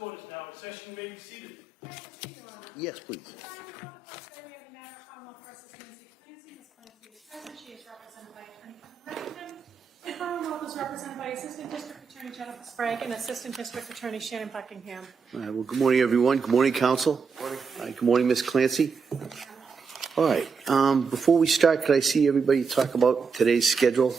Court is now in session. You may be seated. Yes, please. We have the matter of Commonwealth versus Lindsay Clancy. Ms. Clancy is present. She is represented by Attorney Callan. The Commonwealth is represented by Assistant District Attorney Jennifer Sprague and Assistant District Attorney Shannon Buckingham. All right, well, good morning, everyone. Good morning, counsel. Good morning. All right, good morning, Ms. Clancy. All right, before we start, could I see everybody talk about today's schedule?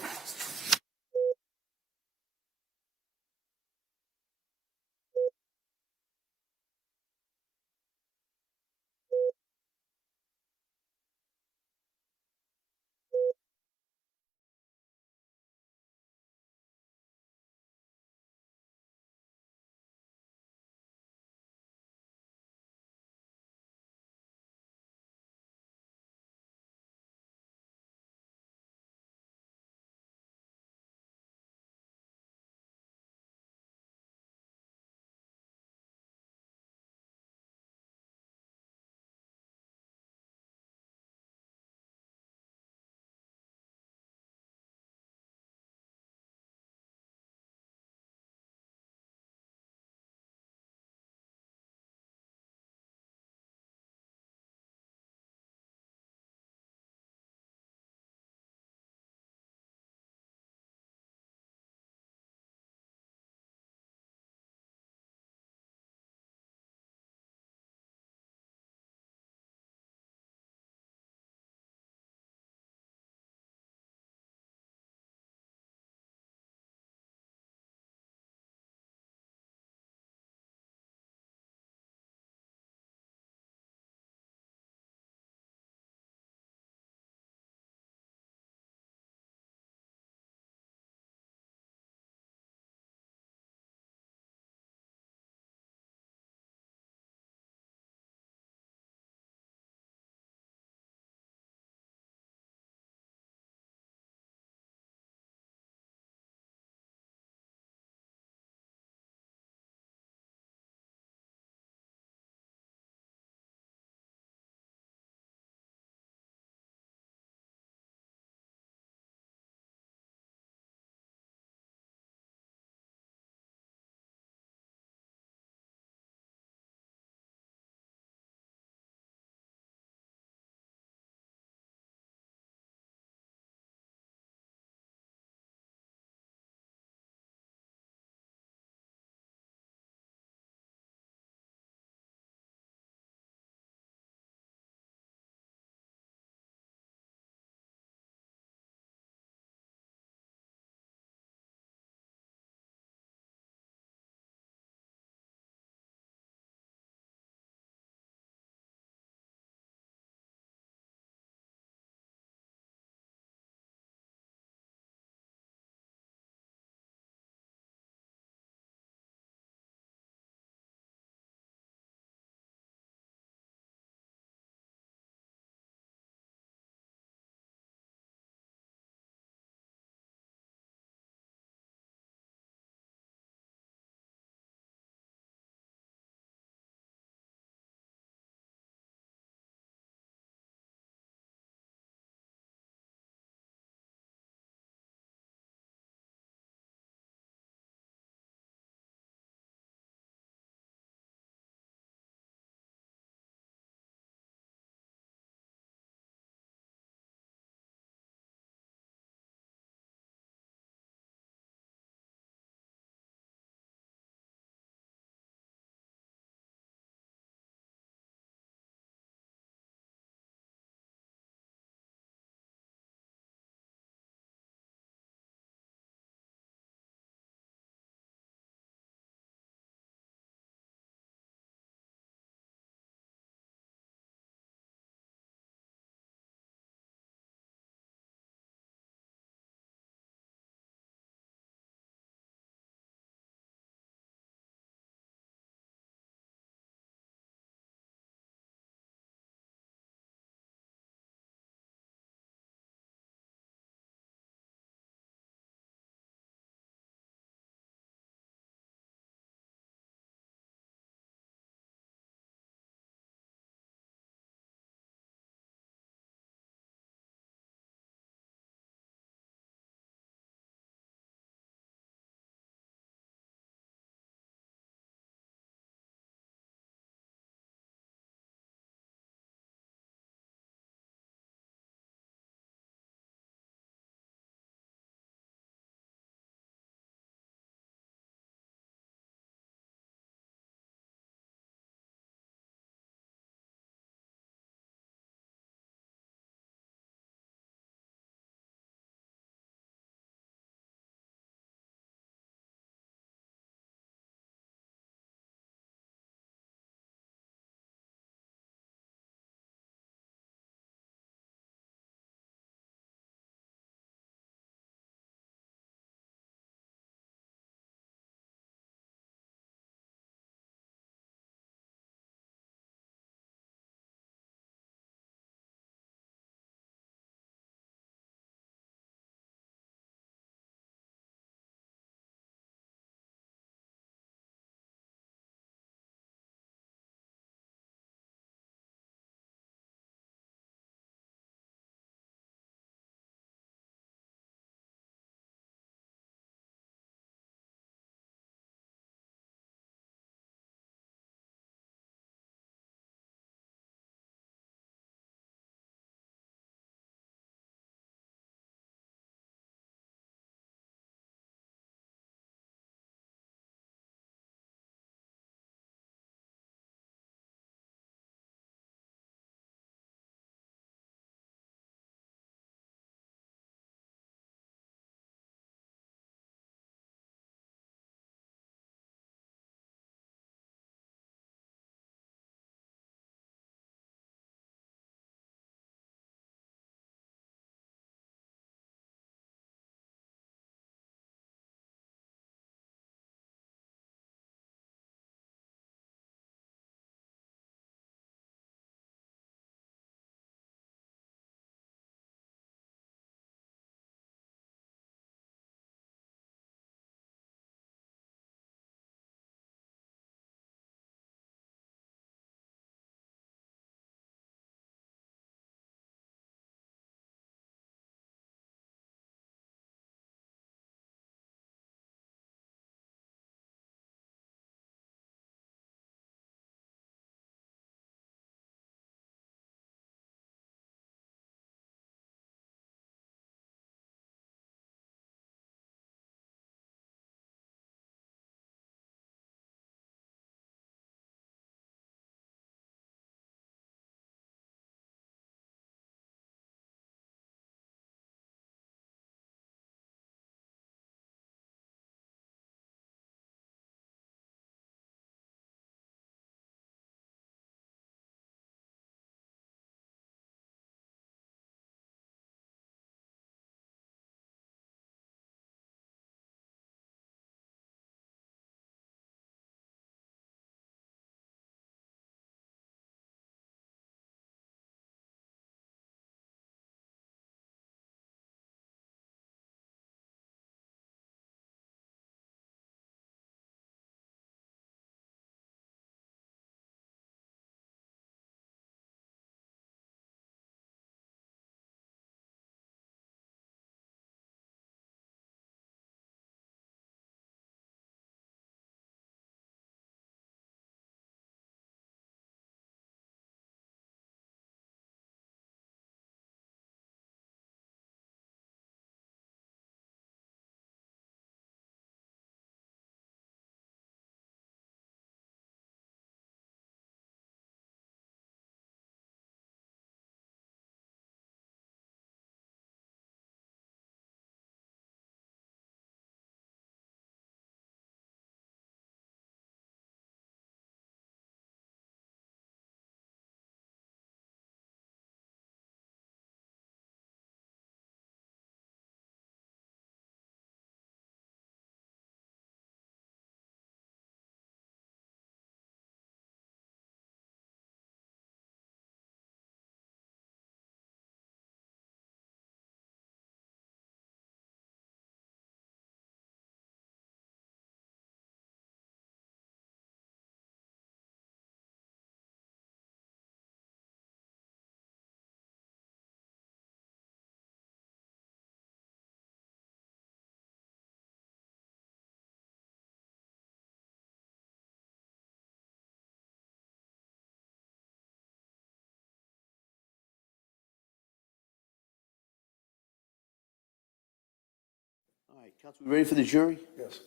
right, counsel, we ready for the jury? Yes.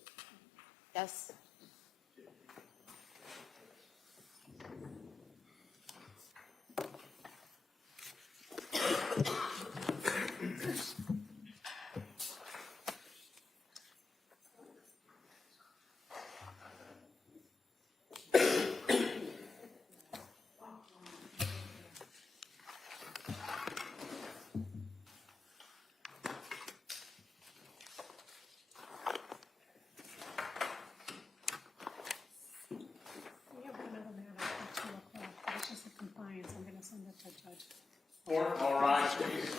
Yes. We have another matter at 2 o'clock, but it's just a compliance, I'm gonna send it to Judge. All right, please.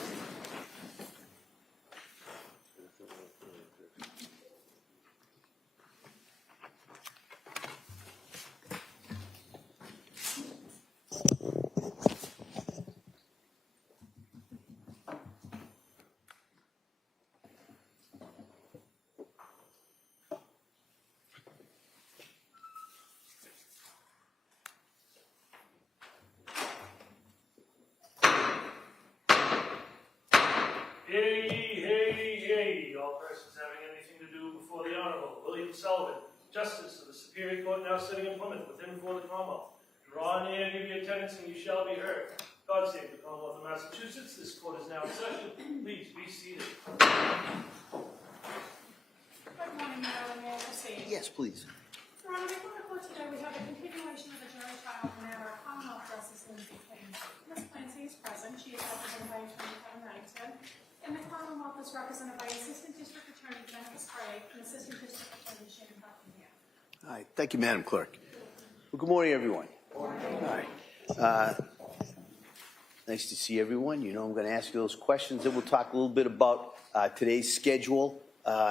Hear ye, hear ye, hear ye, all persons having anything to do before the Honorable William Sullivan, Justice of the Superior Court now sitting in Plymouth, within and for the Commonwealth. Draw near, give your attendance, and you shall be heard. God save the Commonwealth of Massachusetts. This court is now in session. Please be seated. Good morning, Madam Mayor, proceed. Yes, please. Your Honor, before the court today, we have a continuation of the jury trial matter of Commonwealth versus Lindsay Clancy. Ms. Clancy is present. She is represented by Attorney Callan, and the Commonwealth is represented by Assistant District Attorney Jennifer Sprague and Assistant District Attorney Shane Buckingham. All right, thank you, Madam Clerk. Well, good morning, everyone. All right. Nice to see everyone. You know, I'm going to ask you those questions, and we'll talk a little bit about today's schedule.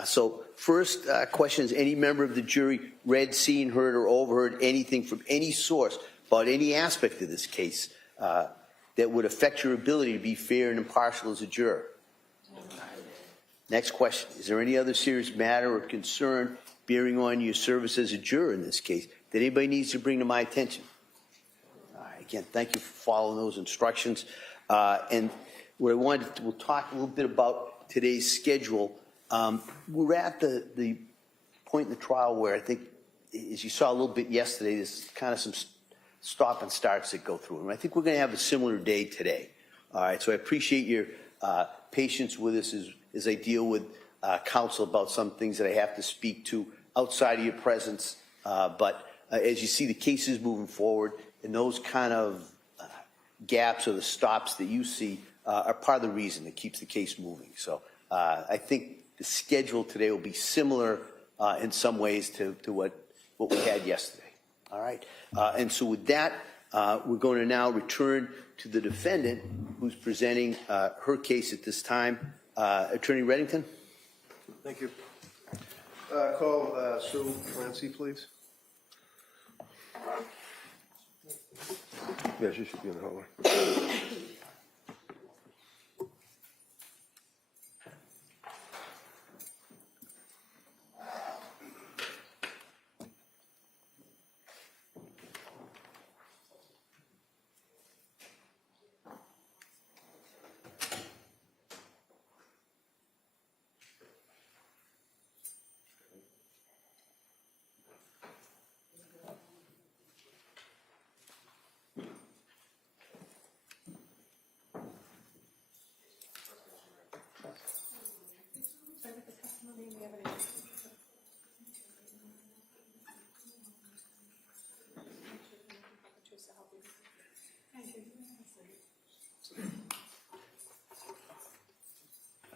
So first question is, any member of the jury read, seen, heard, or overheard anything from any source about any aspect of this case that would affect your ability to be fair and impartial as a juror? Next question, is there any other serious matter or concern bearing on your service as a juror in this case that anybody needs to bring to my attention? All right, again, thank you for following those instructions. And what I wanted to, we'll talk a little bit about today's schedule. We're at the point in the trial where I think, as you saw a little bit yesterday, there's kind of some stop and starts that go through. And I think we're going to have a similar day today. All right, so I appreciate your patience with us as I deal with counsel about some things that I have to speak to outside of your presence. But as you see the cases moving forward, and those kind of gaps or the stops that you see are part of the reason that keeps the case moving. So I think the schedule today will be similar in some ways to what we had yesterday. All right. And so with that, we're going to now return to the defendant who's presenting her case at this time. Attorney Reddington. Thank you. Call Sue Clancy, please. Yeah, she should be in the hallway.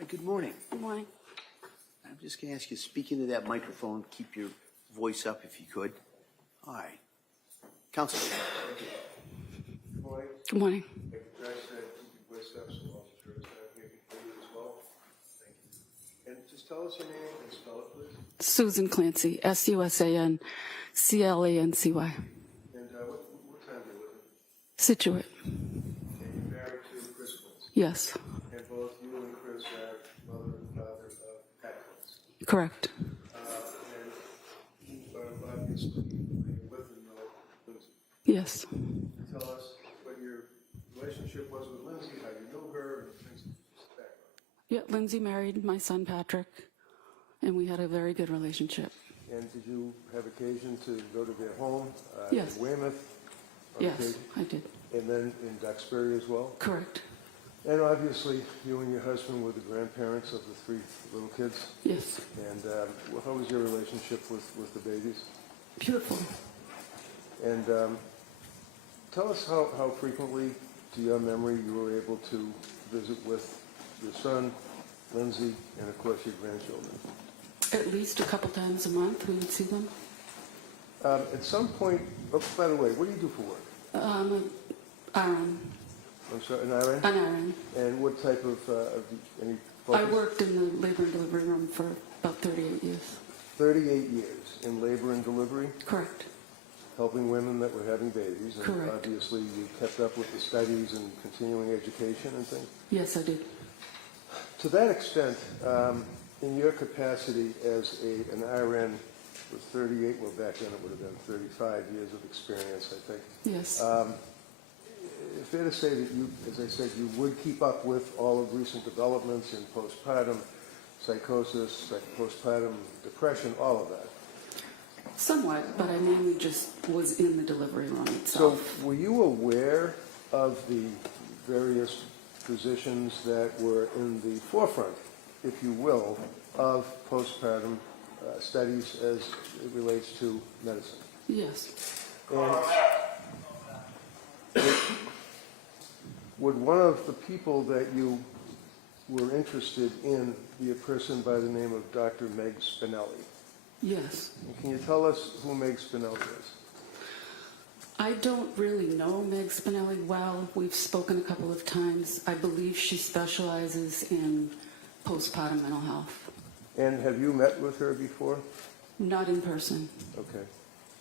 Good morning. Good morning. I'm just going to ask you to speak into that microphone, keep your voice up if you could. All right. Counsel. Good morning. Good morning. Thank you, Judge. Keep your voice up so all the jurors down here can hear you as well. Thank you. And just tell us your name and spell it, please. Susan Clancy, SUSAN CLANCY. And what time do you live in? Situate. And you're married to Chris Clancy. Yes. And both you and Chris are mother and father of Pat Clancy. Correct. And you are obviously with and know Lindsay. Yes. Tell us what your relationship was with Lindsay, how you knew her, and things like that. Yeah, Lindsay married my son Patrick and we had a very good relationship. And did you have occasion to go to their home Yes. in Weymouth? on Yes, occasion? I did. And then in Duxbury as well? Correct. And obviously, you and your husband were the grandparents of the 3 little kids. Yes. And how was your relationship with the babies? Beautiful. And tell us how frequently, to your memory, you were able to visit with your son, Lindsay, and of course your grandchildren. At least a couple times a month we would see them. At some point, oh, by the way, what do you do for work? RN. I'm sorry, an RN? An RN. And what type of any I focus? worked in the labor and delivery room for about 38 years. 38 years in labor and delivery, Correct. helping women that were having babies. And Correct. obviously you kept up with the studies and continuing education and things. Yes, I did. To that extent, in your capacity as an RN with 38, well back then it would have been 35 years of experience, I think. Yes. Fair to say that you, as I said, you would keep up with all of recent developments in postpartum psychosis, postpartum depression, all of that. Somewhat, but I mainly just was in the delivery room So itself. were you aware of the various physicians that were in the forefront, if you will, of postpartum studies as it relates to medicine? Yes. And would one of the people that you were interested in be a person by the name of Dr. Meg Spinelli? Yes. And can you tell us who Meg Spinelli is? I don't really know Meg Spinelli well. We've spoken a couple of times. I believe she specializes in postpartum mental health. And have you met with her before? Not in person. Okay.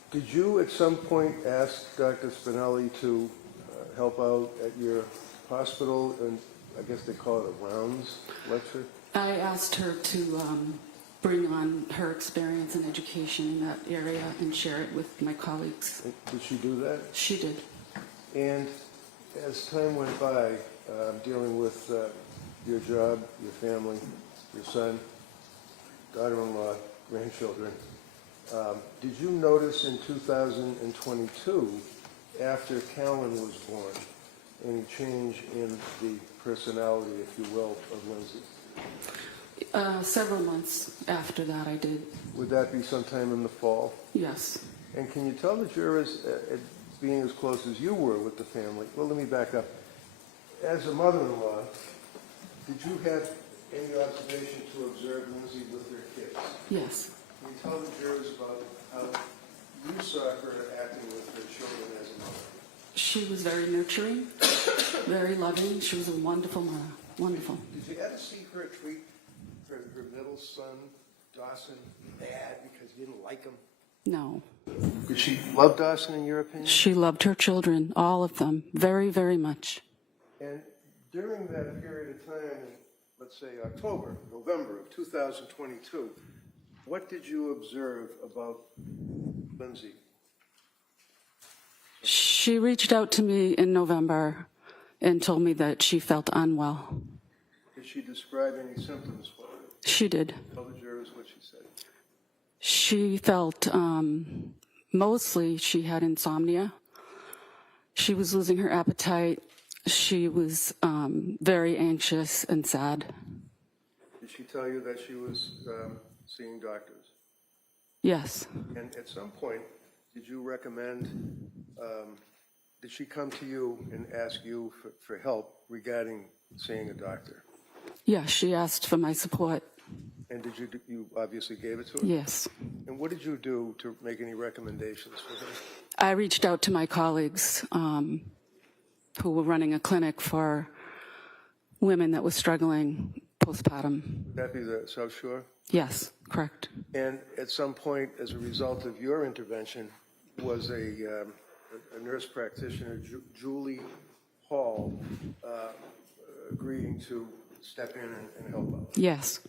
Did you at some point ask Dr. Spinelli to help out at your hospital, and I guess they call it a rounds lecture? I asked her to bring on her experience and education in that area and share it with my colleagues. Did she do that? She did. And as time went by, dealing with your job, your family, your son, daughter-in-law, grandchildren, did you notice in 2022, after Callan was born, any change in the personality, if you will, of Lindsay? Several months after that, I did. Would that be sometime in the fall? Yes. And can you tell the jurors, being as close as you were with the family, well, let me back up. As a mother-in-law, did you have any observation to observe Lindsay with her kids? Yes. Can you tell the jurors about how you saw her acting with her children as a mother? She was very nurturing, very loving. She was a wonderful mother. Wonderful. Did you ever see her treat her middle son, Dawson, bad because you didn't like him? No. Did she love Dawson, in your opinion? She loved her children, all of them, very, very much. And during that period of time, in, let's say October, November of 2022, what did you observe about Lindsay? She reached out to me in November and told me that she felt unwell. Did she describe any symptoms for you? She did. Tell the jurors what she said. She felt, mostly she had insomnia. She was losing her appetite. She was very anxious and sad. Did she tell you that she was seeing doctors? Yes. And at some point, did you recommend, did she come to you and ask you for help regarding seeing a doctor? Yeah, she asked for my support. And did you obviously gave it to her? Yes. And what did you do to make any recommendations for her? I reached out to my colleagues who were running a clinic for women that were struggling postpartum. Would that be the South Shore? Yes, correct. And at some point, as a result of your intervention, was a nurse practitioner, Julie Hall, agreeing to step in and help out? Yes,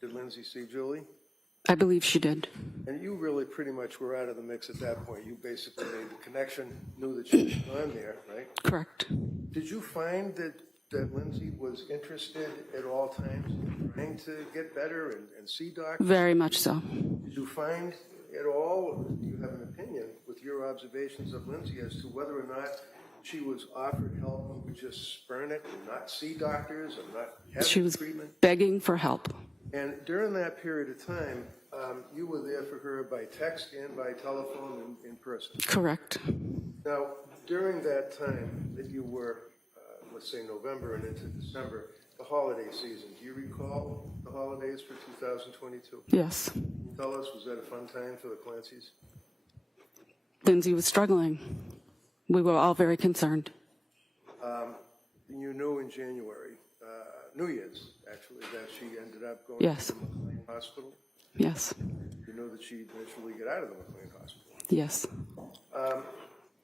Did Lindsay see Julie? I believe she did. And you really pretty much were out of the mix at that point. You basically made the connection, knew that she was on there, right? Correct. Did you find that that Lindsay was interested at all times in trying to get better and see doctors? Very much so. Did you find at all, do you have an opinion with your observations of Lindsay as to whether or not she was offered help and would just spurn it and not see doctors and not have She was treatment? begging for help. And during that period of time, you were there for her by text and by telephone and in person. Correct. Now, during that time that you were, let's say November and into December, the holiday season, do you recall the holidays for 2022? Yes. Can you tell us, was that a fun time for the Clancys? Lindsay was struggling. We were all very concerned. You knew in January, New Year's, actually, that she ended up going Yes. to the McLean Hospital. Yes. You know that she'd eventually get out of the McLean Hospital. Yes.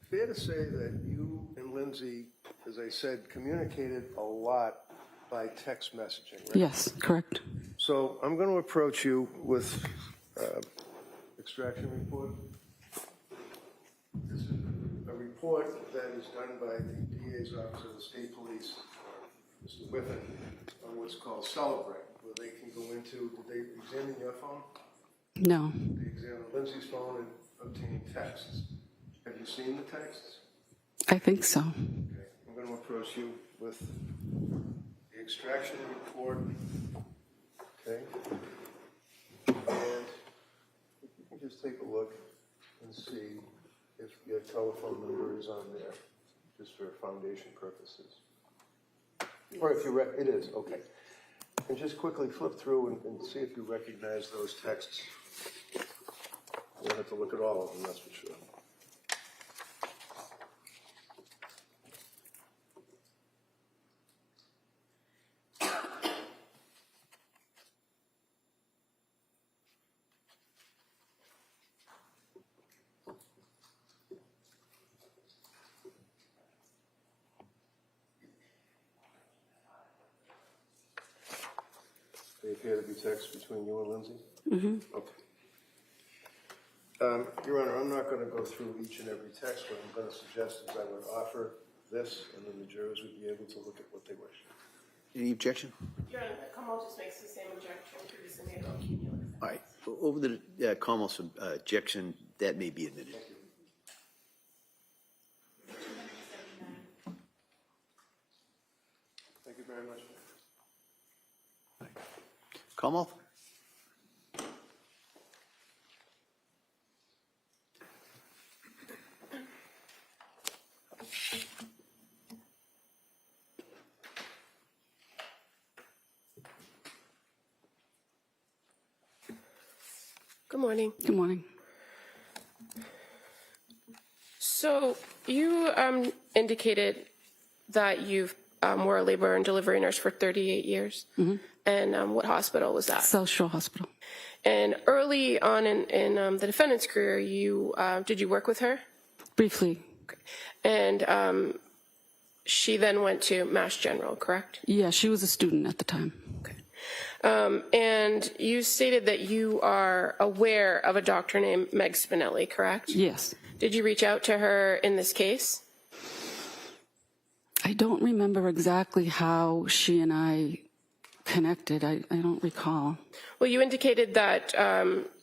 Fair to say that you and Lindsay, as I said, communicated a lot by text messaging, right? Yes, correct. So I'm going to approach you with extraction report. This is a report that is done by the DA's Office of the State Police, Mr. Whiffen, on what's called Celebrate, where they can go into, did they examine your phone? No. They examined Lindsay's phone and obtained texts. Have you seen the texts? I think so. Okay, I'm going to approach you with the extraction report. Okay? And you can just take a look and see if your telephone number is on there, just for foundation purposes. Or if you, it is, okay. And just quickly flip through and see if you recognize those texts. You don't have to look at all of them, that's for sure. They appear to be texts between you and Lindsay? Mm-hmm. Okay. Your Honor, I'm not going to go through each and every text. What I'm going to suggest is I would offer this, and then the jurors would be able to look at what they wish. Any objection? Your Honor, Kamal just makes the same objection previously made about cumulative. All right. Over the Carmel's objection, that may be admitted. Thank you very much. Carmel? Good morning. Good morning. So you indicated that you were a labor and delivery nurse for 38 years. Mm-hmm. And what hospital was that? South Shore Hospital. And early on in the defendant's career, you did you work with her? Briefly. Okay. And she then went to Mass General, correct? Yeah, she was a student at the time. Okay. And you stated that you are aware of a doctor named Meg Spinelli, correct? Yes. Did you reach out to her in this case? I don't remember exactly how she and I connected. I don't recall. Well, you indicated that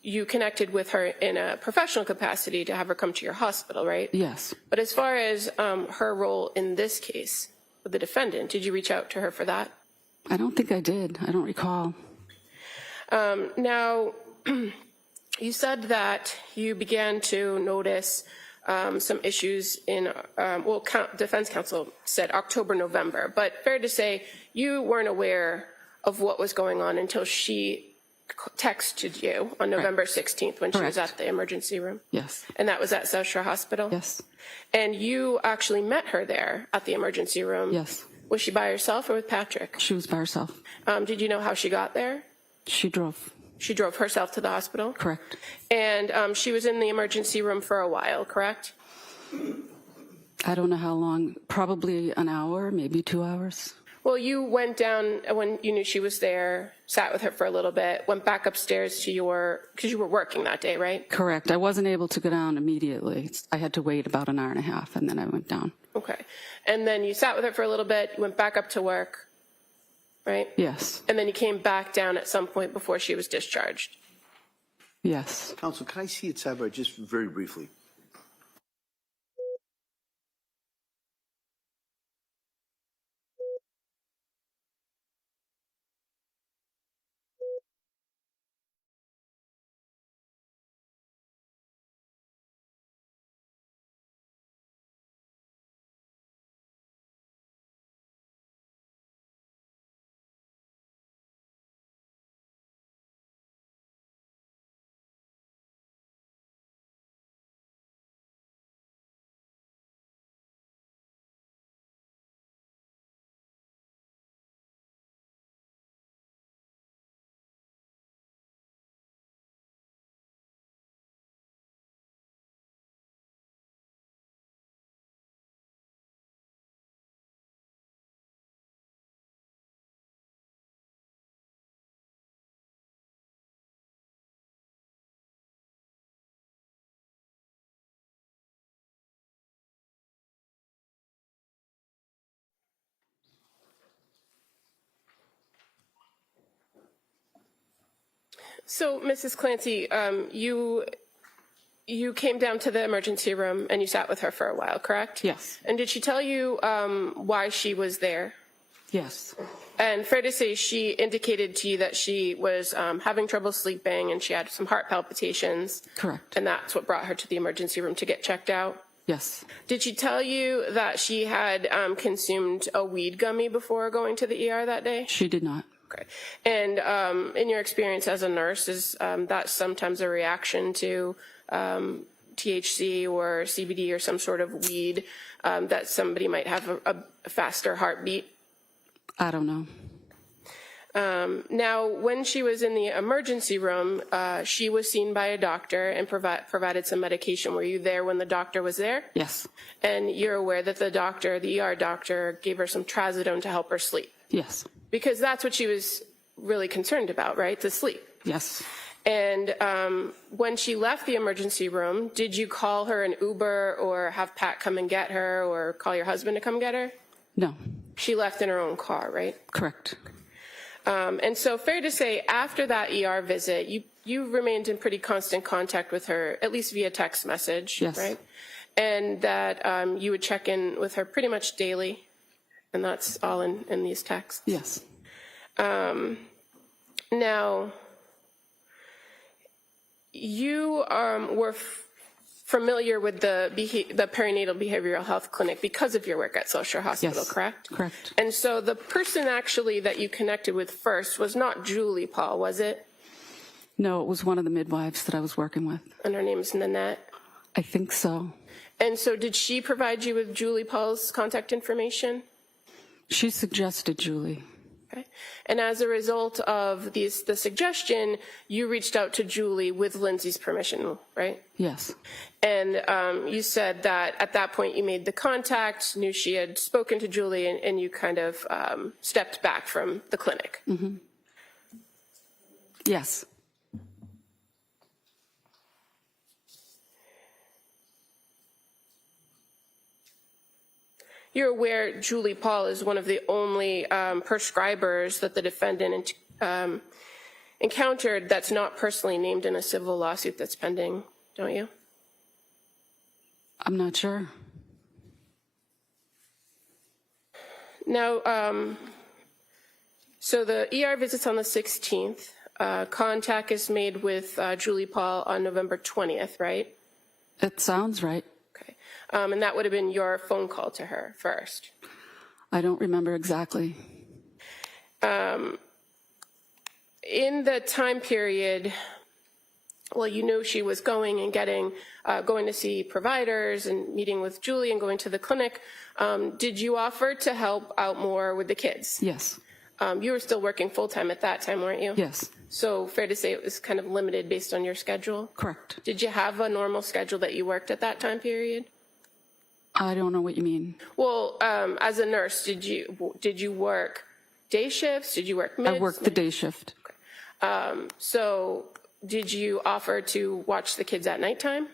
you connected with her in a professional capacity to have her come to your hospital, right? Yes. But as far as her role in this case with the defendant, did you reach out to her for that? I don't think I did. I don't recall. Now, you said that you began to notice some issues in, defense counsel said October, November, but fair to say you weren't aware of what was going on until she texted you on November 16th when she was at the emergency room? Yes. And that was at South Shore Hospital? Yes. And you actually met her there at the emergency room? Yes. Was she by herself or with Patrick? She was by herself. Did you know how she got there? She drove. She drove herself to the hospital? Correct. And she was in the emergency room for a while, correct? I don't know how long. Probably an hour, maybe 2 hours. Well, you went down when you knew she was there, sat with her for a little bit, went back upstairs to because you were working that day, right? Correct. I wasn't able to go down immediately. I had to wait about an hour and a half, and then I went down. Okay. And then you sat with her for a little bit, you went back up to work, right? Yes. And then you came back down at some point before she was discharged. Yes. Counsel, can I see it sidebar just very briefly? So, Mrs. Clancy, you came down to the emergency room and you sat with her for a while, correct? Yes. And did she tell you why she was there? Yes. And fair to say she indicated to you that she was having trouble sleeping and she had some heart palpitations. Correct. And that's what brought her to the emergency room to get checked out? Yes. Did she tell you that she had consumed a weed gummy before going to the ER that day? She did not. Okay. And in your experience as a nurse, is that sometimes a reaction to THC or CBD or some sort of weed that somebody might have a faster heartbeat? I don't know. Now, when she was in the emergency room, she was seen by a doctor and provided some medication. Were you there when the doctor was there? Yes. And you're aware that the ER doctor, gave her some trazodone to help her sleep? Yes. Because that's what she was really concerned about, right? To sleep. Yes. And when she left the emergency room, did you call her an Uber or have Pat come and get her or call your husband to come get her? No. She left in her own car, right? Correct. And so fair to say, after that ER visit, you remained in pretty constant contact with her, at least via text message, Yes. right? And that you would check in with her pretty much daily, and that's all in these texts. Yes. Now, you were familiar with the perinatal behavioral health clinic because of your work at Social Hospital, Yes. correct? Correct. And so the person actually that you connected with first was not Julie Paul, was it? No, it was one of the midwives that I was working with. And her name's Nanette. I think so. And so did she provide you with Julie Paul's contact information? She suggested Julie. Okay. And as a result of the suggestion, you reached out to Julie with Lindsay's permission, right? Yes. And you said that at that point you made the contact, knew she had spoken to Julie, and you kind of stepped back from the clinic. Mm-hmm. Yes. You're aware Julie Paul is one of the only prescribers that the defendant encountered that's not personally named in a civil lawsuit that's pending, don't you? I'm not sure. Now, so the ER visit's on the 16th. Contact is made with Julie Paul on November 20th, right? It sounds right. Okay. And that would have been your phone call to her first. I don't remember exactly. In the time period, well, you knew she was going and going to see providers and meeting with Julie and going to the clinic. Did you offer to help out more with the kids? Yes. You were still working full-time at that time, weren't you? Yes. So fair to say it was kind of limited based on your schedule? Correct. Did you have a normal schedule that you worked at that time period? I don't know what you mean. Well, as a nurse, did you work day shifts? Did you work mids? I worked the day shift. So did you offer to watch the kids at nighttime?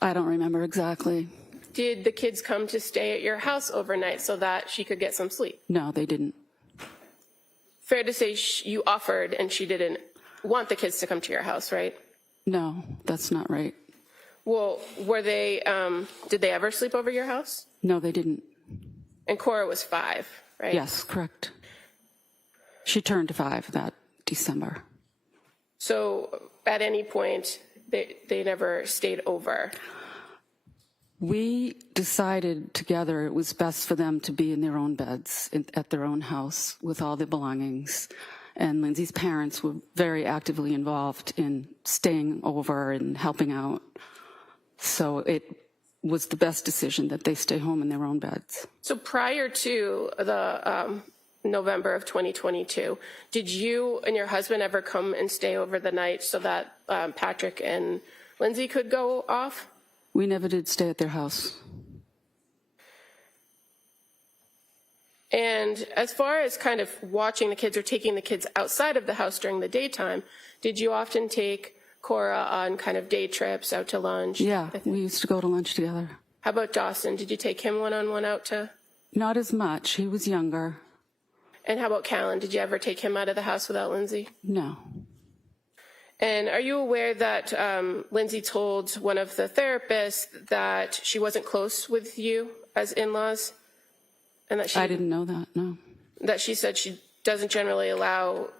I don't remember exactly. Did the kids come to stay at your house overnight so that she could get some sleep? No, they didn't. Fair to say you offered and she didn't want the kids to come to your house, right? No, that's not right. Well, did they ever sleep over your house? No, they didn't. And Cora was 5, right? Yes, correct. She turned 5 that December. So at any point, they never stayed over? We decided together it was best for them to be in their own beds at their own house with all their belongings. And Lindsay's parents were very actively involved in staying over and helping out. So it was the best decision that they stay home in their own beds. So prior to the November of 2022, did you and your husband ever come and stay over the night so that Patrick and Lindsay could go off? We never did stay at their house. And as far as kind of watching the kids or taking the kids outside of the house during the daytime, did you often take Cora on kind of day trips out to lunch? Yeah, we used to go to lunch together. How about Dawson? Did you take him one-on-one out to? Not as much. He was younger. And how about Callan? Did you ever take him out of the house without Lindsay? No. And are you aware that Lindsay told one of the therapists that she wasn't close with you as in-laws? And that I didn't know that, no. That she said she doesn't generally allow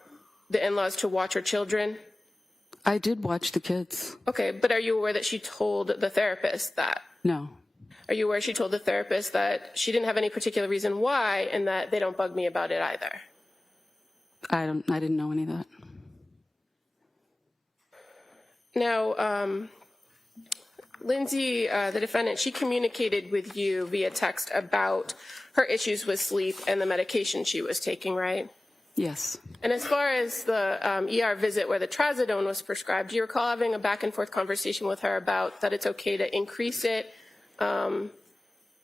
the in-laws to watch her children? I did watch the kids. Okay, but are you aware that she told the therapist that? No. Are you aware she told the therapist that she didn't have any particular reason why and that they don't bug me about it either? I didn't know any of that. Now, Lindsay, the defendant, she communicated with you via text about her issues with sleep and the medication she was taking, right? Yes. And as far as the ER visit where the trazodone was prescribed, do you recall having a back and forth conversation with her about that it's okay to increase it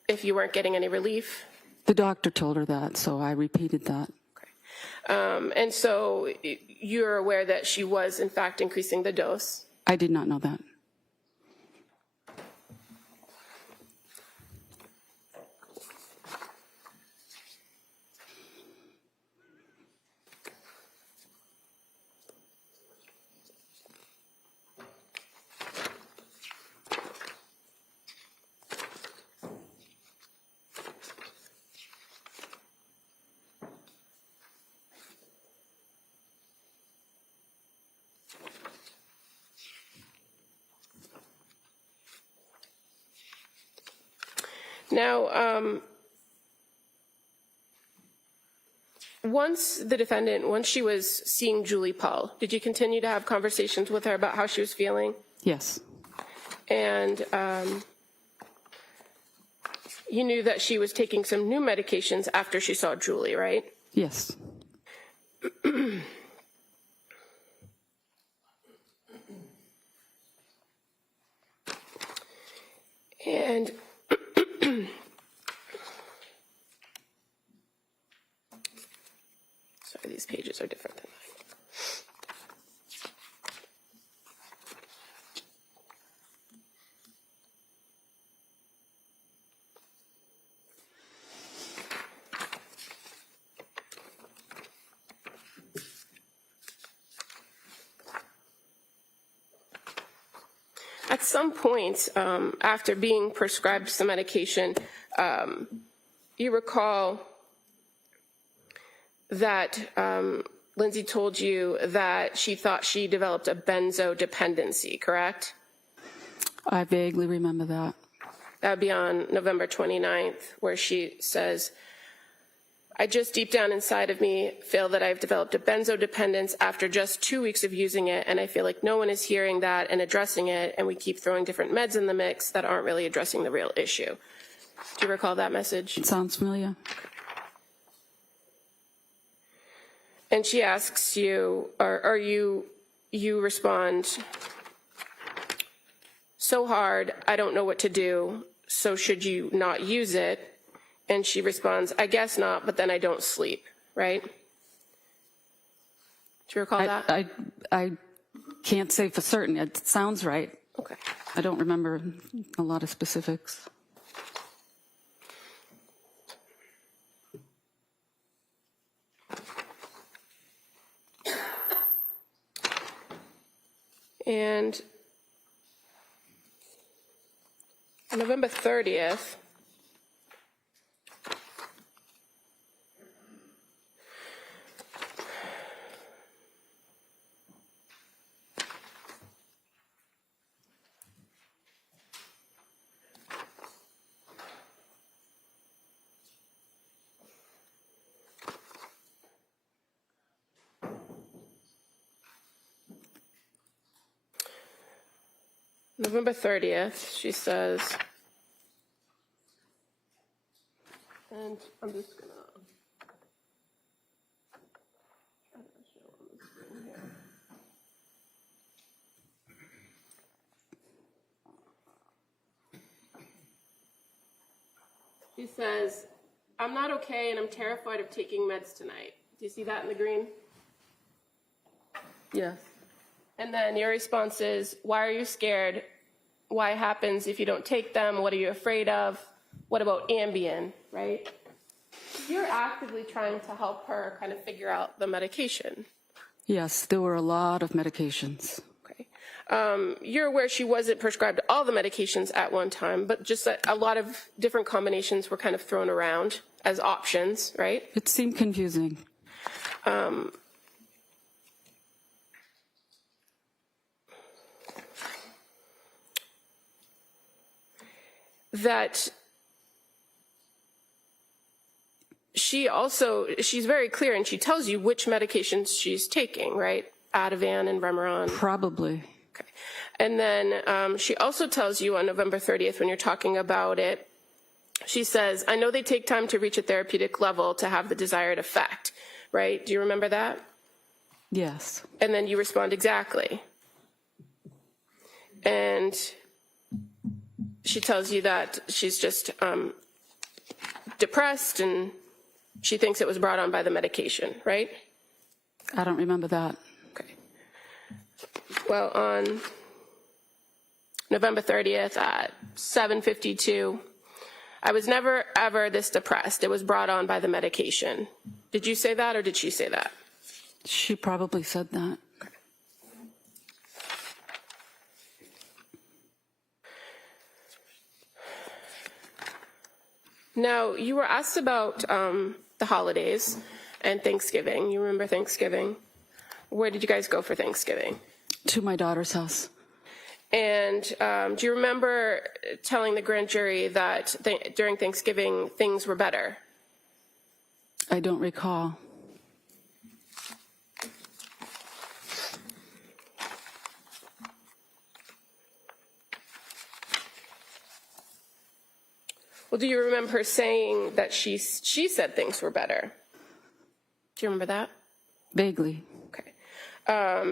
if you weren't getting any relief? The doctor told her that, so I repeated that. Okay. And so you're aware that she was, in fact, increasing the dose? I did not know that. Now, once she was seeing Julie Paul, did you continue to have conversations with her about how she was feeling? Yes. And you knew that she was taking some new medications after she saw Julie, right? Yes. And sorry, these pages are different than mine. At some point, after being prescribed some medication, you recall that Lindsay told you that she thought she developed a benzo dependency, correct? I vaguely remember that. That would be on November 29th, where she says, I just deep down inside of me feel that I've developed a benzo dependence after just 2 weeks of using it, and I feel like no one is hearing that and addressing it, and we keep throwing different meds in the mix that aren't really addressing the real issue. Do you recall that message? It sounds familiar. And she asks you, or you respond, so hard, I don't know what to do, so should you not use it? And she responds, I guess not, but then I don't sleep, right? Do you recall that? I can't say for certain. It sounds right. Okay. I don't remember a lot of specifics. And on November 30th, she says, and I'm just gonna try to show on the screen here. She says, I'm not okay and I'm terrified of taking meds tonight. Do you see that in the green? Yes. And then your response is, why are you scared? Why happens if you don't take them? What are you afraid of? What about Ambien, right? You're actively trying to help her kind of figure out the medication. Yes, there were a lot of medications. Okay. You're aware she wasn't prescribed all the medications at one time, but just a lot of different combinations were kind of thrown around as options, right? It seemed confusing. That she's very clear and she tells you which medications she's taking, right? Ativan and Remeron. Probably. Okay. And then she also tells you on November 30th when you're talking about it, she says, I know they take time to reach a therapeutic level to have the desired effect, right? Do you remember that? Yes. And then you respond, exactly. And she tells you that she's just depressed and she thinks it was brought on by the medication, right? I don't remember that. Okay. Well, on November 30th at 7:52, I was never, ever this depressed. It was brought on by the medication. Did you say that or did she say that? She probably said that. Now, you were asked about the holidays and Thanksgiving. You remember Thanksgiving? Where did you guys go for Thanksgiving? To my daughter's house. And do you remember telling the grand jury that during Thanksgiving things were better? I don't recall. Well, do you remember her saying that she said things were better? Do you remember that? Vaguely. Okay.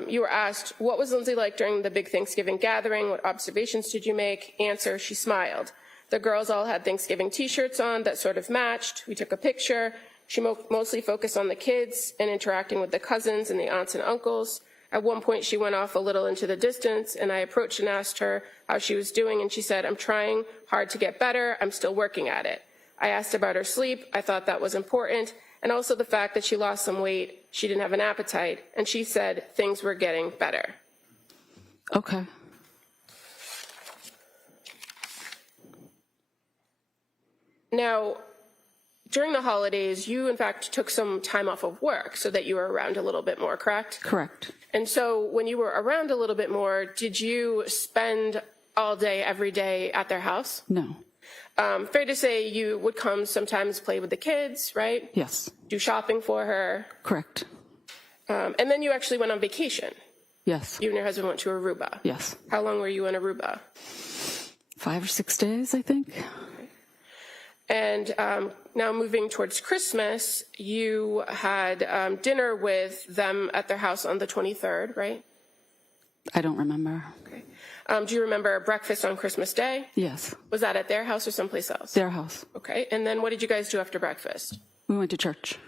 You were asked, what was Lindsay like during the big Thanksgiving gathering? What observations did you make? Answer, she smiled. The girls all had Thanksgiving t-shirts on that sort of matched. We took a picture. She mostly focused on the kids and interacting with the cousins and the aunts and uncles. At one point, she went off a little into the distance, and I approached and asked her how she was doing, and she said, I'm trying hard to get better. I'm still working at it. I asked about her sleep. I thought that was important, and also the fact that she lost some weight. She didn't have an appetite, and she said things were getting better. Okay. Now, during the holidays, you, in fact, took some time off of work so that you were around a little bit more, correct? Correct. And so when you were around a little bit more, did you spend all day, every day at their house? No. Fair to say you would come sometimes play with the kids, right? Yes. Do shopping for her. Correct. And then you actually went on vacation. Yes. You and your husband went to Aruba. Yes. How long were you in Aruba? 5 or 6 days, I think. And now moving towards Christmas, you had dinner with them at their house on the 23rd, right? I don't remember. Okay. Do you remember breakfast on Christmas Day? Yes, Was that at their house or someplace else? their house. Okay, and then what did you guys do after breakfast? We went to church.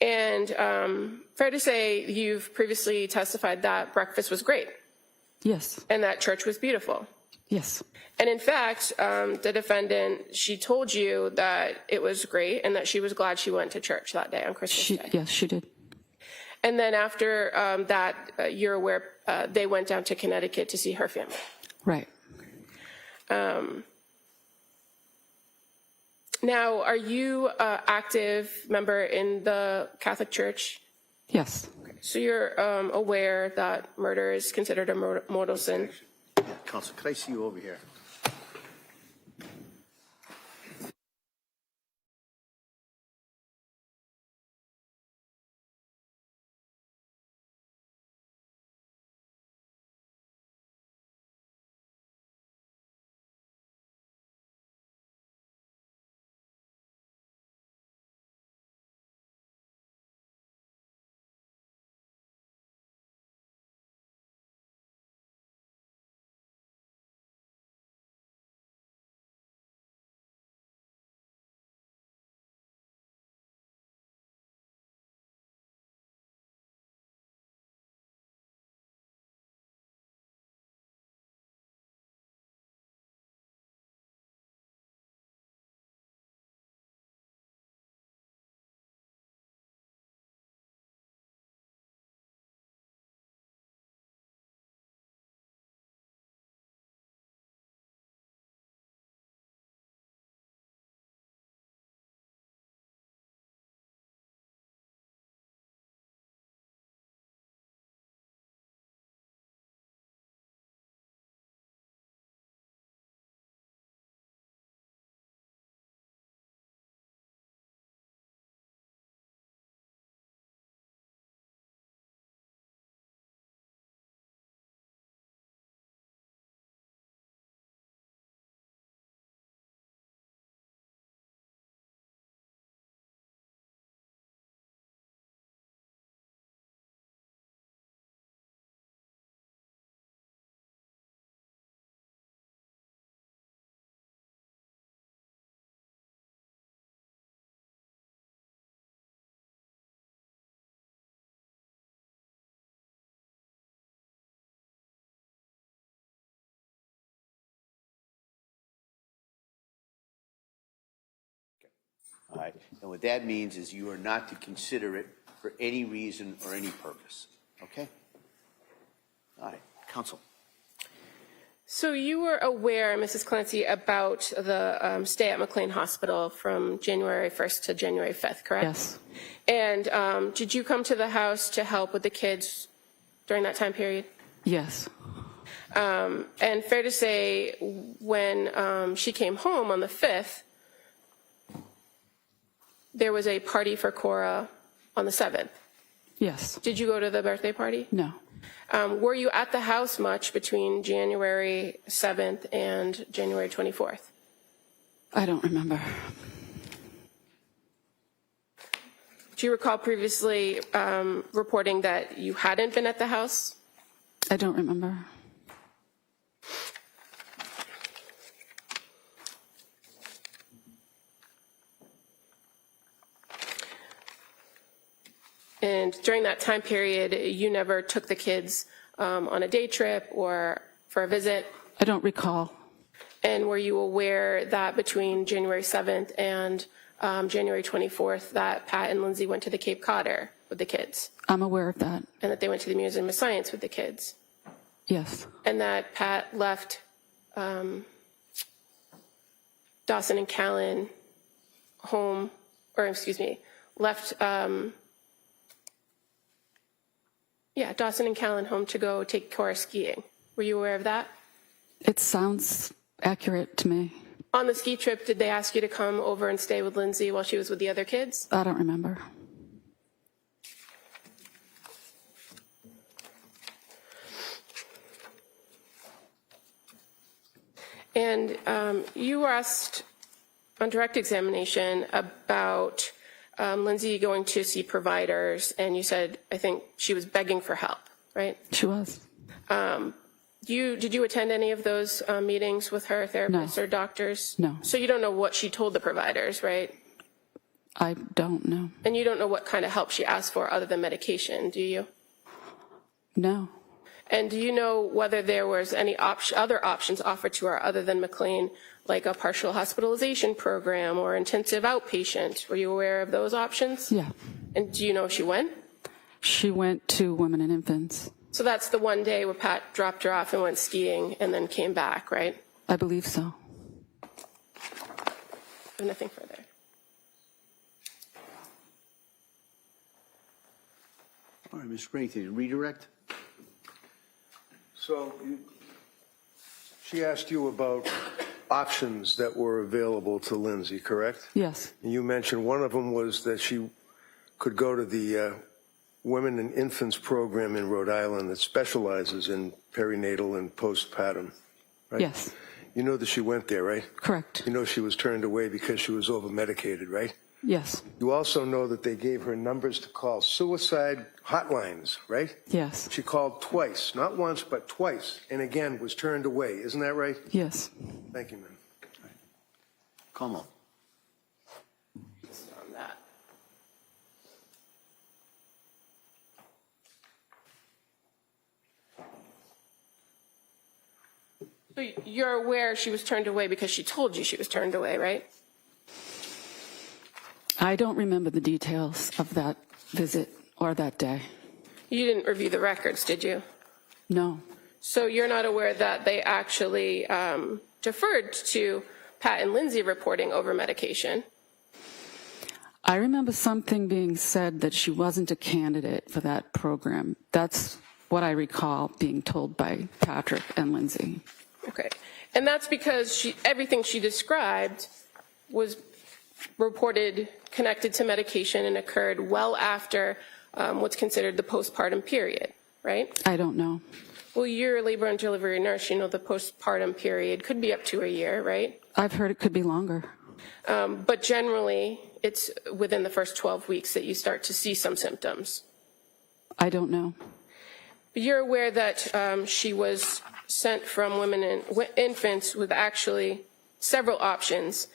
And fair to say you've previously testified that breakfast was great Yes, and that church was beautiful. yes, And in fact, the defendant, she told you that it was great and that she was glad she went to church that day on Christmas Day. yes, she did. And then after that, you're aware they went down to Connecticut to see her family. Right. Now, are you an active member in the Catholic Church? Yes, So you're aware that murder is considered a mortal sin? Yeah, Counsel, could I see you over here? All right, and what that means is you are not to consider it for any reason or any purpose, okay? All right, Counsel. So you were aware, Mrs. Clancy, about the stay at McLean Hospital from January 1st to January 5th, correct? yes, And did you come to the house to help with the kids during that time period? yes, And fair to say, when she came home on the 5th, there was a party for Cora on the 7th. yes, Did you go to the birthday party? no, Were you at the house much between January 7th and January 24th? I don't remember. Do you recall previously reporting that you hadn't been at the house? I don't remember. And during that time period, you never took the kids on a day trip or for a visit? I don't recall. And were you aware that between January 7th and January 24th that Pat and Lindsay went to the Cape Codder with the kids? I'm aware of that. And that they went to the Museum of Science with the kids? Yes, And that Pat left Dawson and Callan home, or excuse me, left, Dawson and Callan home to go take Cora skiing. Were you aware of that? it sounds accurate to me. On the ski trip, did they ask you to come over and stay with Lindsay while she was with the other kids? I don't remember. And you were asked on direct examination about Lindsay going to see providers, and you said, I think she was begging for help, right? She was. Did you attend any of those meetings with her therapists No. or doctors? No. So you don't know what she told the providers, right? I don't know. And you don't know what kind of help she asked for other than medication, do you? No. And do you know whether there was any other options offered to her other than McLean, like a partial hospitalization program or intensive outpatient? Were you aware of those options? Yeah. And do you know if she went? She went to Women and Infants. So that's the one day where Pat dropped her off and went skiing and then came back, right? I believe so. I have nothing further. All right, Ms. Rankin, redirect? So she asked you about options that were available to Lindsay, correct? Yes. And you mentioned one of them was that she could go to the Women and Infants program in Rhode Island that specializes in perinatal and postpartum, right? Yes. You know that she went there, right? Correct. You know she was turned away because she was over-medicated, right? Yes. You also know that they gave her numbers to call suicide hotlines, right? Yes. She called twice, not once, but twice, and again was turned away. Isn't that right? Yes. Thank you, ma'am. Come on. On that. So you're aware she was turned away because she told you she was turned away, right? I don't remember the details of that visit or that day. You didn't review the records, did you? No. So you're not aware that they actually deferred to Pat and Lindsay reporting over medication? I remember something being said that she wasn't a candidate for that program. That's what I recall being told by Patrick and Lindsay. Okay. And that's because everything she described was reported connected to medication and occurred well after what's considered the postpartum period, right? I don't know. Well, you're a labor and delivery nurse. You know the postpartum period could be up to a year, right? I've heard it could be longer. But generally, it's within the first 12 weeks that you start to see some symptoms. I don't know. But you're aware that she was sent from Women and Infants with actually several options,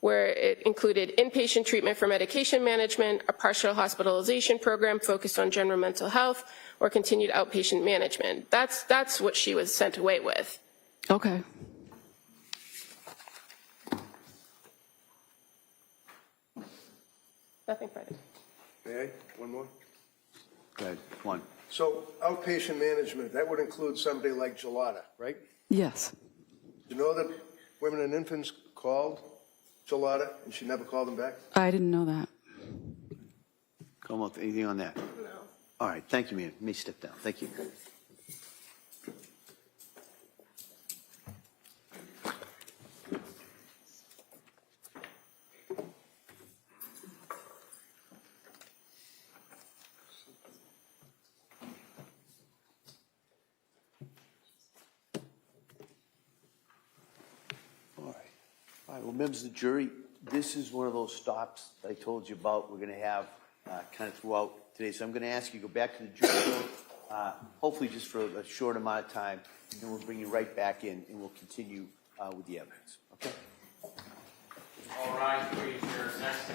where it included inpatient treatment for medication management, a partial hospitalization program focused on general mental health, or continued outpatient management. That's what she was sent away with. Okay. Nothing further. May I? One more? Go ahead, one. So outpatient management, that would include somebody like Gelada, right? Yes. You know that Women and Infants called Gelada and she never called them back? I didn't know that. Come on, anything on that? No. All right, thank you, ma'am. Let me step down. Thank you. All right, well, members of the jury, this is one of those stops I told you about we're going to have kind of throughout today. So I'm going to ask you to go back to the jury room, hopefully just for a short amount of time, and we'll bring you right back in and we'll continue with the evidence. Okay? All right, please, your next.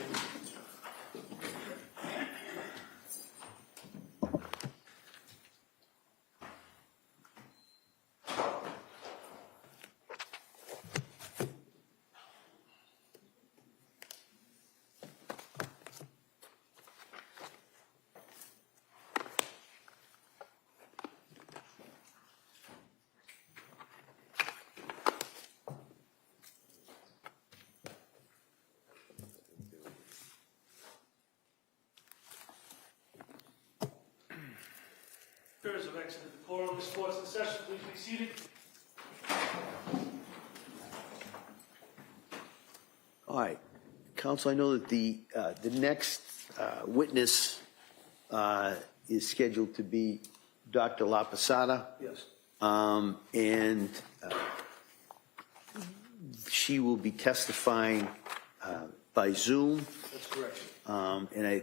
Jurors have exited the courtroom. This court's in session. Please be seated. All right. Counsel, I know that the next witness is scheduled to be Dr. La Posada. Yes. And she will be testifying by Zoom. That's correct. And I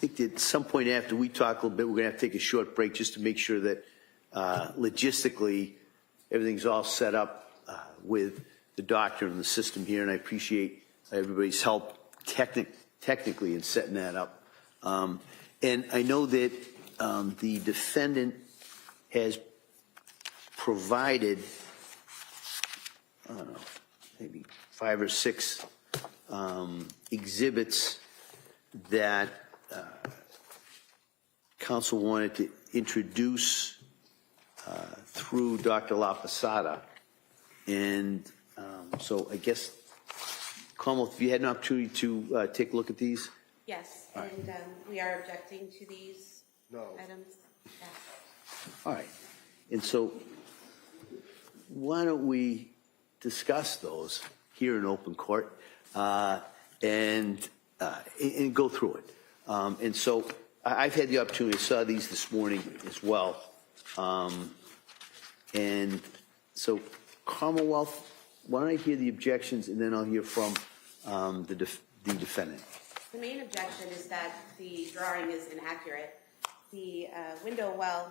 think that at some point after we talk a little bit, we're going to have to take a short break just to make sure that logistically, everything's all set up with the doctor and the system here, and I appreciate everybody's help technically in setting that up. And I know that the defendant has provided, I don't know, maybe 5 or 6 exhibits that counsel wanted to introduce through Dr. La Posada. And so I guess, Commonwealth, have you had an opportunity to take a look at these? Yes, and we are objecting to these items. Yes. All right. And so why don't we discuss those here in open court and go through it. And so I've had the opportunity, I saw these this morning as well. And so Commonwealth, why don't I hear the objections and then I'll hear from the defendant. The main objection is that the drawing is inaccurate. The window well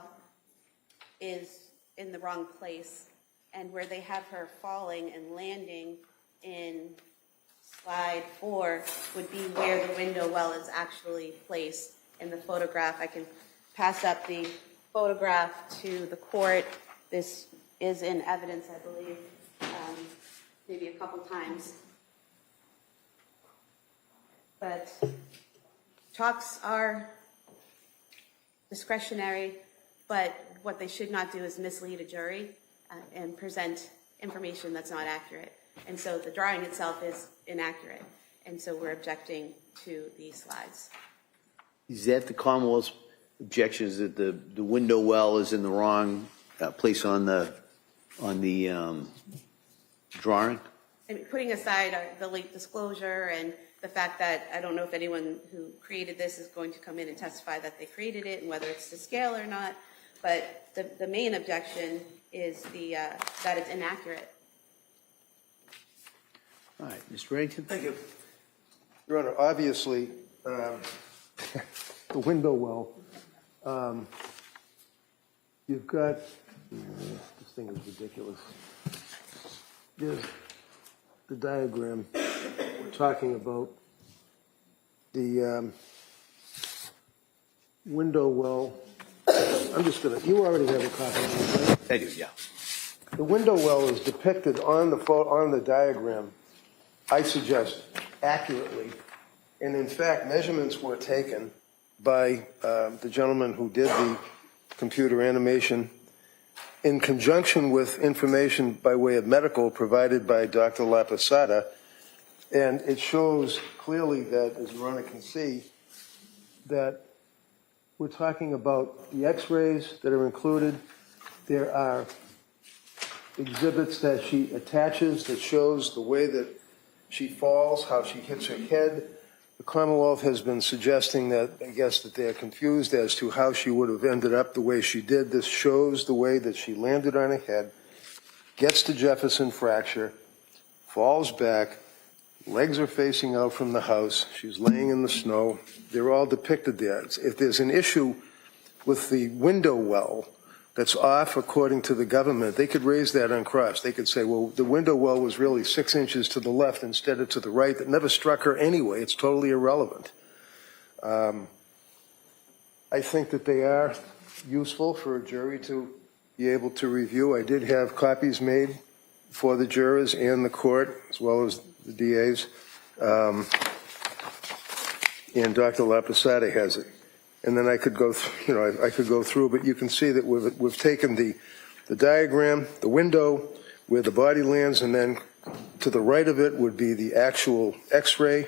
is in the wrong place, and where they have her falling and landing in slide 4 would be where the window well is actually placed in the photograph. I can pass up the photograph to the court. This is in evidence, I believe, maybe a couple times. But talks are discretionary, but what they should not do is mislead a jury and present information that's not accurate. And so the drawing itself is inaccurate, and so we're objecting to these slides. Is that the Commonwealth's objection, is that the window well is in the wrong place on the drawing? And putting aside the late disclosure and the fact that I don't know if anyone who created this is going to come in and testify that they created it and whether it's to scale or not, but the main objection is that it's inaccurate. All right, Mr. Reddington. Thank you. Your Honor, obviously, the window well, you've got, this thing is ridiculous. Here's the diagram. We're talking about the window well. I'm just going to, you already have a copy of it, right? I do, yeah. The window well is depicted on the diagram, I suggest, accurately. And in fact, measurements were taken by the gentleman who did the computer animation in conjunction with information by way of medical provided by Dr. La Posada. And it shows clearly that, as Your Honor can see, that we're talking about the x-rays that are included. There are exhibits that she attaches that shows the way that she falls, how she hits her head. The Commonwealth has been suggesting that, I guess, that they're confused as to how she would have ended up the way she did. This shows the way that she landed on her head, gets the Jefferson fracture, falls back, legs are facing out from the house, she's laying in the snow. They're all depicted there. If there's an issue with the window well that's off according to the government, they could raise that on cross. They could say, well, the window well was really 6 inches to the left instead of to the right. That never struck her anyway. It's totally irrelevant. I think that they are useful for a jury to be able to review. I did have copies made for the jurors and the court, as well as the DAs. And Dr. La Posada has it. And then I could go, I could go through, but you can see that we've taken the diagram, the window, where the body lands, and then to the right of it would be the actual X-ray.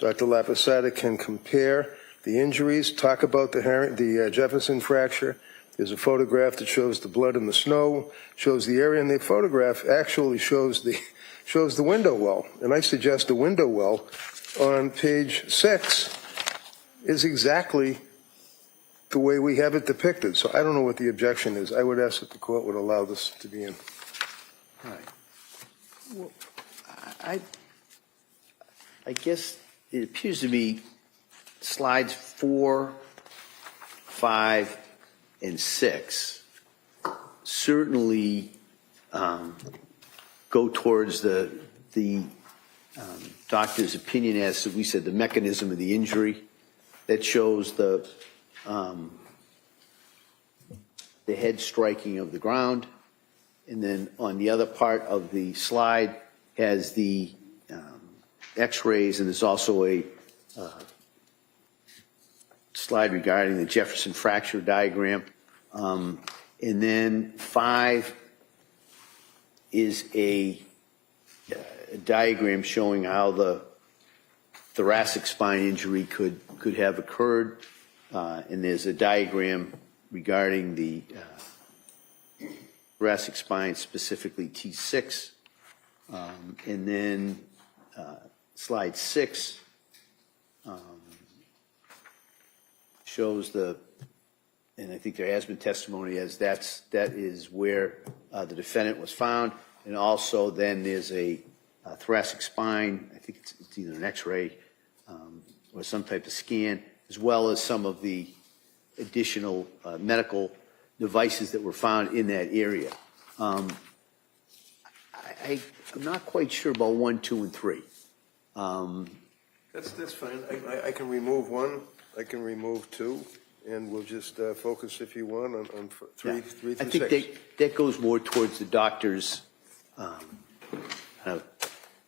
Dr. La Posada can compare the injuries, talk about the Jefferson fracture. There's a photograph that shows the blood in the snow, shows the area, and the photograph actually shows the window well. And I suggest the window well on page 6 is exactly the way we have it depicted. So I don't know what the objection is. I would ask that the court would allow this to be in. All right. Well, I guess it appears to me slides 4, 5, and 6 certainly go towards the doctor's opinion as to, we said, the mechanism of the injury. That shows the head striking of the ground. And then on the other part of the slide has the x-rays, and there's also a slide regarding the Jefferson fracture diagram. And then 5 is a diagram showing how the thoracic spine injury could have occurred. And there's a diagram regarding the thoracic spine, specifically T6. And then slide 6 shows and I think there has been testimony as that is where the defendant was found. And also then there's a thoracic spine, I think it's either an x-ray or some type of scan, as well as some of the additional medical devices that were found in that area. I'm not quite sure about 1, 2, and 3. That's fine. I can remove 1, I can remove 2, and we'll just focus, if you want, on 3 through 6. I think that goes more towards the doctor's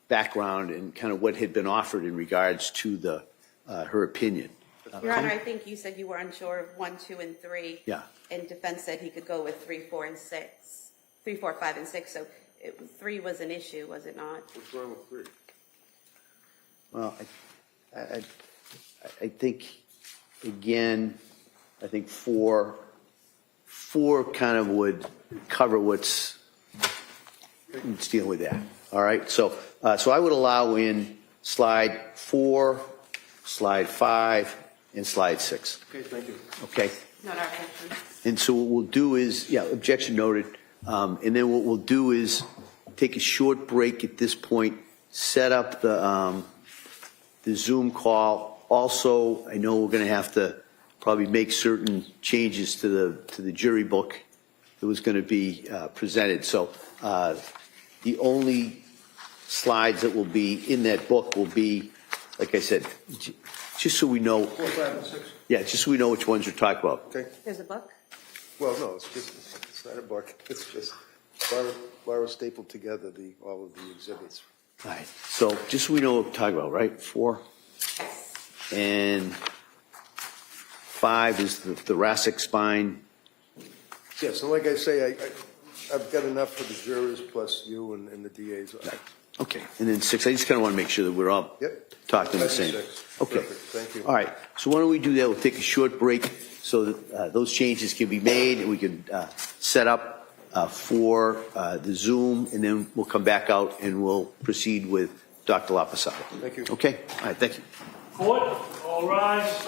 background and kind of what had been offered in regards to her opinion. Your Honor, I think you said you were unsure of 1, 2, and 3. Yeah. And defense said he could go with 3, 4, and 6. 3, 4, 5, and 6. So 3 was an issue, was it not? What's wrong with 3? Well, I think, again, I think 4 kind of would cover what's dealing with that. All right, so I would allow in slide 4, slide 5, and slide 6. Okay, thank you. Okay? Not our objection. And so what we'll do is, objection noted. And then what we'll do is take a short break at this point, set up the Zoom call. Also, I know we're going to have to probably make certain changes to the jury book that was going to be presented. So the only slides that will be in that book will be, like I said, just so we know. 4, 5, and 6. Yeah, just so we know which ones we're talking about. Okay. There's a book? Well, no, it's not a book. It's just Laura stapled together all of the exhibits. All right, so just so we know what we're talking about, right? 4 and 5 is the thoracic spine. Yes, and like I say, I've got enough for the jurors plus you and the DAs. Okay, and then 6, I just kind of want to make sure that we're all talking the same. 6. Okay. Perfect. Thank you. All right, so why don't we do that? We'll take a short break so that those changes can be made and we can set up for the Zoom, and then we'll come back out and we'll proceed with Dr. Lapasada. Thank you. Okay, all right, thank you. Court, all rise.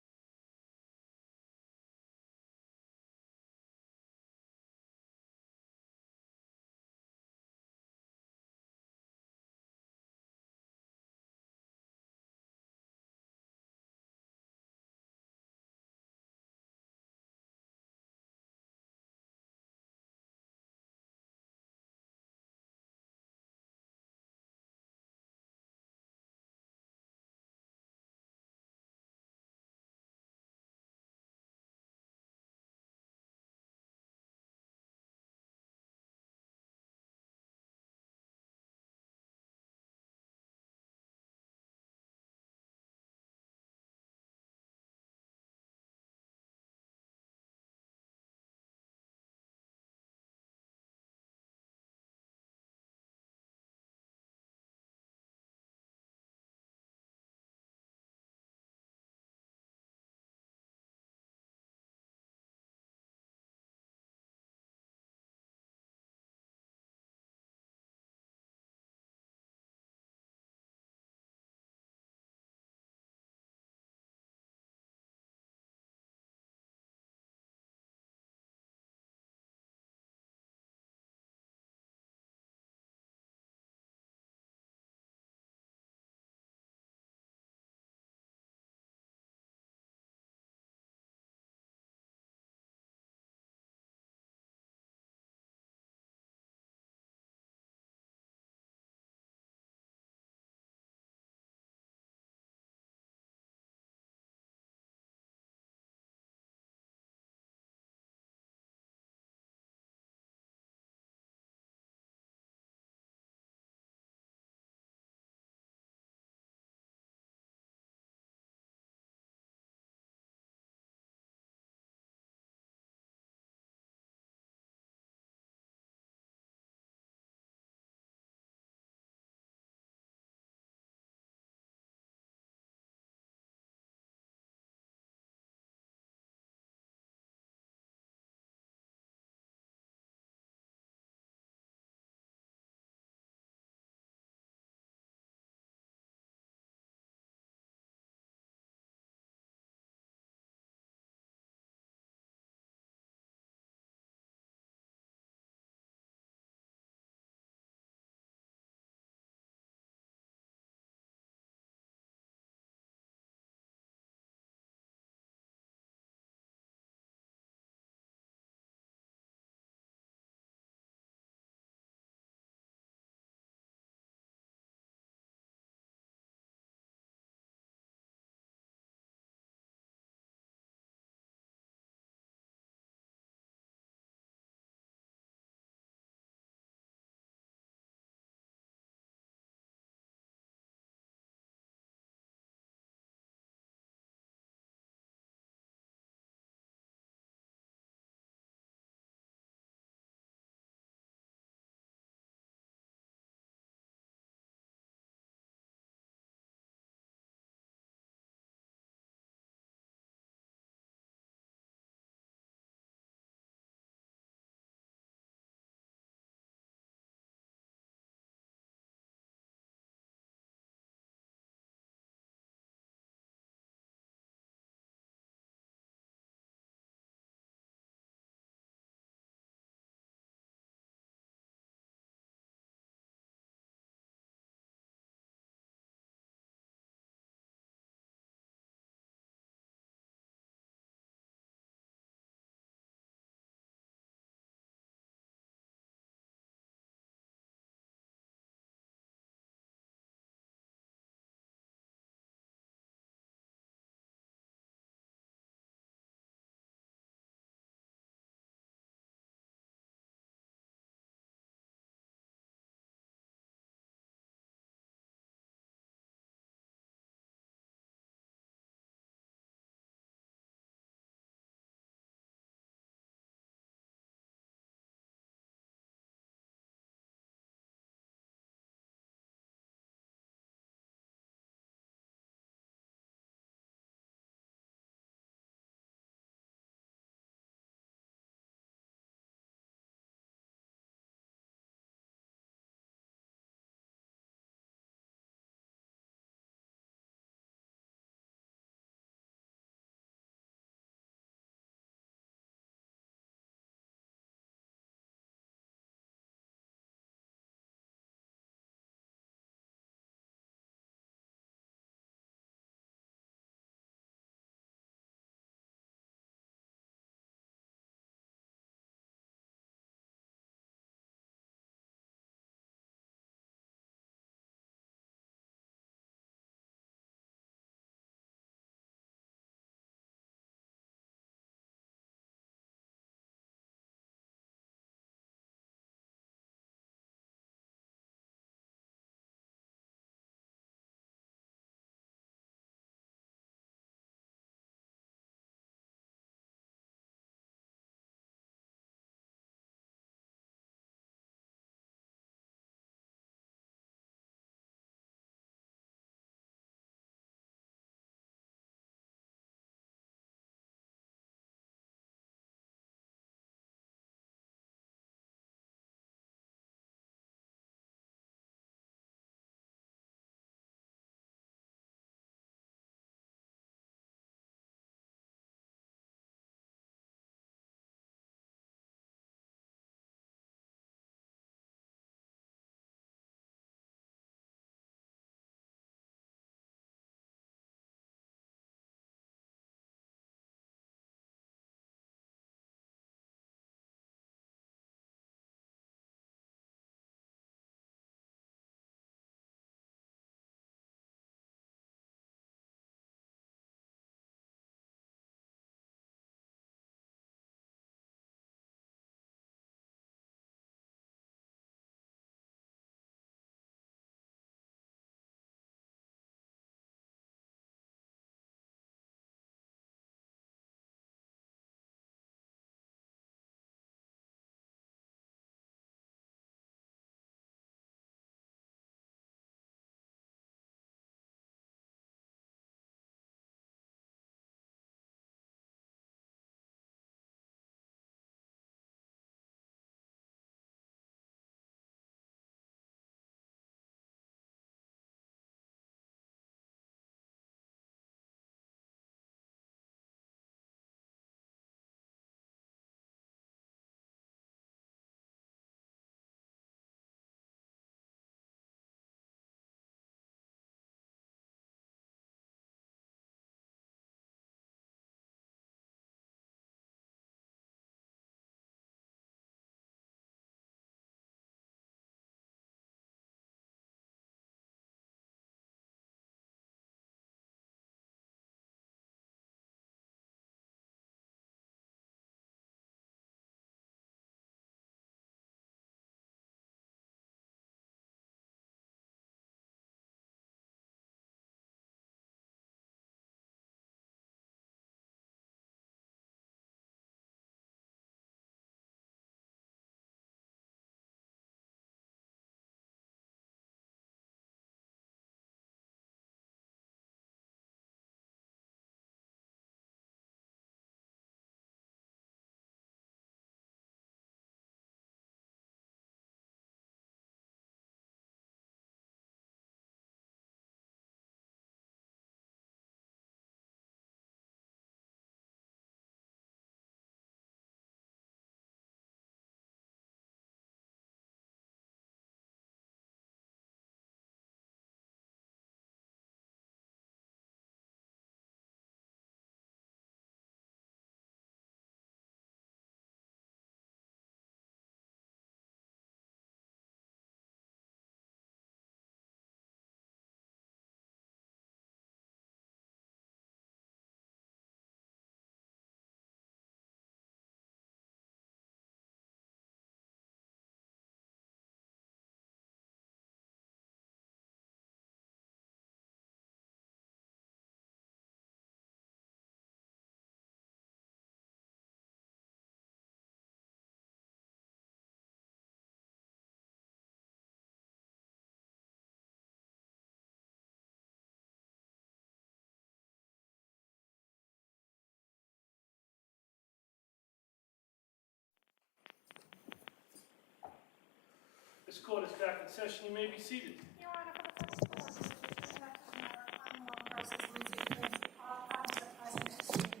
This court is back in session. You may be seated. Your Honor, for the first court, this is the matter of Commonwealth versus Lindsay Clancy. All parties are present to speak in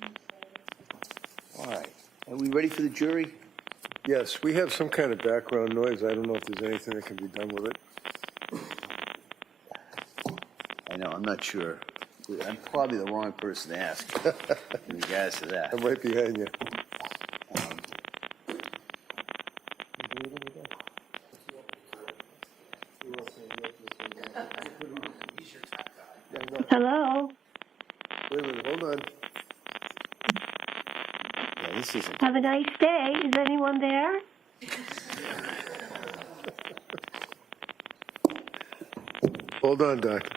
the All right. Are we ready for the jury? Yes, we have some kind of background noise. I don't know if there's anything that can be done with it. I know, I'm not sure. I'm probably the wrong person to ask in regards to that. I'm right behind you. Hello. Wait a minute, hold on. Yeah, this isn't. Have a nice day. Is anyone there? Hold on, Doctor.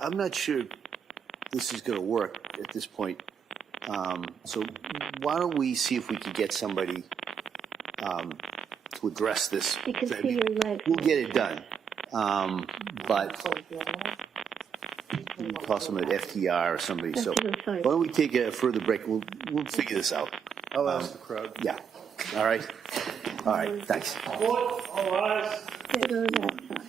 I'm not sure this is going to work at this point. So why don't we see if we can get somebody to address this? You can see your leg. We'll get it done. But we can call someone at FTR or somebody. So why don't we take a further break? We'll figure this out. I'll ask the crowd. Yeah. All right. All right. Thanks. Court, all rise. There goes that side.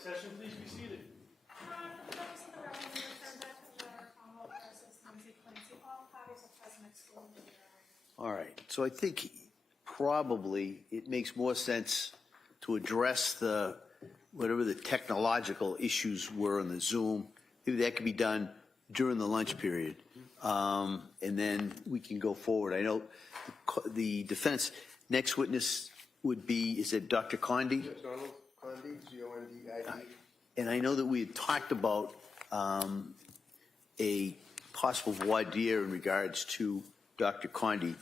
session, please be seated. For the purpose of the record, we return back to the letter of Commonwealth versus Lindsay Clancy. All parties are present excluding the jury. All right, so I think probably it makes more sense to address whatever the technological issues were on the Zoom. Maybe that could be done during the lunch period, and then we can go forward. I know the defense, next witness would be, is it Dr. Condi? Yes, Donald Condi, C-O-N-D-I-E. And I know that we had talked about a possible voir dire in regards to Dr. Condi.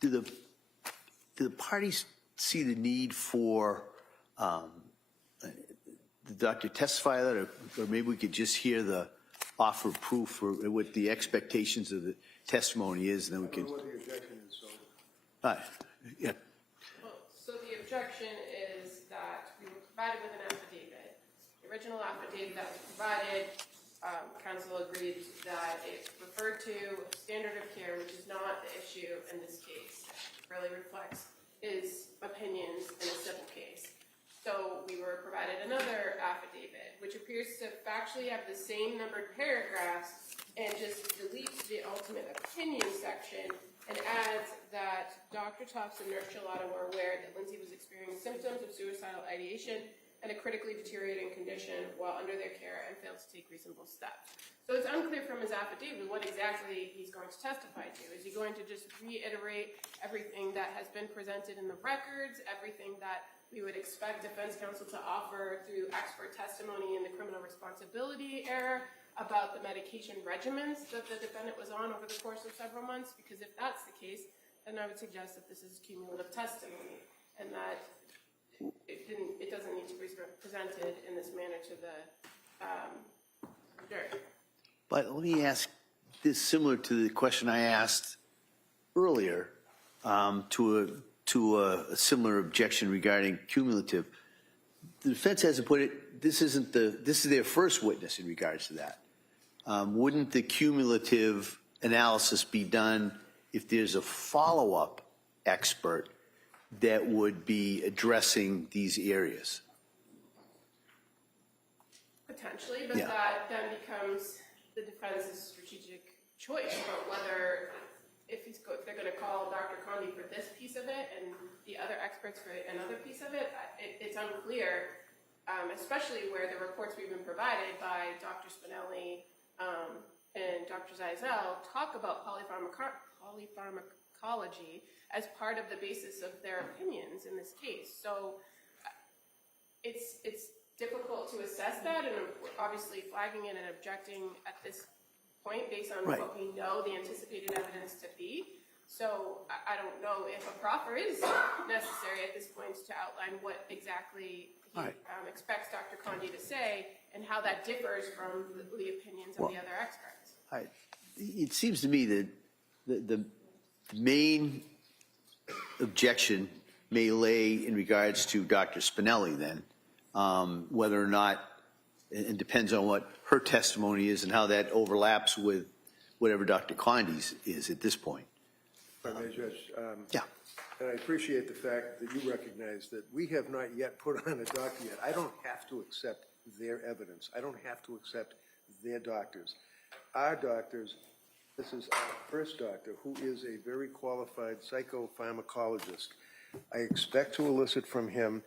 Do the parties see the need for the doctor testify that, or maybe we could just hear the offer of proof or what the expectations of the testimony is, and then we I can. don't know what the objection is, so. Yeah. Well, so the objection is that we were provided with an affidavit. The original affidavit that was provided, counsel agreed that it referred to standard of care, which is not the issue in this case. It really reflects his opinions in a civil case. So we were provided another affidavit, which appears to factually have the same numbered paragraphs and just deletes the ultimate opinion section and adds that Dr. Tufts and Nurse Gelato were aware that Lindsay was experiencing symptoms of suicidal ideation and a critically deteriorating condition while under their care and failed to take reasonable steps. So it's unclear from his affidavit what exactly he's going to testify to. Is he going to just reiterate everything that has been presented in the records, everything that we would expect defense counsel to offer through expert testimony in the criminal responsibility era about the medication regimens that the defendant was on over the course of several months? Because if that's the case, then I would suggest that this is cumulative testimony and that it doesn't need to be presented in this manner to the jury. But let me ask this, similar to the question I asked earlier, to a similar objection regarding cumulative. The defense hasn't put it. This is their first witness in regards to that. Wouldn't the cumulative analysis be done if there's a follow-up expert that would be addressing these areas? Potentially, but Yeah. that then becomes the defense's strategic choice about whether if they're going to call Dr. Condi for this piece of it and the other experts for another piece of it. It's unclear, especially where the reports we've been provided by Dr. Spinelli and Dr. Zeisel talk about polypharmacology as part of the basis of their opinions in this case. So it's difficult to assess that, and we're obviously flagging it and objecting at this point based on Right. what we know the anticipated evidence to be. So I don't know if a proffer is necessary at this point to outline what exactly he Right. expects Dr. Condi to say and how that differs from the opinions of the other experts. It seems to me that the main objection may lay in regards to Dr. Spinelli then, whether or not, and depends on what her testimony is and how that overlaps with whatever Dr. Condi's is at this point. If I may, Judge. Yeah. And I appreciate the fact that you recognize that we have not yet put on a doctor yet. I don't have to accept their evidence. I don't have to accept their doctors. Our doctors, this is our first doctor, who is a very qualified psychopharmacologist. I expect to elicit from him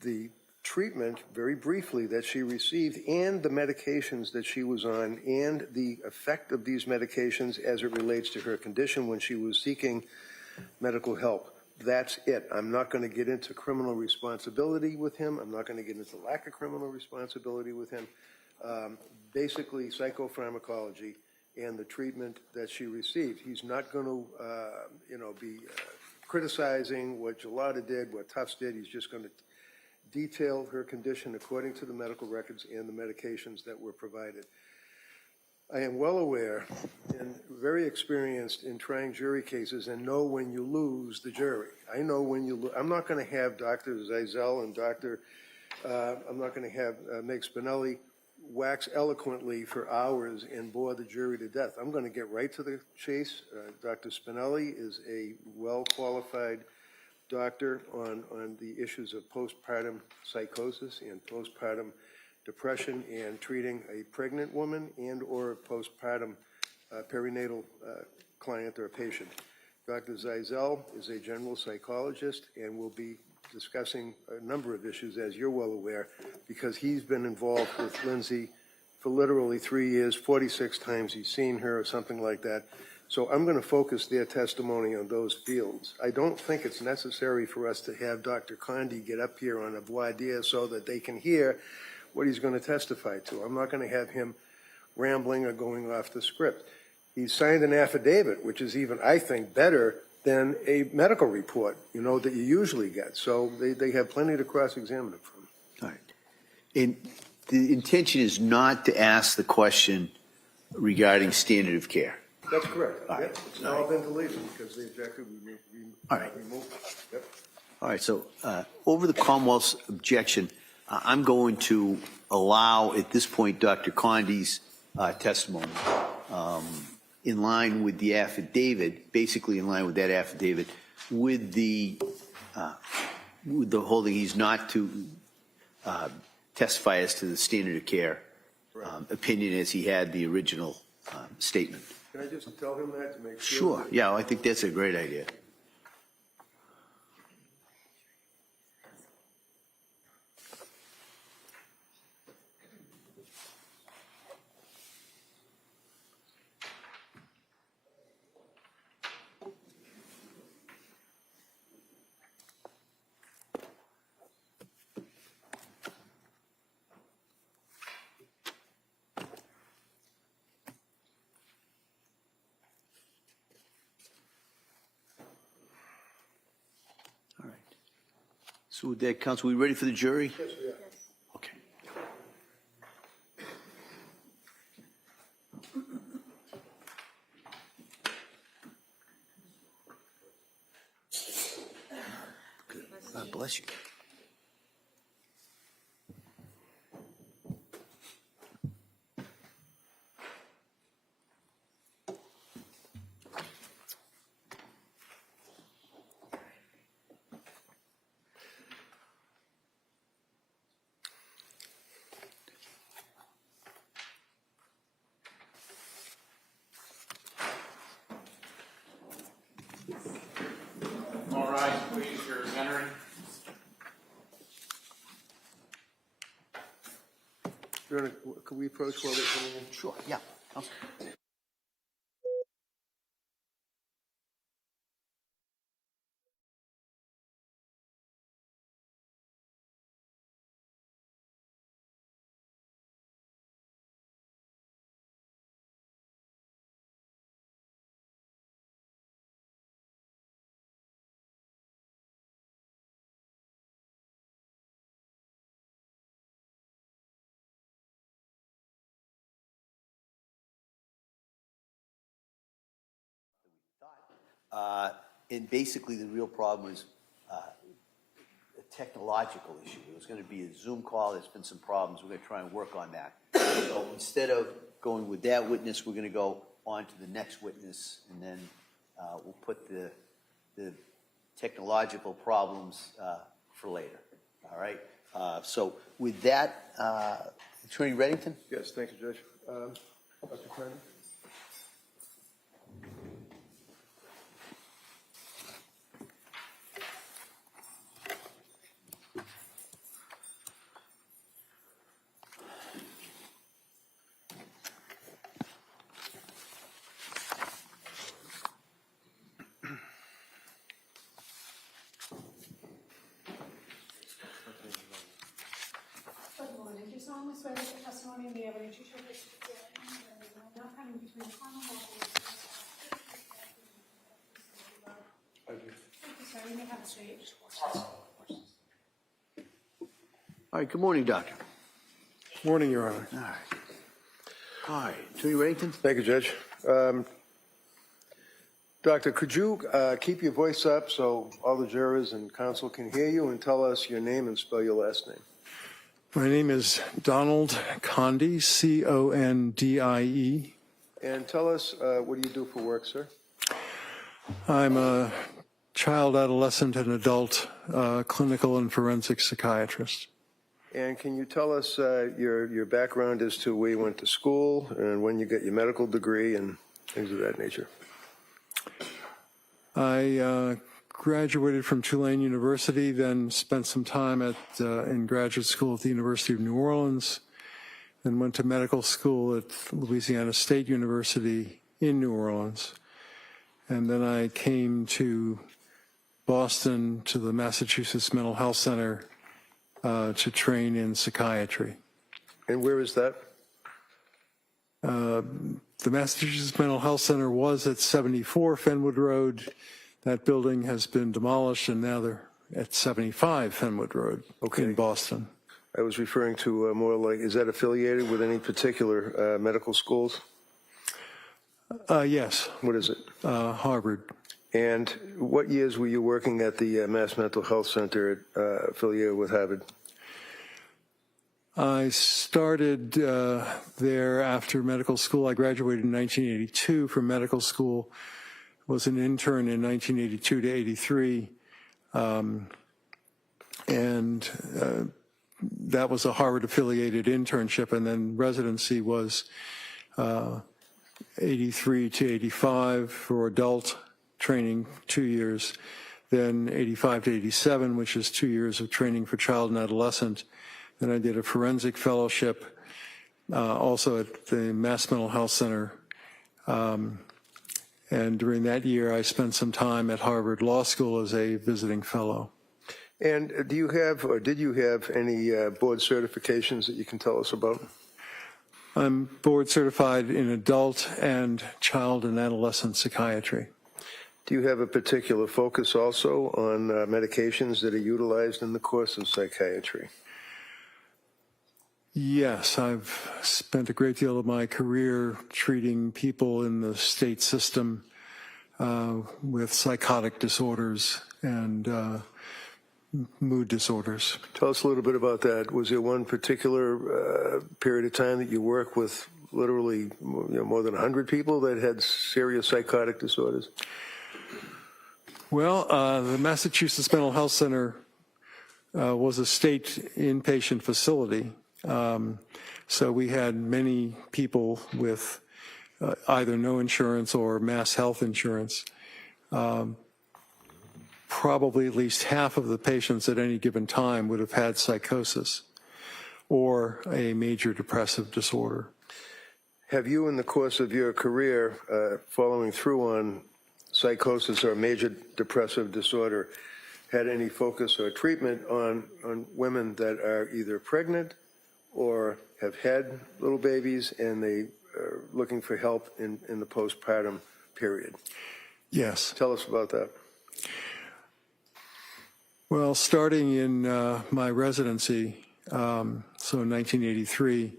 the treatment, very briefly, that she received and the medications that she was on and the effect of these medications as it relates to her condition when she was seeking medical help. That's it. I'm not going to get into criminal responsibility with him. I'm not going to get into lack of criminal responsibility with him. Basically, psychopharmacology and the treatment that she received. He's not going to, be criticizing what Gelato did, what Tufts did. He's just going to detail her condition according to the medical records and the medications that were provided. I am well aware and very experienced in trying jury cases and know when you lose the jury. I know when you lose. I'm not going to have Dr. Zeisel and I'm not going to have Meg Spinelli wax eloquently for hours and bore the jury to death. I'm going to get right to the chase. Dr. Spinelli is a well-qualified doctor on the issues of postpartum psychosis and postpartum depression and treating a pregnant woman and/or a postpartum perinatal client or patient. Dr. Zeisel is a general psychologist and will be discussing a number of issues, as you're well aware, because he's been involved with Lindsay for literally 3 years, 46 times he's seen her or something like that. So I'm going to focus their testimony on those fields. I don't think it's necessary for us to have Dr. Condi get up here on a voir dire so that they can hear what he's going to testify to. I'm not going to have him rambling or going off the script. He signed an affidavit, which is even, I think, better than a medical report, you know, that you usually get. So they have plenty to cross-examine him from. All right. And the intention is not to ask the question regarding standard of care. That's correct. All right. Yep. It's all been deleted because the objective All right. removed. Yep. All right, so over the Commonwealth's objection, I'm going to allow at this point Dr. Condi's testimony in line with the affidavit, basically in line with that affidavit, with the holding he's not to testify as to the standard of care opinion as he had the original statement. Can I just tell him that to make sure? Sure, yeah, I think that's a great idea. So with that, counsel, we ready for the jury? Yes, we are. Okay. Good. God bless you. All right, please, you're entering. Can we approach while they're coming in? Sure, yeah. Counsel. And basically, the real problem is a technological issue. It was going to be a Zoom call. There's been some problems. We're going to try and work on that. So instead of going with that witness, we're going to go on to the next witness, and then we'll put the technological problems for later. All right? So with that, Attorney Reddington? Yes, thank you, Judge. Dr. Condi? Good morning. Do you solemnly swear that the testimony and the evidence you shall give is the truth and the truth, and not coming between the Commonwealth and the I do. Thank you, sir. You may have a seat. All right, good morning, Doctor. Morning, Your Honor. All right. All right, Attorney Reddington? Thank you, Judge. Doctor, could you keep your voice up so all the jurors and counsel can hear you, and tell us your name and spell your last name? My name is Donald Condi, C-O-N-D-I-E. And tell us, what do you do for work, sir? I'm a child, adolescent, and adult clinical and forensic psychiatrist. And can you tell us your background as to where you went to school and when you got your medical degree and things of that nature? I graduated from Tulane University, then spent some time in graduate school at the University of New Orleans, then went to medical school at Louisiana State University in New Orleans. And then I came to Boston to the Massachusetts Mental Health Center to train in psychiatry. And where is that? The Massachusetts Mental Health Center was at 74 Fenwood Road. That building has been demolished, and now they're at 75 Fenwood Road in Boston. I was referring to more like, is that affiliated with any particular medical schools? Yes. What is it? Harvard. And what years were you working at the Mass Mental Health Center affiliated with Harvard? I started there after medical school. I graduated in 1982 from medical school, was an intern in 1982 to 83, and that was a Harvard-affiliated internship, and then residency was 83 to 85 for adult training, 2 years, then 85 to 87, which is 2 years of training for child and adolescent. Then I did a forensic fellowship, also at the Mass Mental Health Center. And during that year, I spent some time at Harvard Law School as a visiting fellow. And do you have, or did you have any board certifications that you can tell us about? I'm board certified in adult and child and adolescent psychiatry. Do you have a particular focus also on medications that are utilized in the course of psychiatry? Yes, I've spent a great deal of my career treating people in the state system with psychotic disorders and mood disorders. Tell us a little bit about that. Was there one particular period of time that you worked with literally more than 100 people that had serious psychotic disorders? Well, the Massachusetts Mental Health Center was a state inpatient facility. So we had many people with either no insurance or mass health insurance. Probably at least half of the patients at any given time would have had psychosis or a major depressive disorder. Have you, in the course of your career, following through on psychosis or major depressive disorder, had any focus or treatment on women that are either pregnant or have had little babies and they are looking for help in the postpartum period? Yes. Tell us about that. Well, starting in my residency, so in 1983,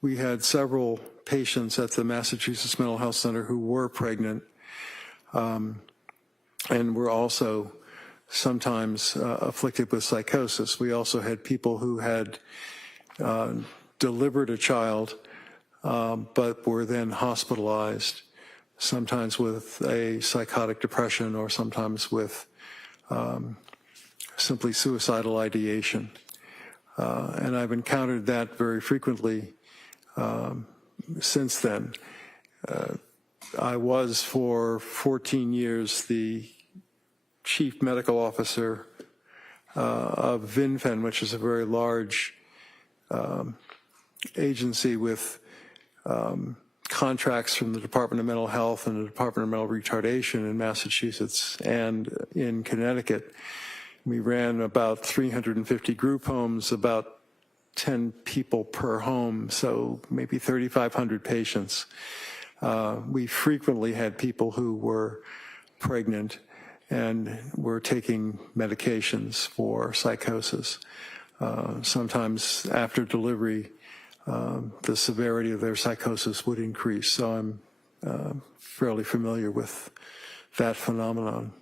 we had several patients at the Massachusetts Mental Health Center who were pregnant and were also sometimes afflicted with psychosis. We also had people who had delivered a child but were then hospitalized, sometimes with a psychotic depression or sometimes with simply suicidal ideation. And I've encountered that very frequently since then. I was for 14 years the chief medical officer of VinFen, which is a very large agency with contracts from the Department of Mental Health and the Department of Mental Retardation in Massachusetts and in Connecticut. We ran about 350 group homes, about 10 people per home, so maybe 3,500 patients. We frequently had people who were pregnant and were taking medications for psychosis. Sometimes after delivery, the severity of their psychosis would increase. So I'm fairly familiar with that phenomenon.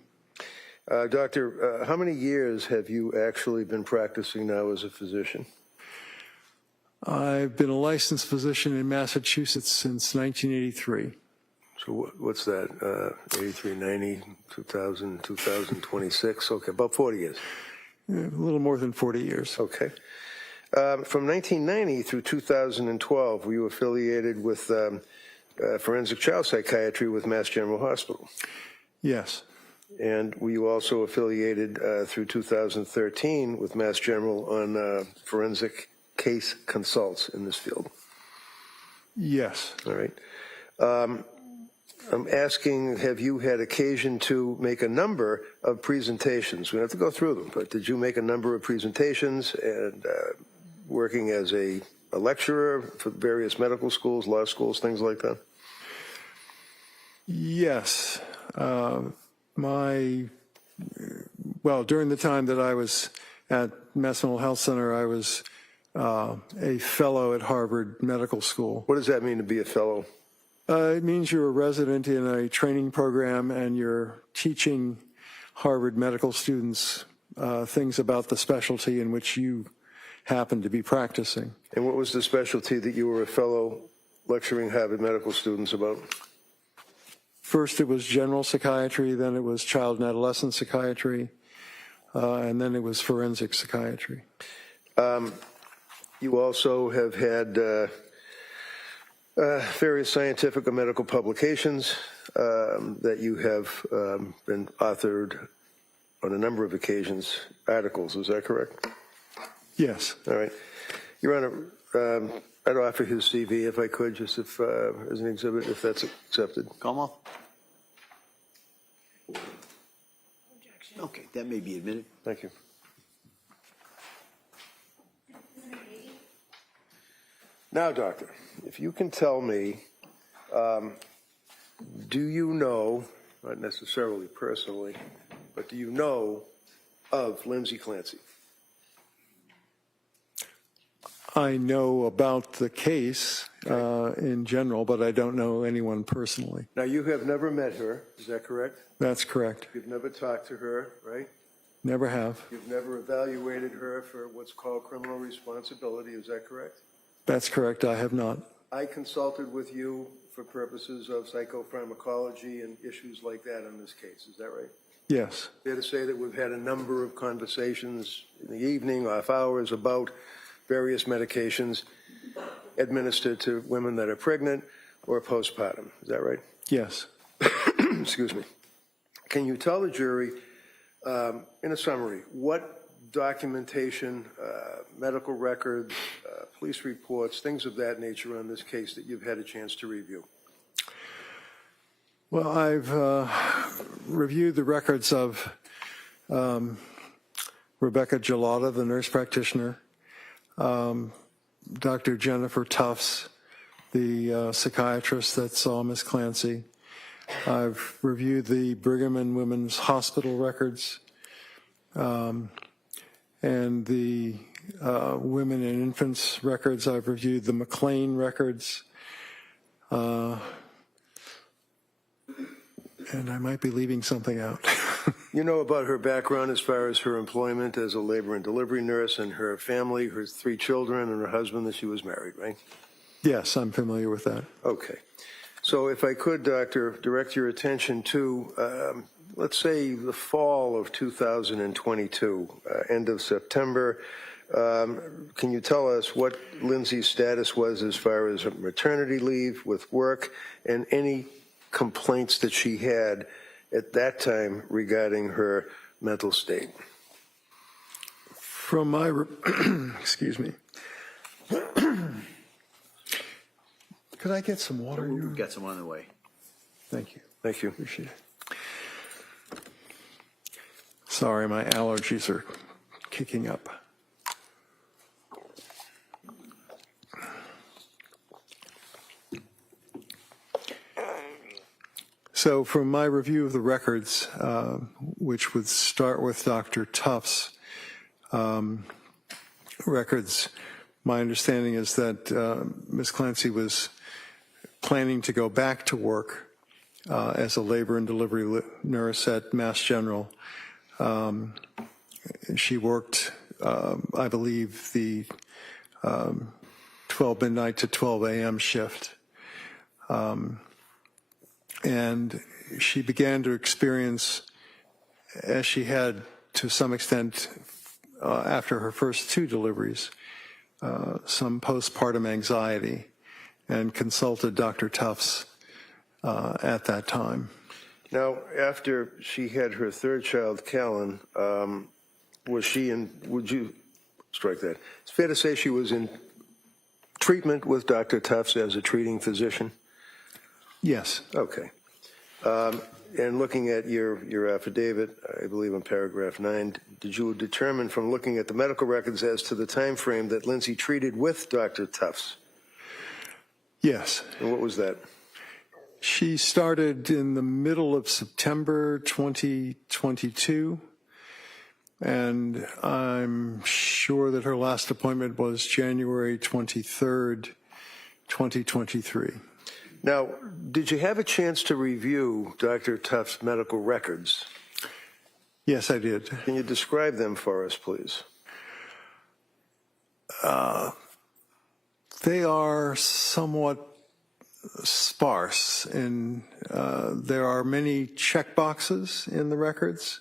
Doctor, how many years have you actually been practicing now as a physician? I've been a licensed physician in Massachusetts since 1983. So what's that? 83, 90, 2000, 2026? Okay, about 40 years. A little more than 40 years. Okay. From 1990 through 2012, were you affiliated with forensic child psychiatry with Mass General Hospital? Yes. And were you also affiliated through 2013 with Mass General on forensic case consults in this field? Yes. All right. I'm asking, have you had occasion to make a number of presentations? We don't have to go through them, but did you make a number of presentations and working as a lecturer for various medical schools, law schools, things like that? Yes. During the time that I was at Mass Mental Health Center, I was a fellow at Harvard Medical School. What does that mean to be a fellow? It means you're a resident in a training program and you're teaching Harvard medical students things about the specialty in which you happen to be practicing. And what was the specialty that you were a fellow lecturing Harvard medical students about? First, it was general psychiatry, then it was child and adolescent psychiatry, and then it was forensic psychiatry. You also have had various scientific or medical publications that you have been authored on a number of occasions, articles, is that correct? Yes. All right. Your Honor, I'd offer his CV if I could, just if, as an exhibit, if that's accepted. Como? Okay, that may be admitted. Thank you. Now, doctor, if you can tell me, do you know, not necessarily personally, but do you know of Lindsay Clancy? I know about the case in general, but I don't know anyone personally. Now, you have never met her, is that correct? That's correct. You've never talked to her, right? Never have. You've never evaluated her for what's called criminal responsibility, is that correct? That's correct. I have not. I consulted with you for purposes of psychopharmacology and issues like that on this case, is that right? Yes. Fair to say that we've had a number of conversations in the evening, off hours, about various medications administered to women that are pregnant or postpartum, is that right? Yes. Excuse me. Can you tell the jury, in a summary, what documentation, medical records, police reports, things of that nature on this case that you've had a chance to review? Well, I've reviewed the records of Rebecca Gelada, the nurse practitioner, Dr. Jennifer Tufts, the psychiatrist that saw Ms. Clancy. I've reviewed the Brigham and Women's Hospital records and the women and infants records. I've reviewed the McLean records. And I might be leaving something out. You know about her background as far as her employment as a labor and delivery nurse and her family, her 3 children and her husband, that she was married, right? Yes, I'm familiar with that. Okay. So if I could, Doctor, direct your attention to, let's say, the fall of 2022, end of September. Can you tell us what Lindsay's status was as far as maternity leave with work and any complaints that she had at that time regarding her mental state? From my, excuse me. Could I get some water? We've got some on the way. Thank you. Thank you. Appreciate it. Sorry, my allergies are kicking up. So from my review of the records, which would start with Dr. Tufts' records, my understanding is that Ms. Clancy was planning to go back to work as a labor and delivery nurse at Mass General. She worked, I believe, the 12 midnight to 12 a.m. shift. And she began to experience, as she had to some extent after her first 2 deliveries, some postpartum anxiety, and consulted Dr. Tufts at that time. Now, after she had her 3rd child, Callan, was she in, would you strike that? It's fair to say she was in treatment with Dr. Tufts as a treating physician? Yes. Okay. And looking at your affidavit, I believe in paragraph 9, did you determine from looking at the medical records as to the time frame that Lindsay treated with Dr. Tufts? Yes. And what was that? She started in the middle of September 2022, and I'm sure that her last appointment was January 23rd, 2023. Now, did you have a chance to review Dr. Tufts' medical records? Yes, I did. Can you describe them for us, please? They are somewhat sparse, and there are many check boxes in the records,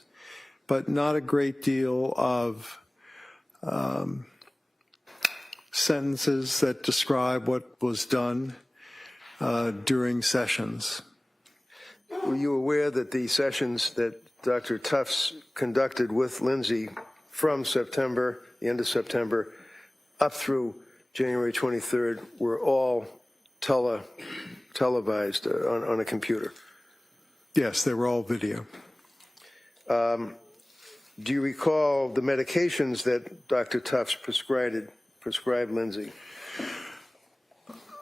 but not a great deal of sentences that describe what was done during sessions. Were you aware that the sessions that Dr. Tufts conducted with Lindsay from September, the end of September, up through January 23rd were all televised on a computer? Yes, they were all video. Do you recall the medications that Dr. Tufts prescribed Lindsay?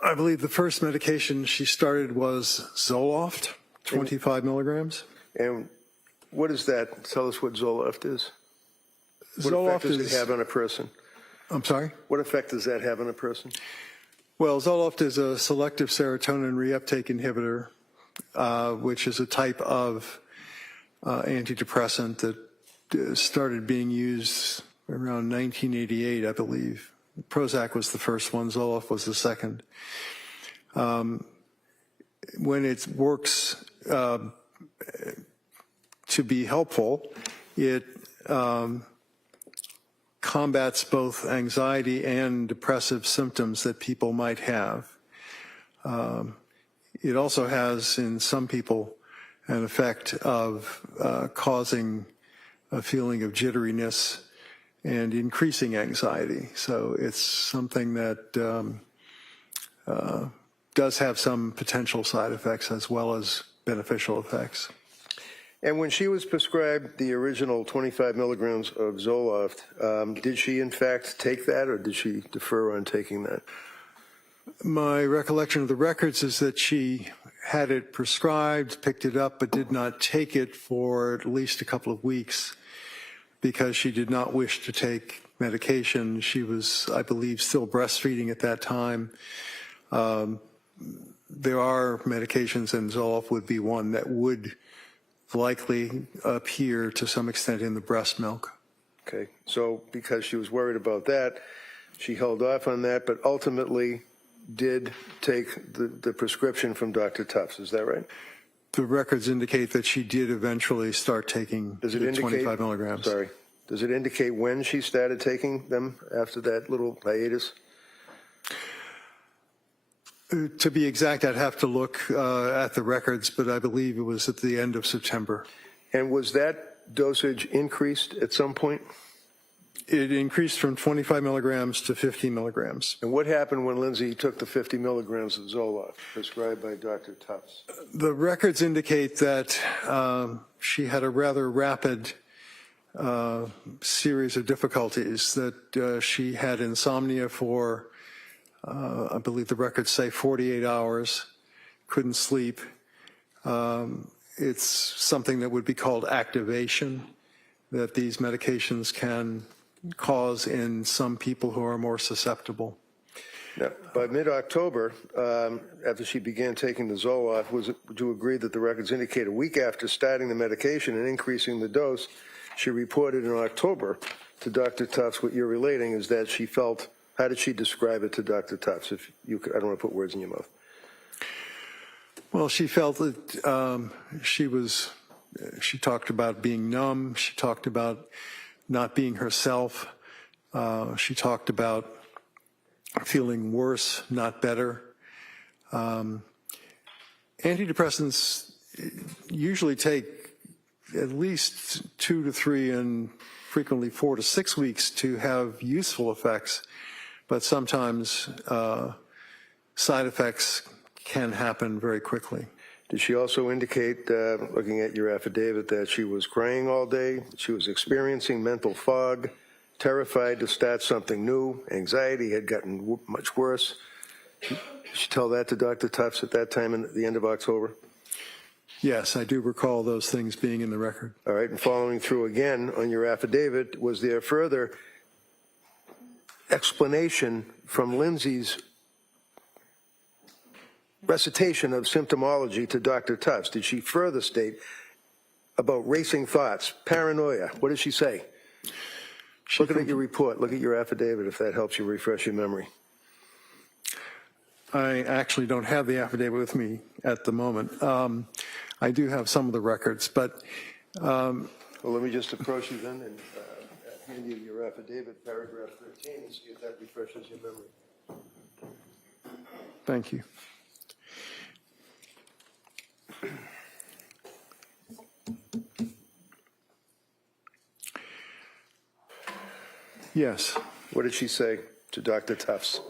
I believe the first medication she started was Zoloft, 25 milligrams. And what is that? Tell us what Zoloft is. What Zoloft effect does it have on a person? I'm sorry? What effect does that have on a person? Well, Zoloft is a selective serotonin reuptake inhibitor, which is a type of antidepressant that started being used around 1988, I believe. Prozac was the first one, Zoloft was the second. When it works to be helpful, it combats both anxiety and depressive symptoms that people might have. It also has, in some people, an effect of causing a feeling of jitteriness and increasing anxiety. So it's something that does have some potential side effects as well as beneficial effects. And when she was prescribed the original 25 milligrams of Zoloft, did she in fact take that, or did she defer on taking that? My recollection of the records is that she had it prescribed, picked it up, but did not take it for at least a couple of weeks because she did not wish to take medication. She was, I believe, still breastfeeding at that time. There are medications, and Zoloft would be one that would likely appear to some extent in the breast milk. Okay, so because she was worried about that, she held off on that, but ultimately did take the prescription from Dr. Tufts. Is that right? The records indicate that she did eventually start taking the 25 milligrams. Sorry. Does it indicate when she started taking them after that little hiatus? To be exact, I'd have to look at the records, but I believe it was at the end of September. And was that dosage increased at some point? It increased from 25 milligrams to 50 milligrams. And what happened when Lindsay took the 50 milligrams of Zoloft prescribed by Dr. Tufts? The records indicate that she had a rather rapid series of difficulties, that she had insomnia for, I believe the records say 48 hours, couldn't sleep. It's something that would be called activation, that these medications can cause in some people who are more susceptible. Now, by mid-October, after she began taking the Zoloft, would you agree that the records indicate a week after starting the medication and increasing the dose, she reported in October to Dr. Tufts what you're relating is that she felt, how did she describe it to Dr. Tufts? If you could, I don't want to put words in your mouth. Well, she felt that she talked about being numb. She talked about not being herself. She talked about feeling worse, not better. Antidepressants usually take at least 2 to 3 and frequently 4 to 6 weeks to have useful effects, but sometimes side effects can happen very quickly. Did she also indicate, looking at your affidavit, that she was crying all day, she was experiencing mental fog, terrified to start something new, anxiety had gotten much worse? Did she tell that to Dr. Tufts at that time at the end of October? Yes, I do recall those things being in the record. All right, and following through again on your affidavit, was there further explanation from Lindsay's recitation of symptomology to Dr. Tufts? Did she further state about racing thoughts, paranoia? What did she say? Looking at your report, look at your affidavit if that helps you refresh your memory. I actually don't have the affidavit with me at the moment. I do have some of the records, but... Well, let me just approach you then and hand you your affidavit, paragraph 13, and see if that refreshes your memory. Thank you. Yes. What did she say to Dr. Tufts?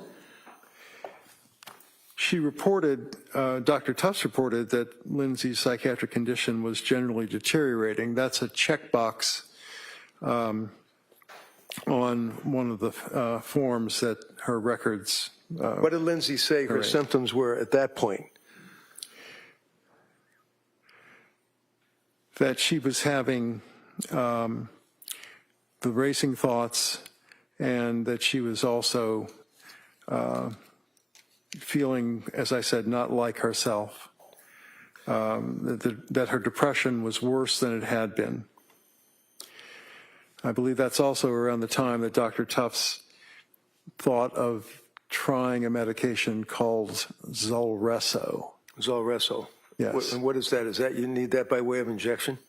She reported, Dr. Tufts reported that Lindsay's psychiatric condition was generally deteriorating. That's a checkbox on one of the forms that her records. What did Lindsay say her symptoms were at that point? That she was having the racing thoughts, and that she was also feeling, as I said, not like herself, that her depression was worse than it had been. I believe that's also around the time that Dr. Tufts thought of trying a medication called Zulresso. Zulresso. Yes. And what is that? Is that you need that by way of injection?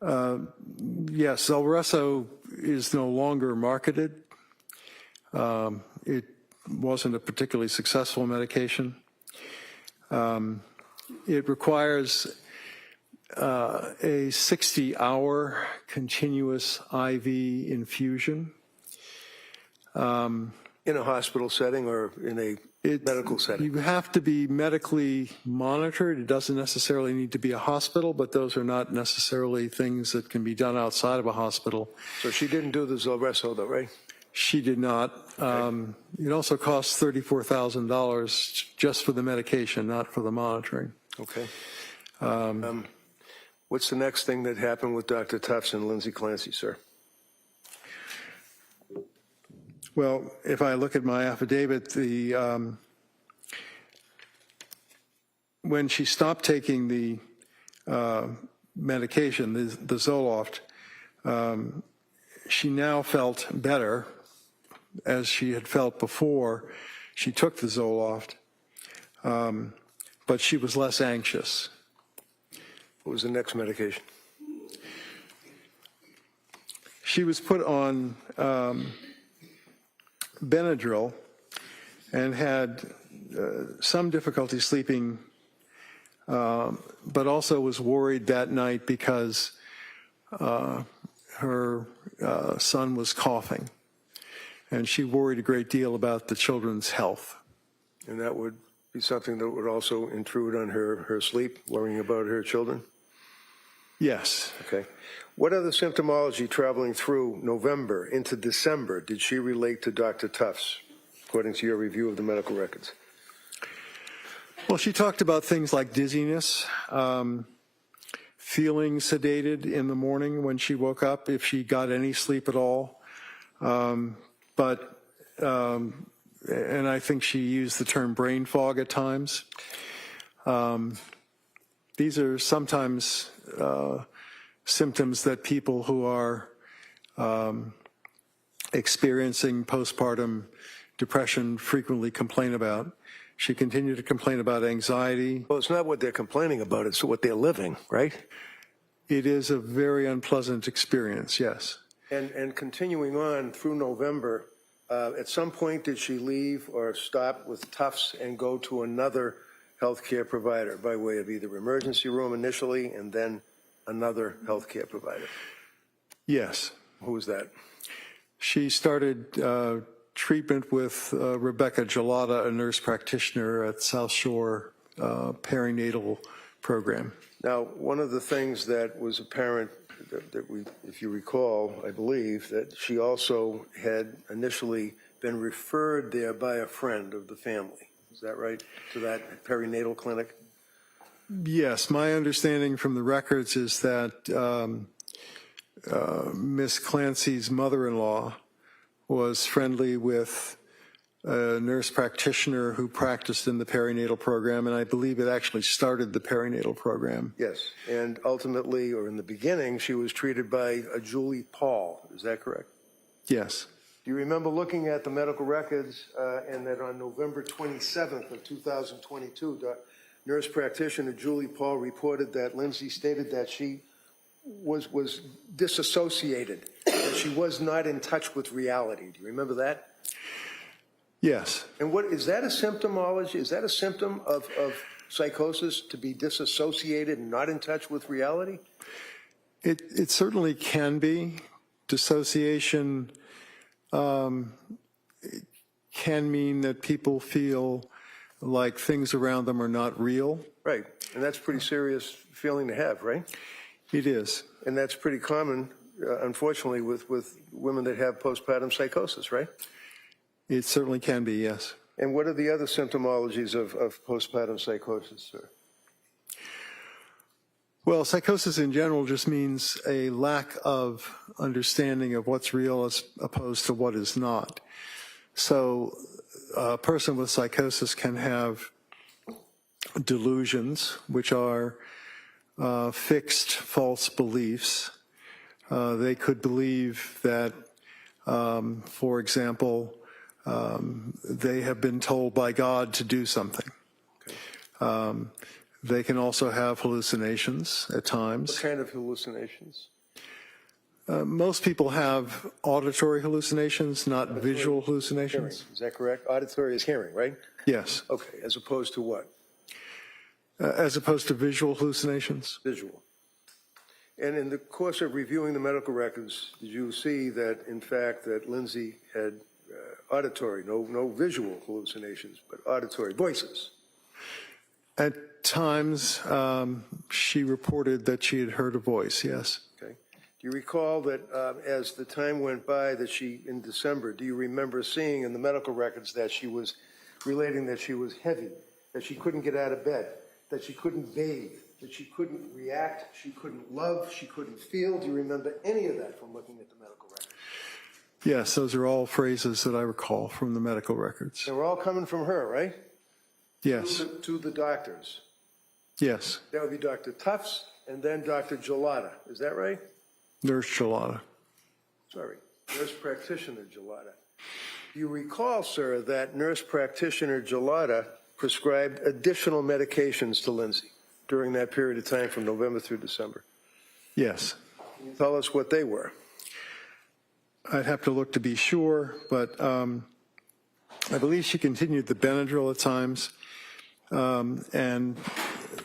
Yes, Zulresso is no longer marketed. It wasn't a particularly successful medication. It requires a 60-hour continuous IV infusion. In a hospital setting or in a medical setting? You have to be medically monitored. It doesn't necessarily need to be a hospital, but those are not necessarily things that can be done outside of a hospital. So she didn't do the Zulresso though, right? She did not. Okay. It also costs $34,000 just for the medication, not for the monitoring. Okay. What's the next thing that happened with Dr. Tufts and Lindsay Clancy, sir? Well, if I look at my affidavit, when she stopped taking the medication, the Zoloft, she now felt better, as she had felt before she took the Zoloft, but she was less anxious. What was the next medication? She was put on Benadryl and had some difficulty sleeping, but also was worried that night because her son was coughing, and she worried a great deal about the children's health. And that would be something that would also intrude on her sleep, worrying about her children? Yes. Okay. What other symptomology traveling through November into December did she relate to Dr. Tufts, according to your review of the medical records? Well, she talked about things like dizziness, feeling sedated in the morning when she woke up, if she got any sleep at all. And I think she used the term brain fog at times. These are sometimes symptoms that people who are experiencing postpartum depression frequently complain about. She continued to complain about anxiety. Well, it's not what they're complaining about, it's what they're living, right? It is a very unpleasant experience, yes. And continuing on through November, at some point did she leave or stop with Tufts and go to another healthcare provider by way of either emergency room initially and then another healthcare provider? Yes. Who was that? She started treatment with Rebecca Gelada, a nurse practitioner at South Shore perinatal program. Now, one of the things that was apparent that we, if you recall, I believe, that she also had initially been referred there by a friend of the family. Is that right? To that perinatal clinic? Yes, my understanding from the records is that Miss Clancy's mother-in-law was friendly with a nurse practitioner who practiced in the perinatal program, and I believe it actually started the perinatal program. Yes, and ultimately, or in the beginning, she was treated by a Julie Paul. Is that correct? Yes. Do you remember looking at the medical records and that on November 27th of 2022, nurse practitioner Julie Paul reported that Lindsay stated that she was disassociated, that she was not in touch with reality. Do you remember that? Yes. And what is that a symptomology? Is that a symptom of psychosis, to be disassociated and not in touch with reality? It certainly can be. Dissociation can mean that people feel like things around them are not real. Right, and that's a pretty serious feeling to have, right? It is. And that's pretty common, unfortunately, with women that have postpartum psychosis, right? It certainly can be, yes. And what are the other symptomologies of postpartum psychosis, sir? Well, psychosis in general just means a lack of understanding of what's real as opposed to what is not. So a person with psychosis can have delusions, which are fixed false beliefs. They could believe that, for example, they have been told by God to do something. Okay. They can also have hallucinations at times. What kind of hallucinations? Most people have auditory hallucinations, not visual hallucinations. Hearing. Is that correct? Auditory is hearing, right? Yes. Okay, as opposed to what? As opposed to visual hallucinations. Visual. And in the course of reviewing the medical records, did you see that, in fact, that Lindsay had auditory, no visual hallucinations, but auditory voices? At times, she reported that she had heard a voice, yes. Okay. Do you recall that as the time went by that she, in December, do you remember seeing in the medical records that she was relating that she was heavy, that she couldn't get out of bed, that she couldn't bathe, that she couldn't react, she couldn't love, she couldn't feel? Do you remember any of that from looking at the medical records? Yes, those are all phrases that I recall from the medical records. They were all coming from her, right? Yes. To the doctors. Yes. That would be Dr. Tufts and then Dr. Gelada. Is that right? Nurse Gelada. Sorry, nurse practitioner Gelada. Do you recall, sir, that nurse practitioner Gelada prescribed additional medications to Lindsay during that period of time from November through December? Yes. Can you tell us what they were? I'd have to look to be sure, but I believe she continued the Benadryl at times. And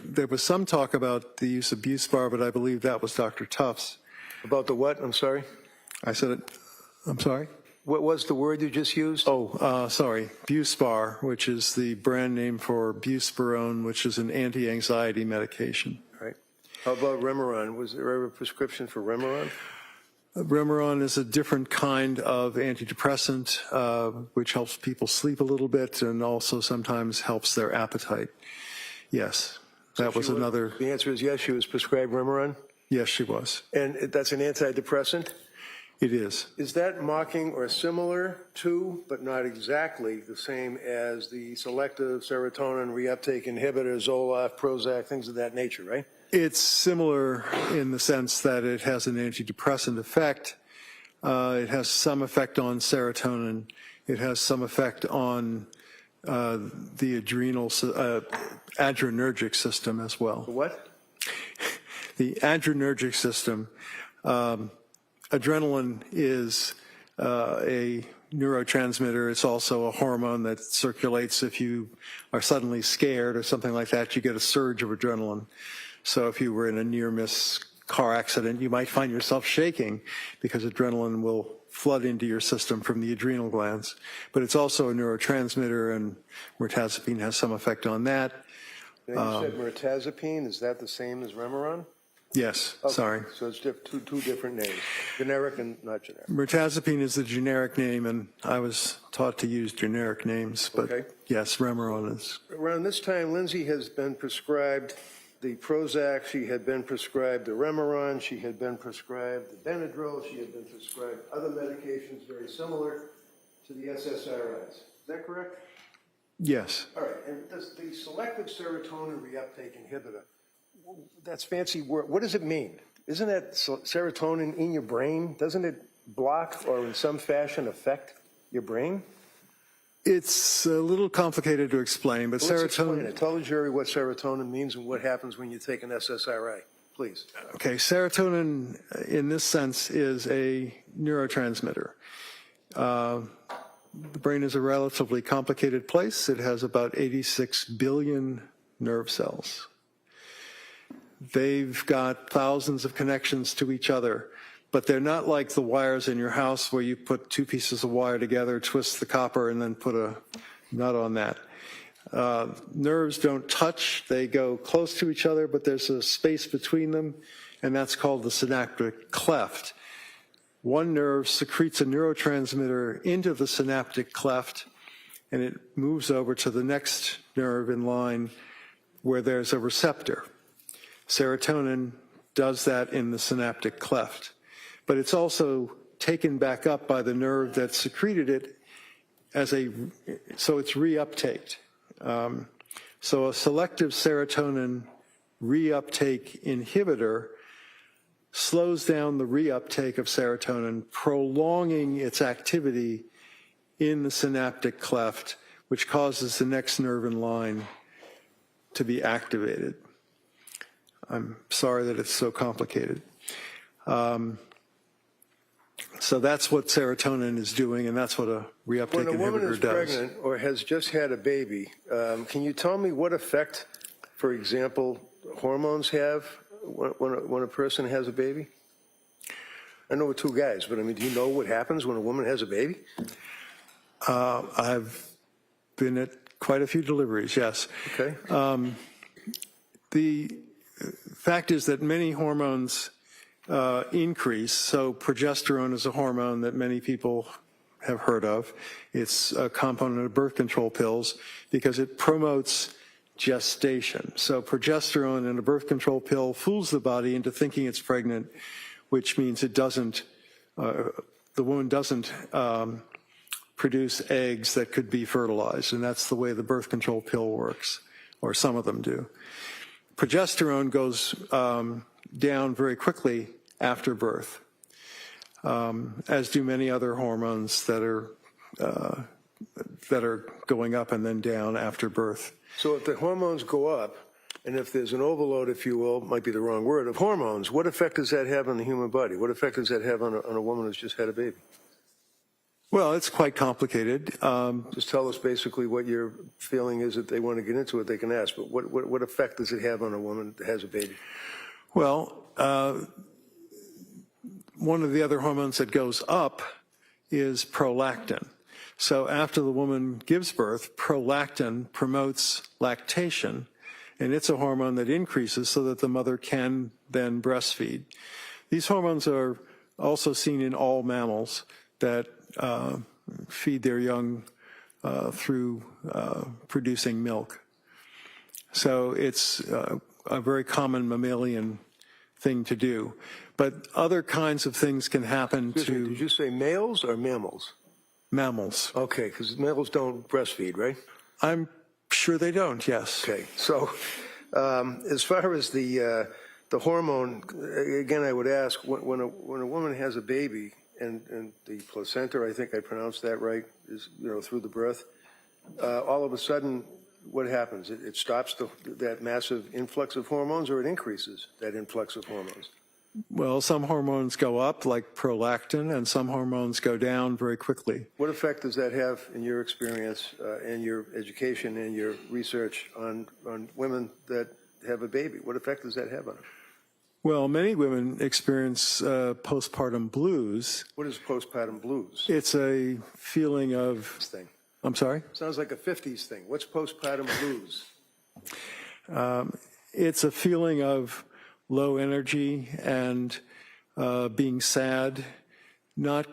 there was some talk about the use of Buspar, but I believe that was Dr. Tufts. About the what? I'm sorry? I said it. I'm sorry? What was the word you just used? Oh, sorry. Buspar, which is the brand name for Buspirone, which is an anti-anxiety medication. Right. How about Remeron? Was there ever a prescription for Remeron? Remeron is a different kind of antidepressant, which helps people sleep a little bit and also sometimes helps their appetite. Yes, that was another. The answer is yes, she was prescribed Remeron? Yes, she was. And that's an antidepressant? It is. Is that mocking or similar to, but not exactly the same as the selective serotonin reuptake inhibitor, Zoloft, Prozac, things of that nature, right? It's similar in the sense that it has an antidepressant effect. It has some effect on serotonin. It has some effect on the adrenergic system as well. The what? The adrenergic system. Adrenaline is a neurotransmitter. It's also a hormone that circulates if you are suddenly scared or something like that. You get a surge of adrenaline. So if you were in a near-miss car accident, you might find yourself shaking because adrenaline will flood into your system from the adrenal glands. But it's also a neurotransmitter, and mirtazapine has some effect on that. Now you said mirtazapine. Is that the same as Remeron? Yes, Okay. sorry. So it's two different names, generic and not generic. Mirtazapine is the generic name, and I was taught to use generic names, but Okay. yes, Remeron is. Around this time, Lindsay has been prescribed the Prozac, she had been prescribed the Remeron, she had been prescribed the Benadryl, she had been prescribed other medications very similar to the SSRIs. Is that correct? Yes. All right, and does the selective serotonin reuptake inhibitor, that's fancy word, what does it mean? Isn't that serotonin in your brain? Doesn't it block or in some fashion affect your brain? It's a little complicated to explain, but Let's explain serotonin. it. Tell the jury what serotonin means and what happens when you take an SSRI, please. Okay, serotonin in this sense is a neurotransmitter. The brain is a relatively complicated place. It has about 86 billion nerve cells. They've got thousands of connections to each other, but they're not like the wires in your house where you put two pieces of wire together, twist the copper, and then put a nut on that. Nerves don't touch. They go close to each other, but there's a space between them, and that's called the synaptic cleft. One nerve secretes a neurotransmitter into the synaptic cleft, and it moves over to the next nerve in line where there's a receptor. Serotonin does that in the synaptic cleft, but it's also taken back up by the nerve that secreted it so it's reuptaked. So a selective serotonin reuptake inhibitor slows down the reuptake of serotonin, prolonging its activity in the synaptic cleft, which causes the next nerve in line to be activated. I'm sorry that it's so complicated. So that's what serotonin is doing, and that's what a reuptake When a woman inhibitor is does. pregnant or has just had a baby, can you tell me what effect, for example, hormones have when a person has a baby? I know we're two guys, but I mean, do you know what happens when a woman has a baby? I've been at quite a few deliveries, yes. Okay. The fact is that many hormones increase. So progesterone is a hormone that many people have heard of. It's a component of birth control pills because it promotes gestation. So progesterone in a birth control pill fools the body into thinking it's pregnant, which means it doesn't, the woman doesn't produce eggs that could be fertilized. And that's the way the birth control pill works, or some of them do. Progesterone goes down very quickly after birth, as do many other hormones that are going up and then down after birth. So if the hormones go up, and if there's an overload, if you will, might be the wrong word, of hormones, what effect does that have on the human body? What effect does that have on a woman who's just had a baby? Well, it's quite complicated. Just tell us basically what your feeling is. If they want to get into it, they can ask. But what effect does it have on a woman that has a baby? Well, one of the other hormones that goes up is prolactin. So after the woman gives birth, prolactin promotes lactation, and it's a hormone that increases so that the mother can then breastfeed. These hormones are also seen in all mammals that feed their young through producing milk. So it's a very common mammalian thing to do. But other kinds of things can happen to Did you say males or mammals? mammals. Okay, because mammals don't breastfeed, right? I'm sure they don't, yes. Okay, so as far as the hormone, again, I would ask, when a woman has a baby and the placenta, I think I pronounced that right, is through the birth, all of a sudden, what happens? It stops that massive influx of hormones, or it increases that influx of hormones? Well, some hormones go up, like prolactin, and some hormones go down very quickly. What effect does that have in your experience, in your education, and your research on women that have a baby? What effect does that have on them? Well, many women experience postpartum blues. What is postpartum blues? It's a feeling of... Thing. I'm sorry? Sounds like a 50s thing. What's postpartum blues? It's a feeling of low energy and being sad, not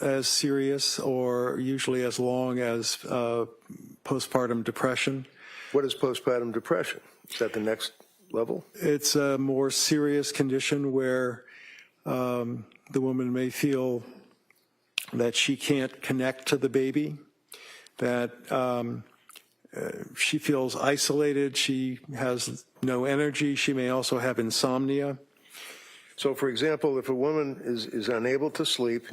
as serious or usually as long as postpartum depression. What is postpartum depression? Is that the next level? It's a more serious condition where the woman may feel that she can't connect to the baby, that she feels isolated, she has no energy, she may also have insomnia. So, for example, if a woman is unable to sleep,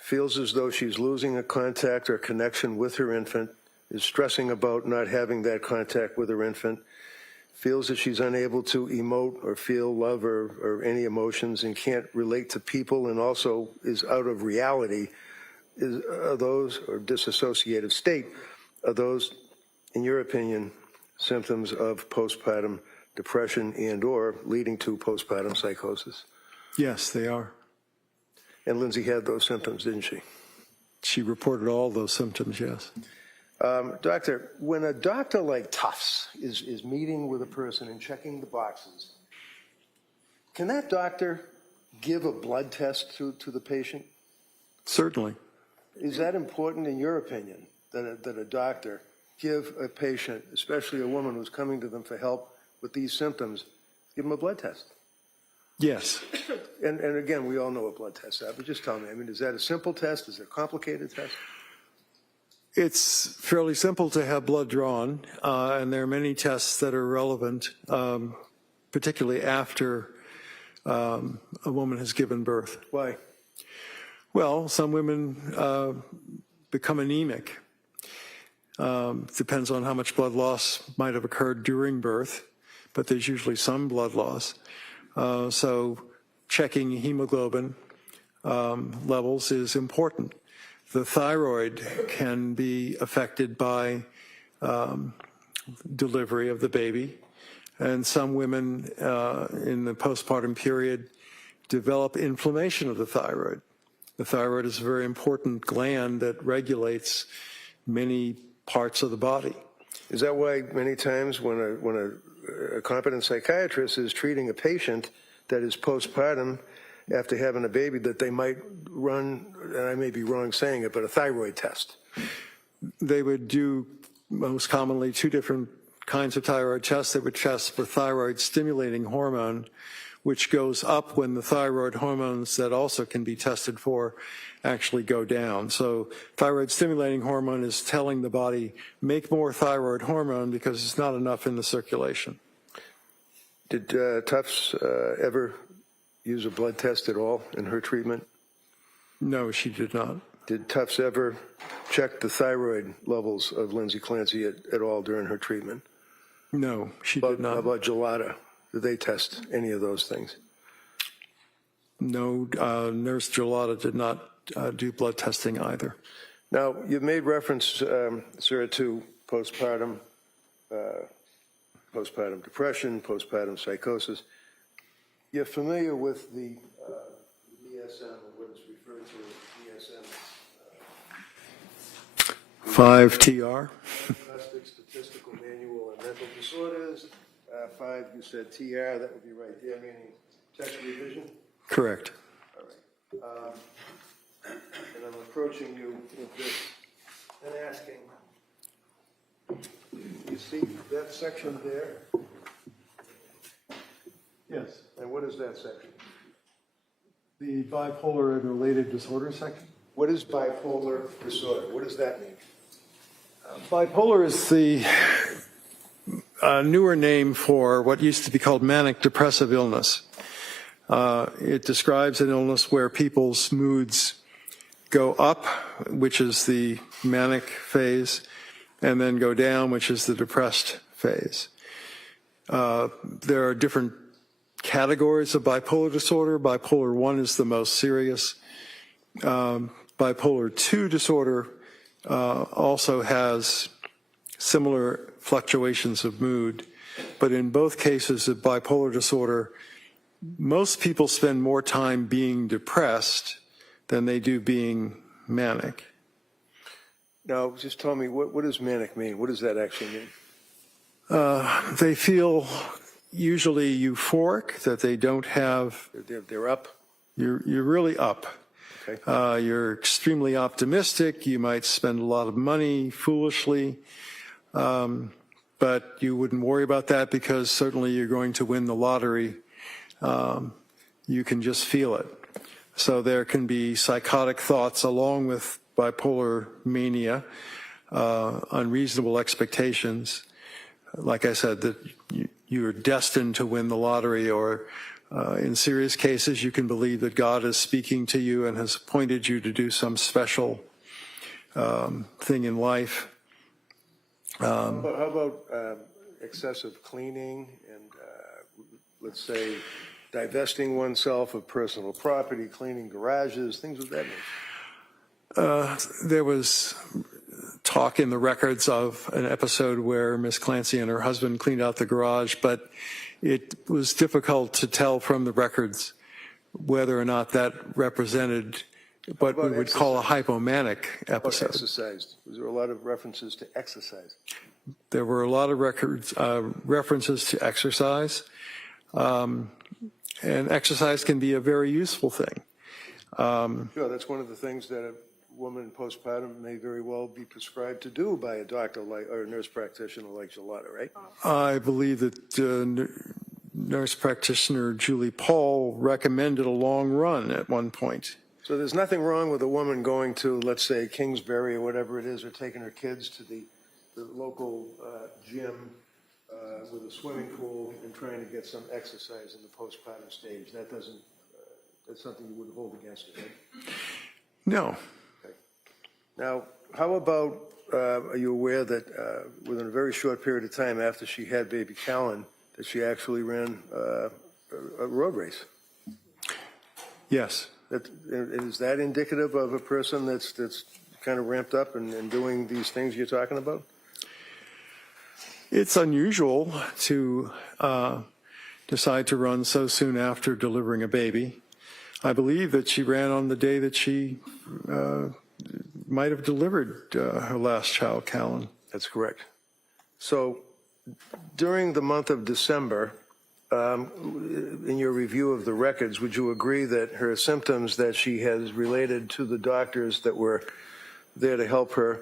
feels as though she's losing a contact or connection with her infant, is stressing about not having that contact with her infant, feels that she's unable to emote or feel love or any emotions and can't relate to people, and also is out of reality, are those, or disassociative state, are those, in your opinion, symptoms of postpartum depression and or leading to postpartum psychosis? Yes, they are. And Lindsay had those symptoms, didn't she? She reported all those symptoms, yes. Doctor, when a doctor like Tufts is meeting with a person and checking the boxes, can that doctor give a blood test to the patient? Certainly. Is that important in your opinion, that a doctor give a patient, especially a woman who's coming to them for help with these symptoms, give them a blood test? Yes. And again, we all know what blood tests are, but just tell me, I mean, is that a simple test? Is it a complicated test? It's fairly simple to have blood drawn, and there are many tests that are relevant, particularly after a woman has given birth. Why? Well, some women become anemic. Depends on how much blood loss might have occurred during birth, but there's usually some blood loss. So checking hemoglobin levels is important. The thyroid can be affected by delivery of the baby, and some women in the postpartum period develop inflammation of the thyroid. The thyroid is a very important gland that regulates many parts of the body. Is that why many times when a competent psychiatrist is treating a patient that is postpartum after having a baby, that they might run, and I may be wrong saying it, but a thyroid test? They would do most commonly two different kinds of thyroid tests. They would test for thyroid stimulating hormone, which goes up when the thyroid hormones that also can be tested for actually go down. So thyroid stimulating hormone is telling the body, make more thyroid hormone because it's not enough in the circulation. Did Tufts ever use a blood test at all in her treatment? No, she did not. Did Tufts ever check the thyroid levels of Lindsay Clancy at all during her treatment? No, she did not. How about gelata? Did they test any of those things? No, Nurse Gelata did not do blood testing either. Now, you've made reference, sir, to postpartum depression, postpartum psychosis. You're familiar with the DSM, or what is referred to as DSM? 5TR. Diagnostic Statistical Manual of Mental Disorders. 5, you said TR, that would be right there, meaning text revision? Correct. All right. And I'm approaching you with this and asking, you see that section there? Yes. And what is that section? The bipolar and related disorder section. What is bipolar disorder? What does that mean? Bipolar is the newer name for what used to be called manic depressive illness. It describes an illness where people's moods go up, which is the manic phase, and then go down, which is the depressed phase. There are different categories of bipolar disorder. Bipolar 1 is the most serious. Bipolar 2 disorder also has similar fluctuations of mood, but in both cases of bipolar disorder, most people spend more time being depressed than they do being manic. Now, just tell me, what does manic mean? What does that actually mean? They feel usually euphoric, that they don't have... They're up? You're really up. Okay. You're extremely optimistic. You might spend a lot of money foolishly, but you wouldn't worry about that because certainly you're going to win the lottery. You can just feel it. So there can be psychotic thoughts along with bipolar mania, unreasonable expectations. Like I said, that you're destined to win the lottery, or in serious cases, you can believe that God is speaking to you and has appointed you to do some special thing in life. How about excessive cleaning and, let's say, divesting oneself of personal property, cleaning garages, things of that nature? There was talk in the records of an episode where Miss Clancy and her husband cleaned out the garage, but it was difficult to tell from the records whether or not that represented what we would call a hypomanic episode. Exercise. Was there a lot of references to exercise? There were a lot of references to exercise, and exercise can be a very useful thing. Sure, that's one of the things that a woman postpartum may very well be prescribed to do by a doctor or a nurse practitioner like Gillotta, right? I believe that nurse practitioner Julie Paul recommended a long run at one point. So there's nothing wrong with a woman going to, let's say, Kingsbury or whatever it is, or taking her kids to the local gym with a swimming pool and trying to get some exercise in the postpartum stage. That doesn't, that's something you wouldn't hold against her, right? No. Okay. Now, how about, are you aware that within a very short period of time after she had baby Callan, that she actually ran a road race? Yes. Is that indicative of a person that's kind of ramped up and doing these things you're talking about? It's unusual to decide to run so soon after delivering a baby. I believe that she ran on the day that she might have delivered her last child, Callan. That's correct. So during the month of December, in your review of the records, would you agree that her symptoms that she has related to the doctors that were there to help her,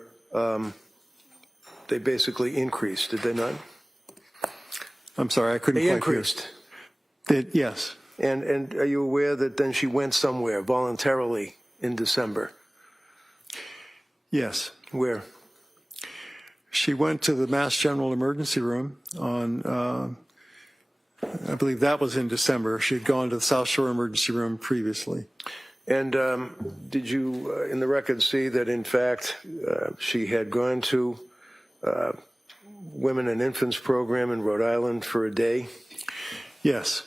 they basically increased, did they not? I'm sorry, I couldn't They quite increased. hear. Yes. And are you aware that then she went somewhere voluntarily in December? Yes. Where? She went to the Mass General Emergency Room on, I believe that was in December. She had gone to the South Shore Emergency Room previously. And did you, in the records, see that, in fact, she had gone to Women and Infants program in Rhode Island for a day? Yes.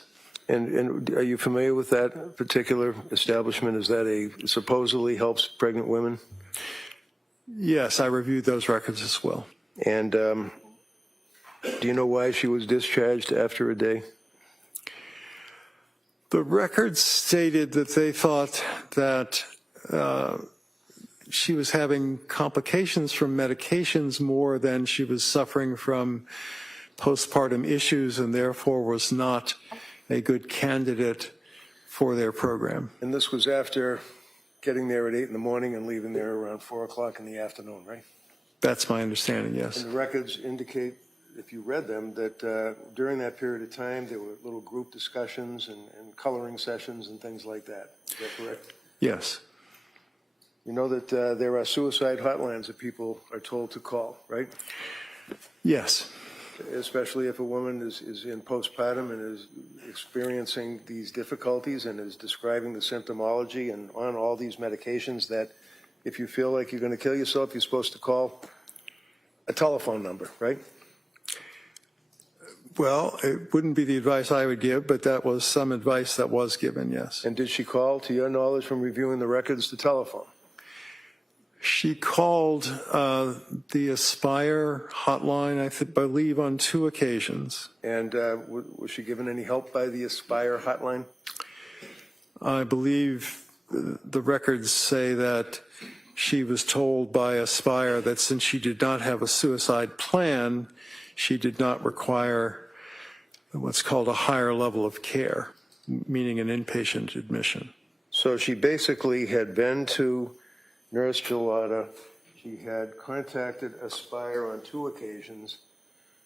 And are you familiar with that particular establishment? Is that supposedly helps pregnant women? Yes, I reviewed those records as well. And do you know why she was discharged after a day? The records stated that they thought that she was having complications from medications more than she was suffering from postpartum issues, and therefore was not a good candidate for their program. And this was after getting there at 8 in the morning and leaving there around 4 o'clock in the afternoon, right? That's my understanding, yes. And the records indicate, if you read them, that during that period of time, there were little group discussions and coloring sessions and things like that. Is that correct? Yes. You know that there are suicide hotlines that people are told to call, right? Yes. Especially if a woman is in postpartum and is experiencing these difficulties and is describing the symptomology and on all these medications, that if you feel like you're going to kill yourself, you're supposed to call a telephone number, right? Well, it wouldn't be the advice I would give, but that was some advice that was given, yes. And did she call, to your knowledge, from reviewing the records, the telephone? She called the Aspire hotline, I believe, on 2 occasions. And was she given any help by the Aspire hotline? I believe the records say that she was told by Aspire that since she did not have a suicide plan, she did not require what's called a higher level of care, meaning an inpatient admission. So she basically had been to Nurse Gelada. She had contacted Aspire on 2 occasions.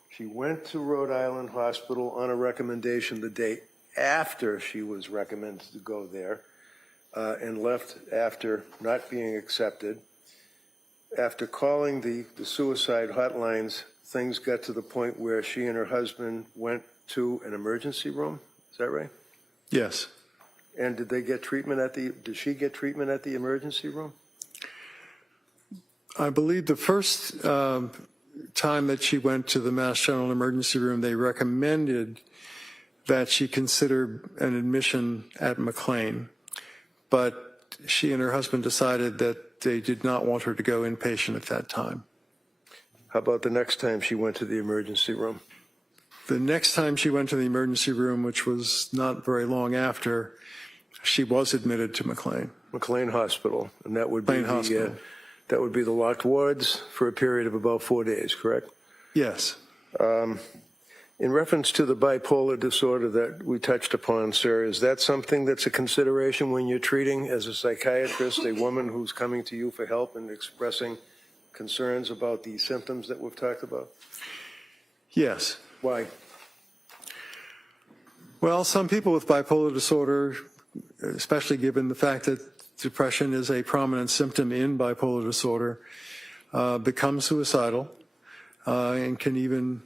She went to Rhode Island Hospital on a recommendation the day after she was recommended to go there, and left after not being accepted. After calling the suicide hotlines, things got to the point where she and her husband went to an emergency room. Is that right? Yes. And did she get treatment at the emergency room? I believe the first time that she went to the Mass General Emergency Room, they recommended that she consider an admission at McLean, but she and her husband decided that they did not want her to go inpatient at that time. How about the next time she went to the emergency room? The next time she went to the emergency room, which was not very long after, she was admitted to McLean. McLean Hospital, and that would be McLean Hospital. That would be the locked wards for a period of about 4 days, correct? Yes. In reference to the bipolar disorder that we touched upon, sir, is that something that's a consideration when you're treating, as a psychiatrist, a woman who's coming to you for help and expressing concerns about the symptoms that we've talked about? Yes. Why? Well, some people with bipolar disorder, especially given the fact that depression is a prominent symptom in bipolar disorder, become suicidal and can even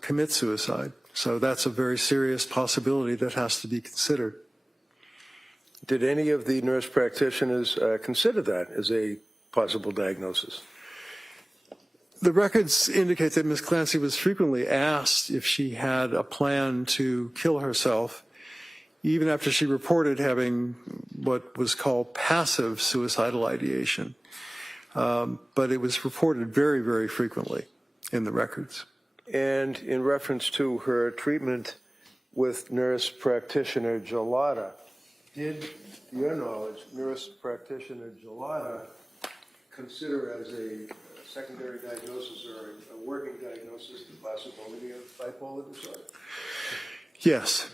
commit suicide. So that's a very serious possibility that has to be considered. Did any of the nurse practitioners consider that as a possible diagnosis? The records indicate that Ms. Clancy was frequently asked if she had a plan to kill herself, even after she reported having what was called passive suicidal ideation. But it was reported very, very frequently in the records. And in reference to her treatment with nurse practitioner Gelada, did, to your knowledge, nurse practitioner Gelada consider as a secondary diagnosis or a working diagnosis the possibility of bipolar disorder? Yes.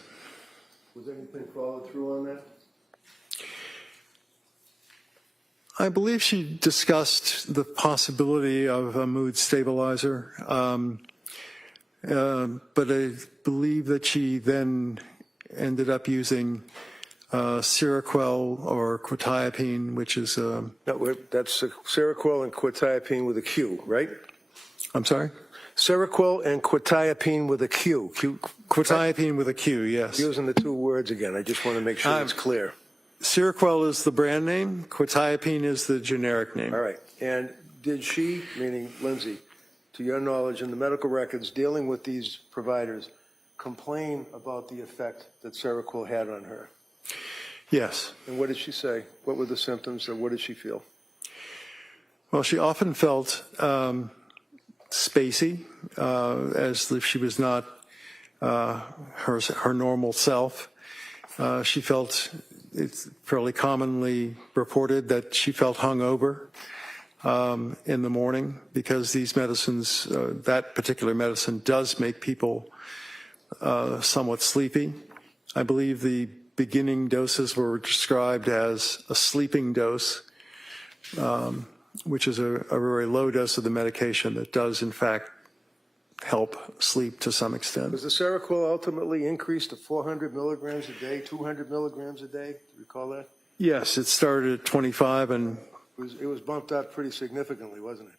Was anything followed through on that? I believe she discussed the possibility of a mood stabilizer, but I believe that she then ended up using Seroquel or quetiapine, which is... No, that's Seroquel and quetiapine with a Q, right? I'm sorry? Seroquel and quetiapine with a Q. Quetiapine with a Q, yes. Using the 2 words again. I just want to make sure it's clear. Seroquel is the brand name. Quetiapine is the generic name. All right. And did she, meaning Lindsay, to your knowledge in the medical records dealing with these providers, complain about the effect that Seroquel had on her? Yes. And what did she say? What were the symptoms, or what did she feel? Well, she often felt spacey, as if she was not her normal self. She felt, it's fairly commonly reported that she felt hungover in the morning because these medicines, that particular medicine does make people somewhat sleepy. I believe the beginning doses were described as a sleeping dose, which is a very low dose of the medication that does, in fact, help sleep to some extent. Was the Seroquel ultimately increased to 400 milligrams a day, 200 milligrams a day? Do you recall that? Yes, it started at 25 and... It was bumped up pretty significantly, wasn't it?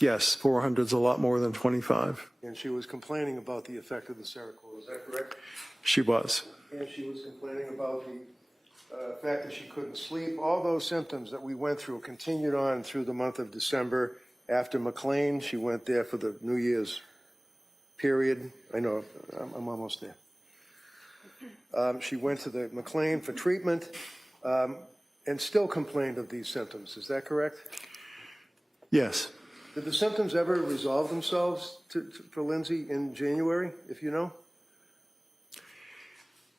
Yes, 400 is a lot more than 25. And she was complaining about the effect of the Seroquel, is that correct? She was. And she was complaining about the fact that she couldn't sleep. All those symptoms that we went through continued on through the month of December After McLean, she went there for the New Year's period. I know, I'm almost there. She went to the McLean for treatment and still complained of these symptoms. Is that correct? Yes. Did the symptoms ever resolve themselves for Lindsay in January, if you know?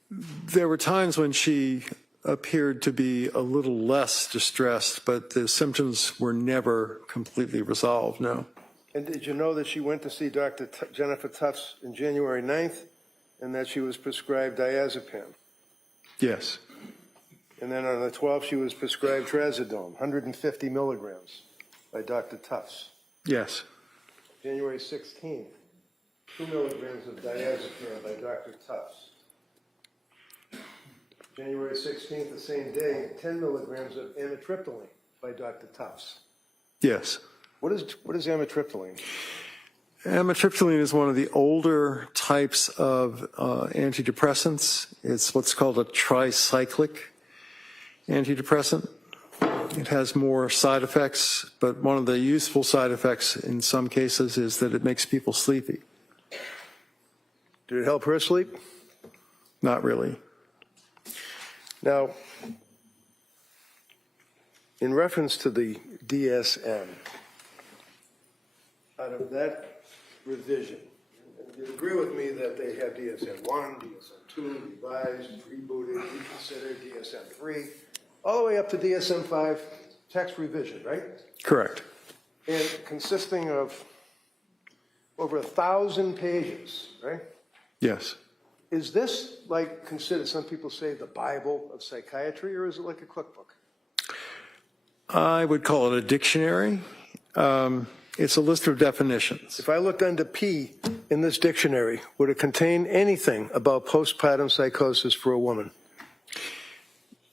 There were times when she appeared to be a little less distressed, but the symptoms were never completely resolved, no. And did you know that she went to see Dr. Jennifer Tufts in January 9th and that she was prescribed diazepam? Yes. And then on the 12th, she was prescribed trazodone, 150 milligrams by Dr. Tufts. Yes. January 16th, 2 milligrams of diazepam by Dr. Tufts. January 16th, the same day, 10 milligrams of amitriptyline by Dr. Tufts. Yes. What is amitriptyline? Amitriptyline is one of the older types of antidepressants. It's what's called a tricyclic antidepressant. It has more side effects, but one of the useful side effects in some cases is that it makes people sleepy. Did it help her sleep? Not really. Now, in reference to the DSM, out of that revision, and you agree with me that they have DSM-1, DSM-2, revised, rebooted, reconsidered, DSM-3, all the way up to DSM-5 text revision, right? Correct. And consisting of over 1,000 pages, right? Yes. Is this like considered, some people say, the Bible of psychiatry, or is it like a cookbook? I would call it a dictionary. It's a list of definitions. If I looked under P in this dictionary, would it contain anything about postpartum psychosis for a woman?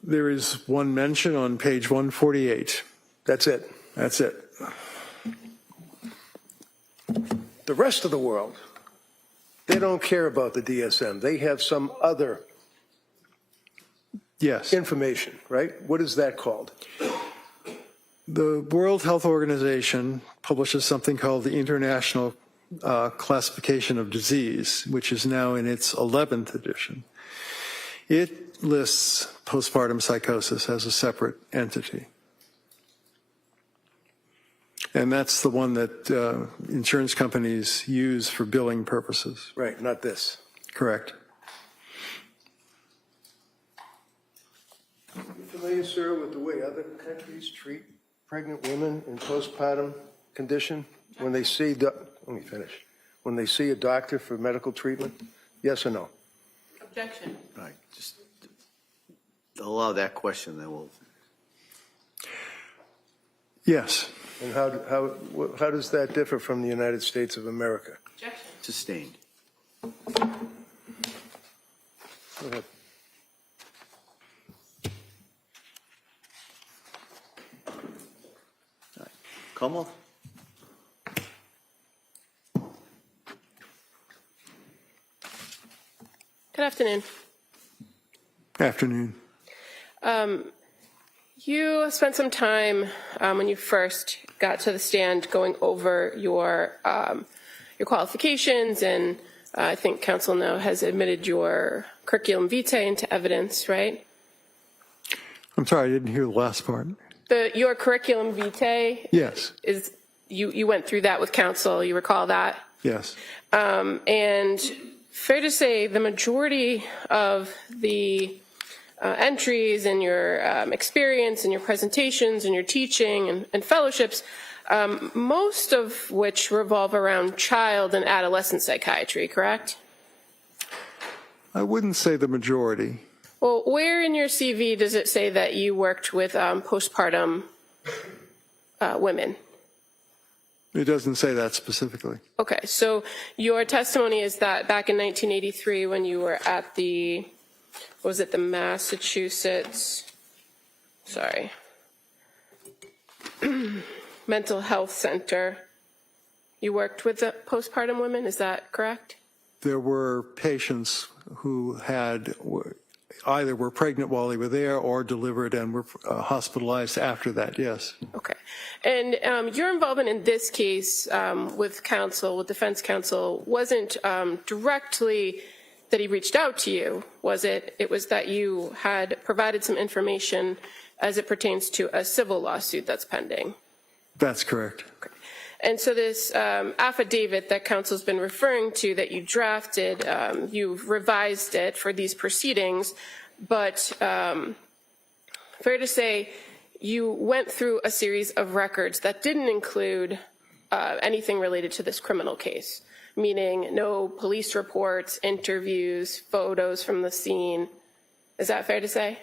There is one mention on page 148. That's it. That's it. The rest of the world, they don't care about the DSM. They have some other Yes. information, right? What is that called? The World Health Organization publishes something called the International Classification of Disease, which is now in its 11th edition. It lists postpartum psychosis as a separate entity. And that's the one that insurance companies use for billing purposes. Right, not this. Correct. Are you familiar, sir, with the way other countries treat pregnant women in postpartum condition when they see, let me finish, when they see a doctor for medical treatment? Yes or no? Objection. Right, just allow that question, then we'll. Yes. And how does that differ from the United States of America? Objection. Sustained. Go ahead. Come on. Good afternoon. Afternoon. You spent some time when you first got to the stand going over your qualifications, and I think counsel now has admitted your curriculum vitae into evidence, right? I'm sorry, I didn't hear the last part. Your curriculum vitae. Yes. Is you went through that with counsel? You recall that? Yes. And fair to say, the majority of the entries and your experience and your presentations and your teaching and fellowships, most of which revolve around child and adolescent psychiatry, correct? I wouldn't say the majority. Well, where in your CV does it say that you worked with postpartum women? It doesn't say that specifically. Okay, so your testimony is that back in 1983 when you were at the, was it the Massachusetts, Mental Health Center, you worked with the postpartum women, is that correct? There were patients who had either were pregnant while they were there or delivered and were hospitalized after that, yes. Okay. And your involvement in this case with counsel, with defense counsel, wasn't directly that he reached out to you, was it? It was that you had provided some information as it pertains to a civil lawsuit that's pending. That's correct. Okay. And so this affidavit that counsel's been referring to that you drafted, you've revised it for these proceedings, but fair to say you went through a series of records that didn't include anything related to this criminal case, meaning no police reports, interviews, photos from the scene. Is that fair to say?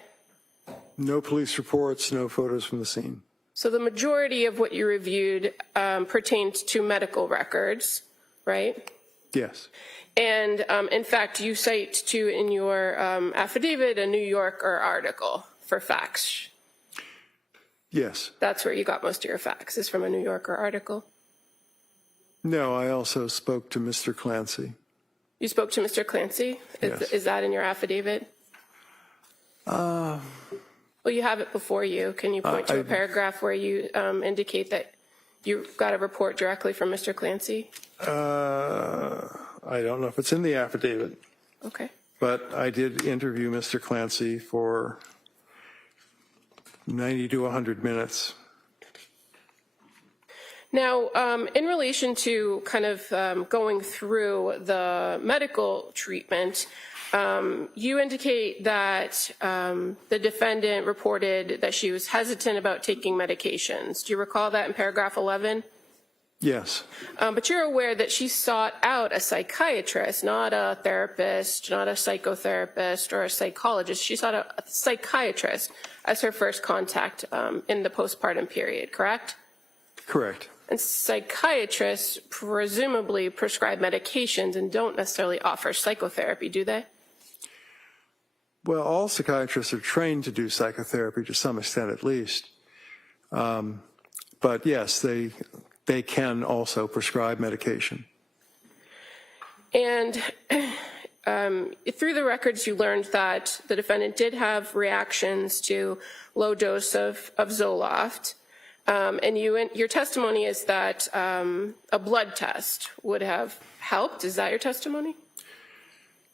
No police reports, no photos from the scene. So the majority of what you reviewed pertained to medical records, right? Yes. And in fact, you cite to in your affidavit a New Yorker article for facts. Yes. That's where you got most of your facts, is from a New Yorker article. No, I also spoke to Mr. Clancy. You spoke to Mr. Clancy? Yes. Is that in your affidavit? Well, you have it before you. Can you point to a paragraph where you indicate that you got a report directly from Mr. Clancy? I don't know if it's in the affidavit. Okay. But I did interview Mr. Clancy for 90 to 100 minutes. Now, in relation to kind of going through the medical treatment, you indicate that the defendant reported that she was hesitant about taking medications. Do you recall that in paragraph 11? Yes. But you're aware that she sought out a psychiatrist, not a therapist, not a psychotherapist or a psychologist. She sought out a psychiatrist as her first contact in the postpartum period, correct? Correct. And psychiatrists presumably prescribe medications and don't necessarily offer psychotherapy, do they? Well, all psychiatrists are trained to do psychotherapy to some extent at least. But yes, they can also prescribe medication. And through the records, you learned that the defendant did have reactions to low dose of Zoloft. And your testimony is that a blood test would have helped. Is that your testimony?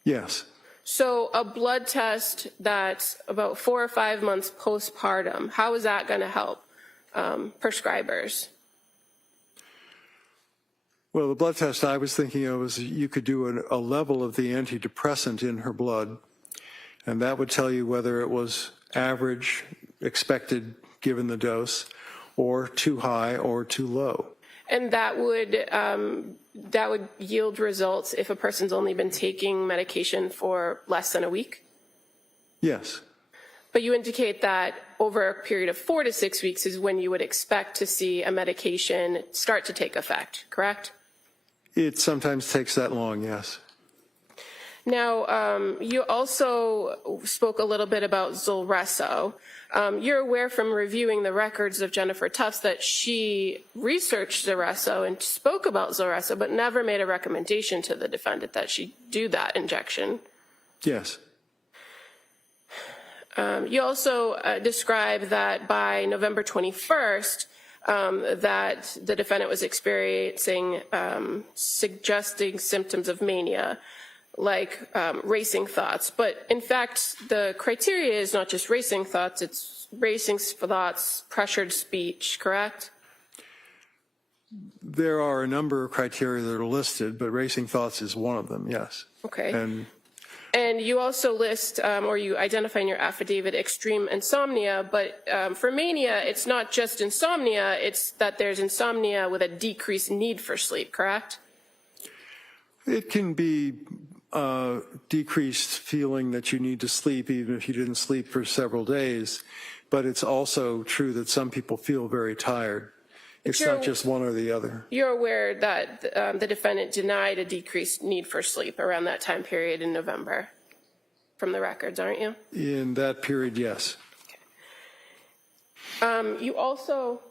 Yes. So a blood test that's about 4 or 5 months postpartum, how is that going to help prescribers? Well, the blood test I was thinking of was you could do a level of the antidepressant in her blood, and that would tell you whether it was average, expected given the dose, or too high or too low. And that would yield results if a person's only been taking medication for less than a week? Yes. But you indicate that over a period of 4 to 6 weeks is when you would expect to see a medication start to take effect, correct? It sometimes takes that long, yes. Now, you also spoke a little bit about Zulresso. You're aware from reviewing the records of Jennifer Tufts that she researched Zulresso and spoke about Zulresso, but never made a recommendation to the defendant that she do that injection. Yes. You also describe that by November 21st, that the defendant was experiencing suggesting symptoms of mania, like racing thoughts. But in fact, the criteria is not just racing thoughts, it's racing thoughts, pressured speech, correct? There are a number of criteria that are listed, but racing thoughts is one of them, yes. Okay. And you also list, or you identify in your affidavit, extreme insomnia, but for mania, it's not just insomnia, it's that there's insomnia with a decreased need for sleep, correct? it can be decreased feeling that you need to sleep even if you didn't sleep for several days, but it's also true that some people feel very tired. It's not just one or the other. You're aware that the defendant denied a decreased need for sleep around that time period in November from the records, aren't you? In that period, yes. Okay. You also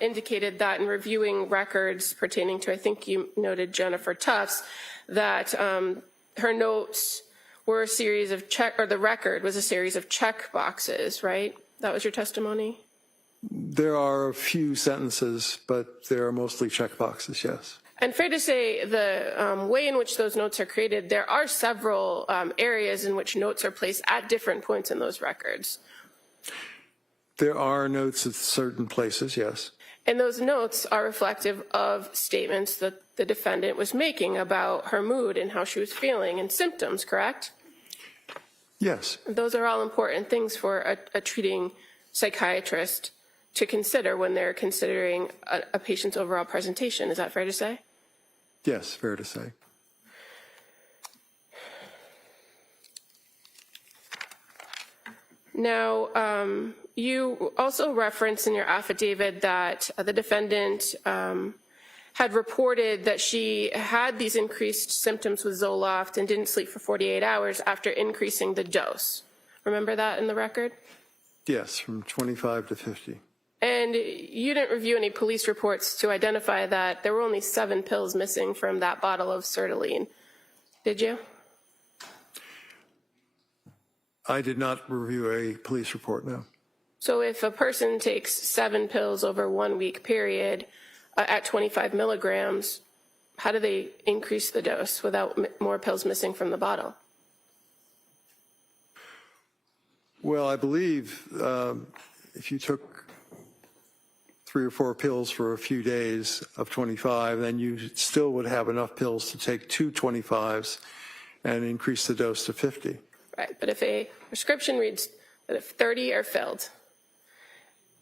indicated that in reviewing records pertaining to, I think you noted Jennifer Tufts, that her notes were a series of the record was a series of check boxes, right? That was your testimony? There are a few sentences, but they are mostly check boxes, yes. And fair to say, the way in which those notes are created, there are several areas in which notes are placed at different points in those records. There are notes at certain places, yes. And those notes are reflective of statements that the defendant was making about her mood and how she was feeling and symptoms, correct? Yes. Those are all important things for a treating psychiatrist to consider when they're considering a patient's overall presentation. Is that fair to say? Yes, fair to say. Now, you also referenced in your affidavit that the defendant had reported that she had these increased symptoms with Zoloft and didn't sleep for 48 hours after increasing the dose. Remember that in the record? Yes, from 25 to 50. And you didn't review any police reports to identify that there were only 7 pills missing from that bottle of sertraline, did you? I did not review a police report, no. So if a person takes 7 pills over 1 week period at 25 milligrams, how do they increase the dose without more pills missing from the bottle? Well, I believe if you took 3 or 4 pills for a few days of 25, then you still would have enough pills to take 2 25s and increase the dose to 50. Right, but if a prescription reads that if 30 are filled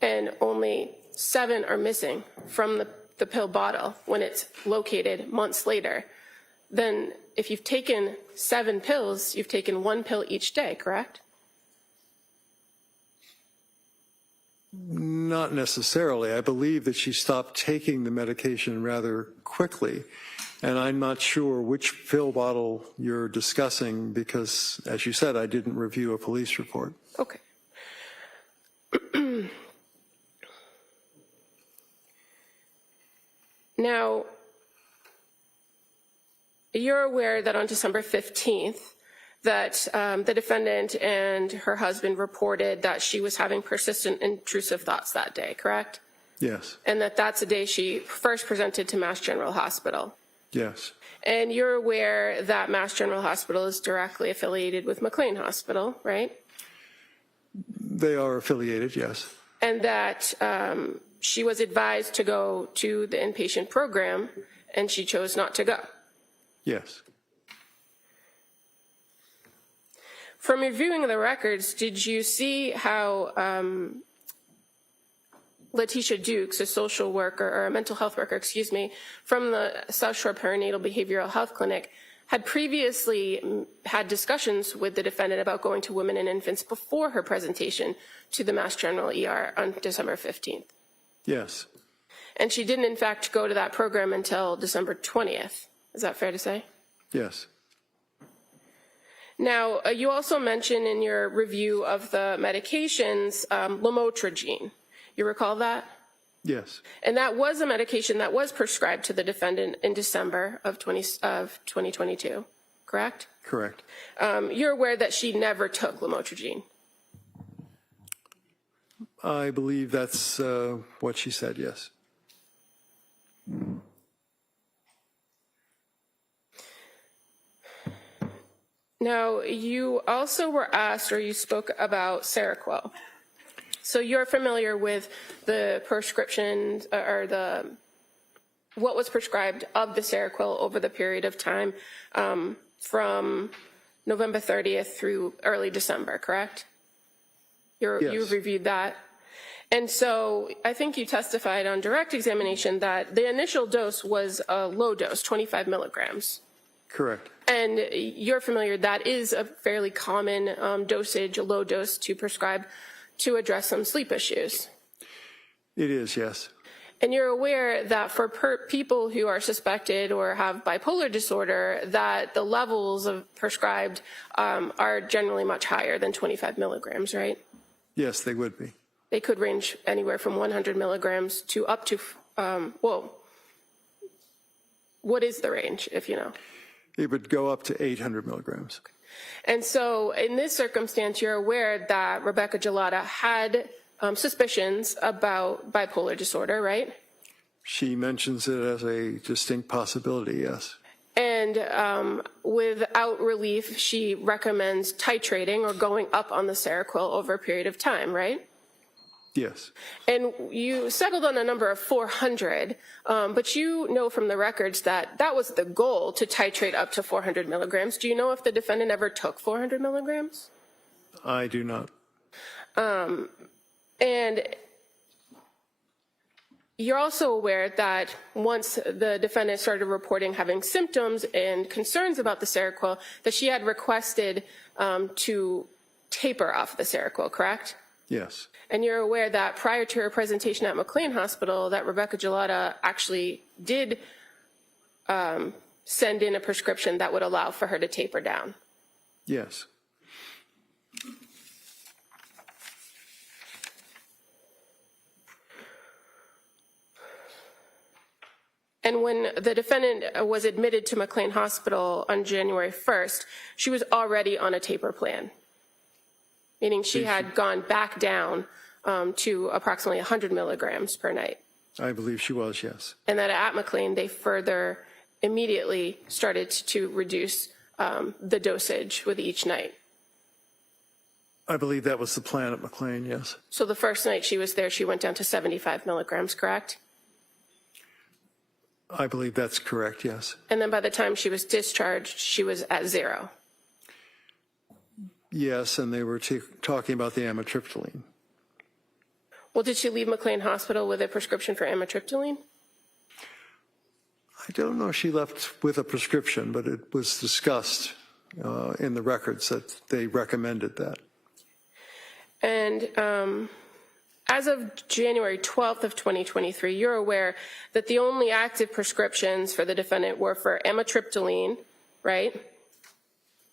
and only 7 are missing from the pill bottle when it's located months later, then if you've taken 7 pills, you've taken 1 pill each day, correct? Not necessarily. I believe that she stopped taking the medication rather quickly. And I'm not sure which pill bottle you're discussing because, as you said, I didn't review a police report. Okay. Now, you're aware that on December 15th, that the defendant and her husband reported that she was having persistent intrusive thoughts that day, correct? Yes. And that's the day she first presented to Mass General Hospital. Yes. And you're aware that Mass General Hospital is directly affiliated with McLean Hospital, right? They are affiliated, yes. And that she was advised to go to the inpatient program, and she chose not to go. Yes. From reviewing the records, did you see how Letitia Dukes, a social worker, or a mental health worker, from the South Shore Perinatal Behavioral Health Clinic, had previously had discussions with the defendant about going to women and infants before her presentation to the Mass General ER on December 15th? Yes. And she didn't, in fact, go to that program until December 20th. Is that fair to say? Yes. Now, you also mentioned in your review of the medications lamotrigine. You recall that? Yes. And that was a medication that was prescribed to the defendant in December of 2022, correct? Correct. You're aware that she never took lamotrigine? I believe that's what she said, yes. Now, you also were asked, or you spoke about Seroquel. So you're familiar with the prescription, or what was prescribed of the Seroquel over the period of time from November 30th through early December, correct? Yes. You've reviewed that. And so I think you testified on direct examination that the initial dose was a low dose, 25 milligrams. Correct. And you're familiar, that is a fairly common dosage, a low dose to prescribe to address some sleep issues. It is, yes. And you're aware that for people who are suspected or have bipolar disorder, that the levels of prescribed are generally much higher than 25 milligrams, right? Yes, they would be. They could range anywhere from 100 milligrams to up to, what is the range, if you know? It would go up to 800 milligrams. And so in this circumstance, you're aware that Rebecca Gelada had suspicions about bipolar disorder, right? She mentions it as a distinct possibility, yes. And without relief, she recommends titrating or going up on the Seroquel over a period of time, right? Yes. And you settled on a number of 400, but you know from the records that that was the goal, to titrate up to 400 milligrams. Do you know if the defendant ever took 400 milligrams? I do not. And you're also aware that once the defendant started reporting having symptoms and concerns about the Seroquel, that she had requested to taper off the Seroquel, correct? Yes. And you're aware that prior to her presentation at McLean Hospital, that Rebecca Gelada actually did send in a prescription that would allow for her to taper down. Yes. And when the defendant was admitted to McLean Hospital on January 1st, she was already on a taper plan, meaning she had gone back down to approximately 100 milligrams per night. I believe she was, yes. And that at McLean, they further immediately started to reduce the dosage with each night. I believe that was the plan at McLean, yes. So the first night she was there, she went down to 75 milligrams, correct? I believe that's correct, yes. And then by the time she was discharged, she was at 0. Yes, and they were talking about the amitriptyline. Well, did she leave McLean Hospital with a prescription for amitriptyline? I don't know if she left with a prescription, but it was discussed in the records that they recommended that. And as of January 12th of 2023, you're aware that the only active prescriptions for the defendant were for amitriptyline, right?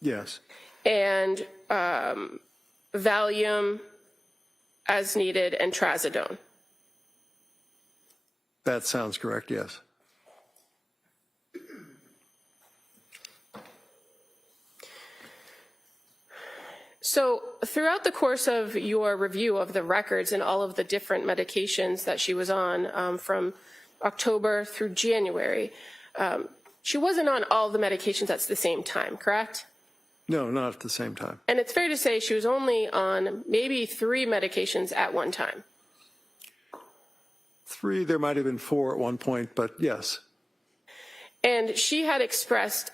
Yes. And Valium as needed and trazodone. That sounds correct, yes. So throughout the course of your review of the records and all of the different medications that she was on from October through January, she wasn't on all the medications at the same time, correct? No, not at the same time. And it's fair to say she was only on maybe 3 medications at one time. 3, there might have been 4 at one point, but yes. And she had expressed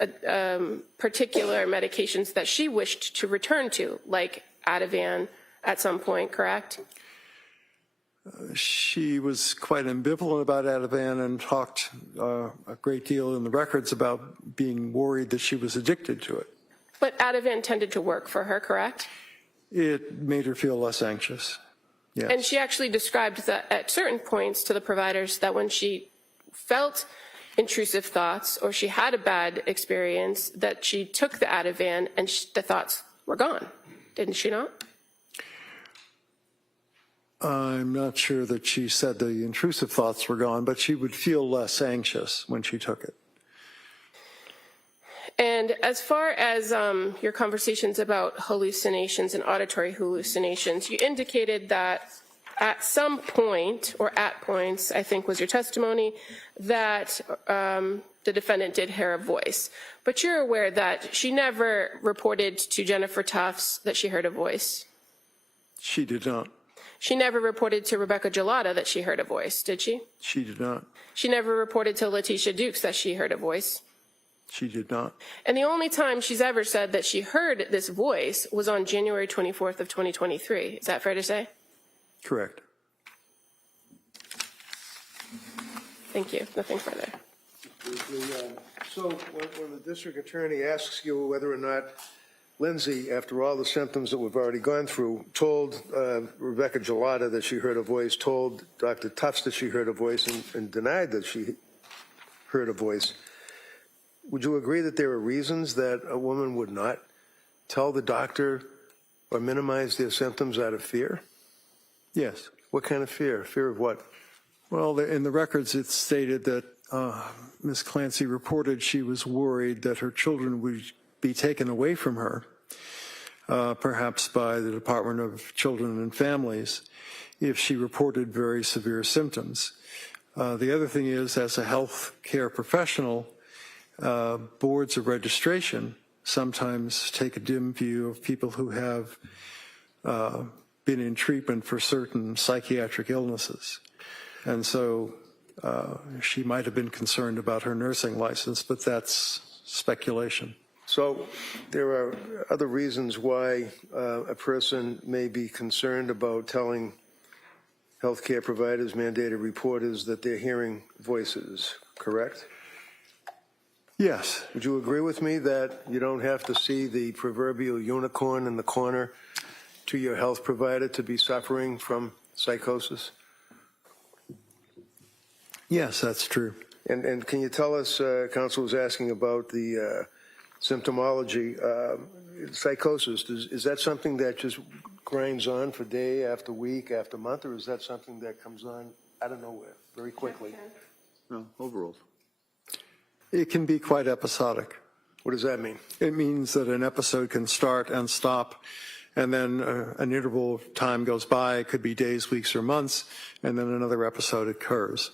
particular medications that she wished to return to, like Ativan at some point, correct? She was quite ambivalent about Ativan and talked a great deal in the records about being worried that she was addicted to it. But Ativan tended to work for her, correct? It made her feel less anxious, yes. And she actually described that at certain points to the providers that when she felt intrusive thoughts or she had a bad experience, that she took the Ativan and the thoughts were gone. Didn't she not? I'm not sure that she said the intrusive thoughts were gone, but she would feel less anxious when she took it. And as far as your conversations about hallucinations and auditory hallucinations, you indicated that at some point, or at points, I think was your testimony, that the defendant did hear a voice. But you're aware that she never reported to Jennifer Tufts that she heard a voice. She did not. She never reported to Rebecca Gelada that she heard a voice, did she? She did not. She never reported to Letitia Dukes that she heard a voice. She did not. And the only time she's ever said that she heard this voice was on January 24th of 2023. Is that fair to say? Correct. Thank you. Nothing further. So when the district attorney asks you whether or not Lindsay, after all the symptoms that we've already gone through, told Rebecca Gelada that she heard a voice, told Dr. Tufts that she heard a voice, and denied that she heard a voice, would you agree that there are reasons that a woman would not tell the doctor or minimize their symptoms out of fear? Yes. What kind of fear? Fear of what? Well, in the records it's stated that Ms. Clancy reported she was worried that her children would be taken away from her perhaps by the Department of Children and Families, if she reported very severe symptoms. The other thing is, as a health care professional, boards of registration sometimes take a dim view of people who have been in treatment for certain psychiatric illnesses. And so she might have been concerned about her nursing license, but that's speculation. So there are other reasons why a person may be concerned about telling healthcare providers, mandated reporters, that they're hearing voices, correct? Yes. Would you agree with me that you don't have to see the proverbial unicorn in the corner to your health provider to be suffering from psychosis? Yes, that's true. And can you tell us, Counsel was asking about the symptomology, psychosis, is that something that just grinds on for day after week after month, or is that something that comes on out of nowhere very quickly? No, overall. It can be quite episodic. What does that mean? It means that an episode can start and stop, and then an interval of time goes by. It could be days, weeks, or months, and then another episode occurs.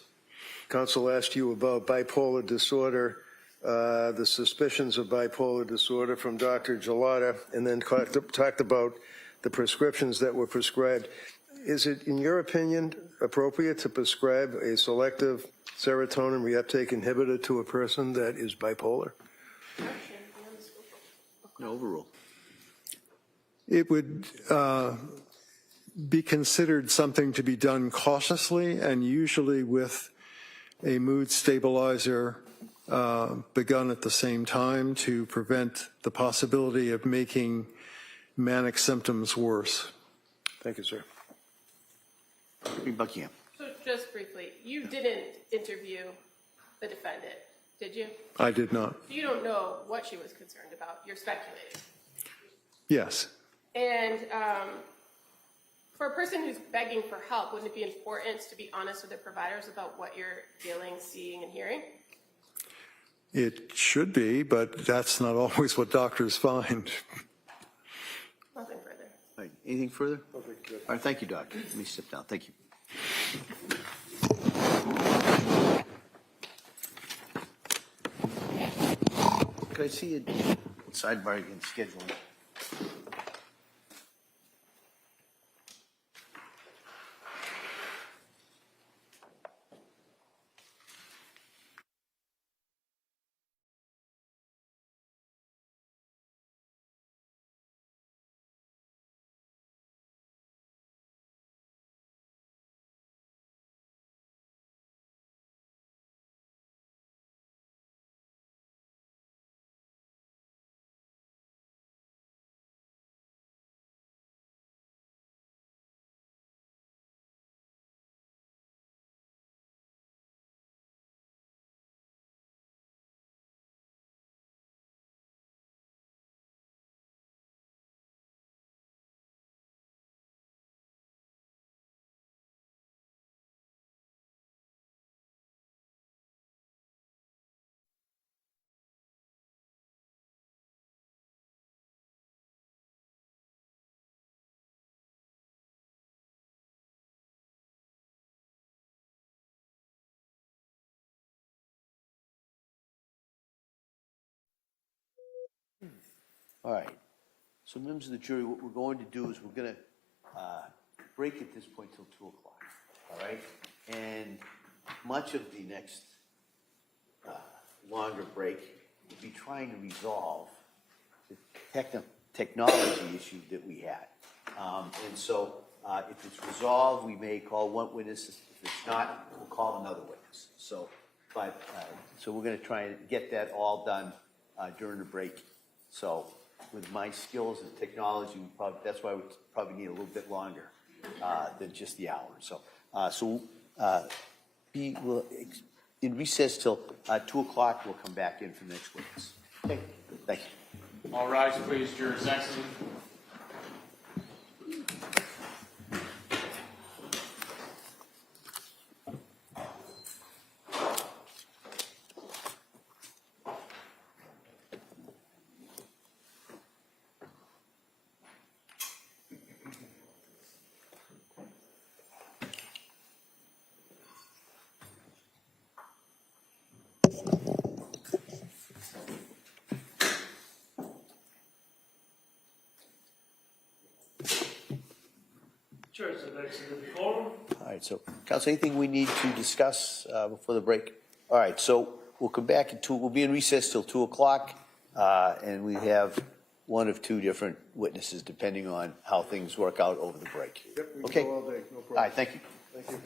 Counsel asked you about bipolar disorder, the suspicions of bipolar disorder from Dr. Gelada, and then talked about the prescriptions that were prescribed. Is it, in your opinion, appropriate to prescribe a selective serotonin reuptake inhibitor to a person that is bipolar? No, overall. It would be considered something to be done cautiously and usually with a mood stabilizer begun at the same time to prevent the possibility of making manic symptoms worse. Thank you, sir. Buckingham. So just briefly, you didn't interview the defendant, did you? I did not. You don't know what she was concerned about. You're speculating. Yes. And for a person who's begging for help, wouldn't it be important to be honest with their providers about what you're feeling, seeing, and hearing? It should be, but that's not always what doctors find. Nothing further. All right, anything further? Okay, good. All right, thank you, Doc. Let me sit down. Thank you. Could I see a sidebar again, scheduling? All right. So members of the jury, what we're going to do is we're going to break at this point till 2 o'clock. All right. And much of the next longer break will be trying to resolve the technology issue that we had. And so if it's resolved, we may call one witness. If it's not, we'll call another witness. So, so we're going to try and get that all done during the break. So with my skills and technology, that's why we probably need a little bit longer than just the hour. So, we'll in recess till 2 o'clock. We'll come back in for the next witness. Okay. Thank you. All rise, please. Jurors exit. Sure, so that's the quorum. All right, so, council, anything we need to discuss before the break? All right, so we'll come back at 2, we'll be in recess till 2 o'clock, and we have one of 2 different witnesses, depending on how things work out over the break. Yep, we Okay. can go all day, no problem. All right, thank you. Thank you.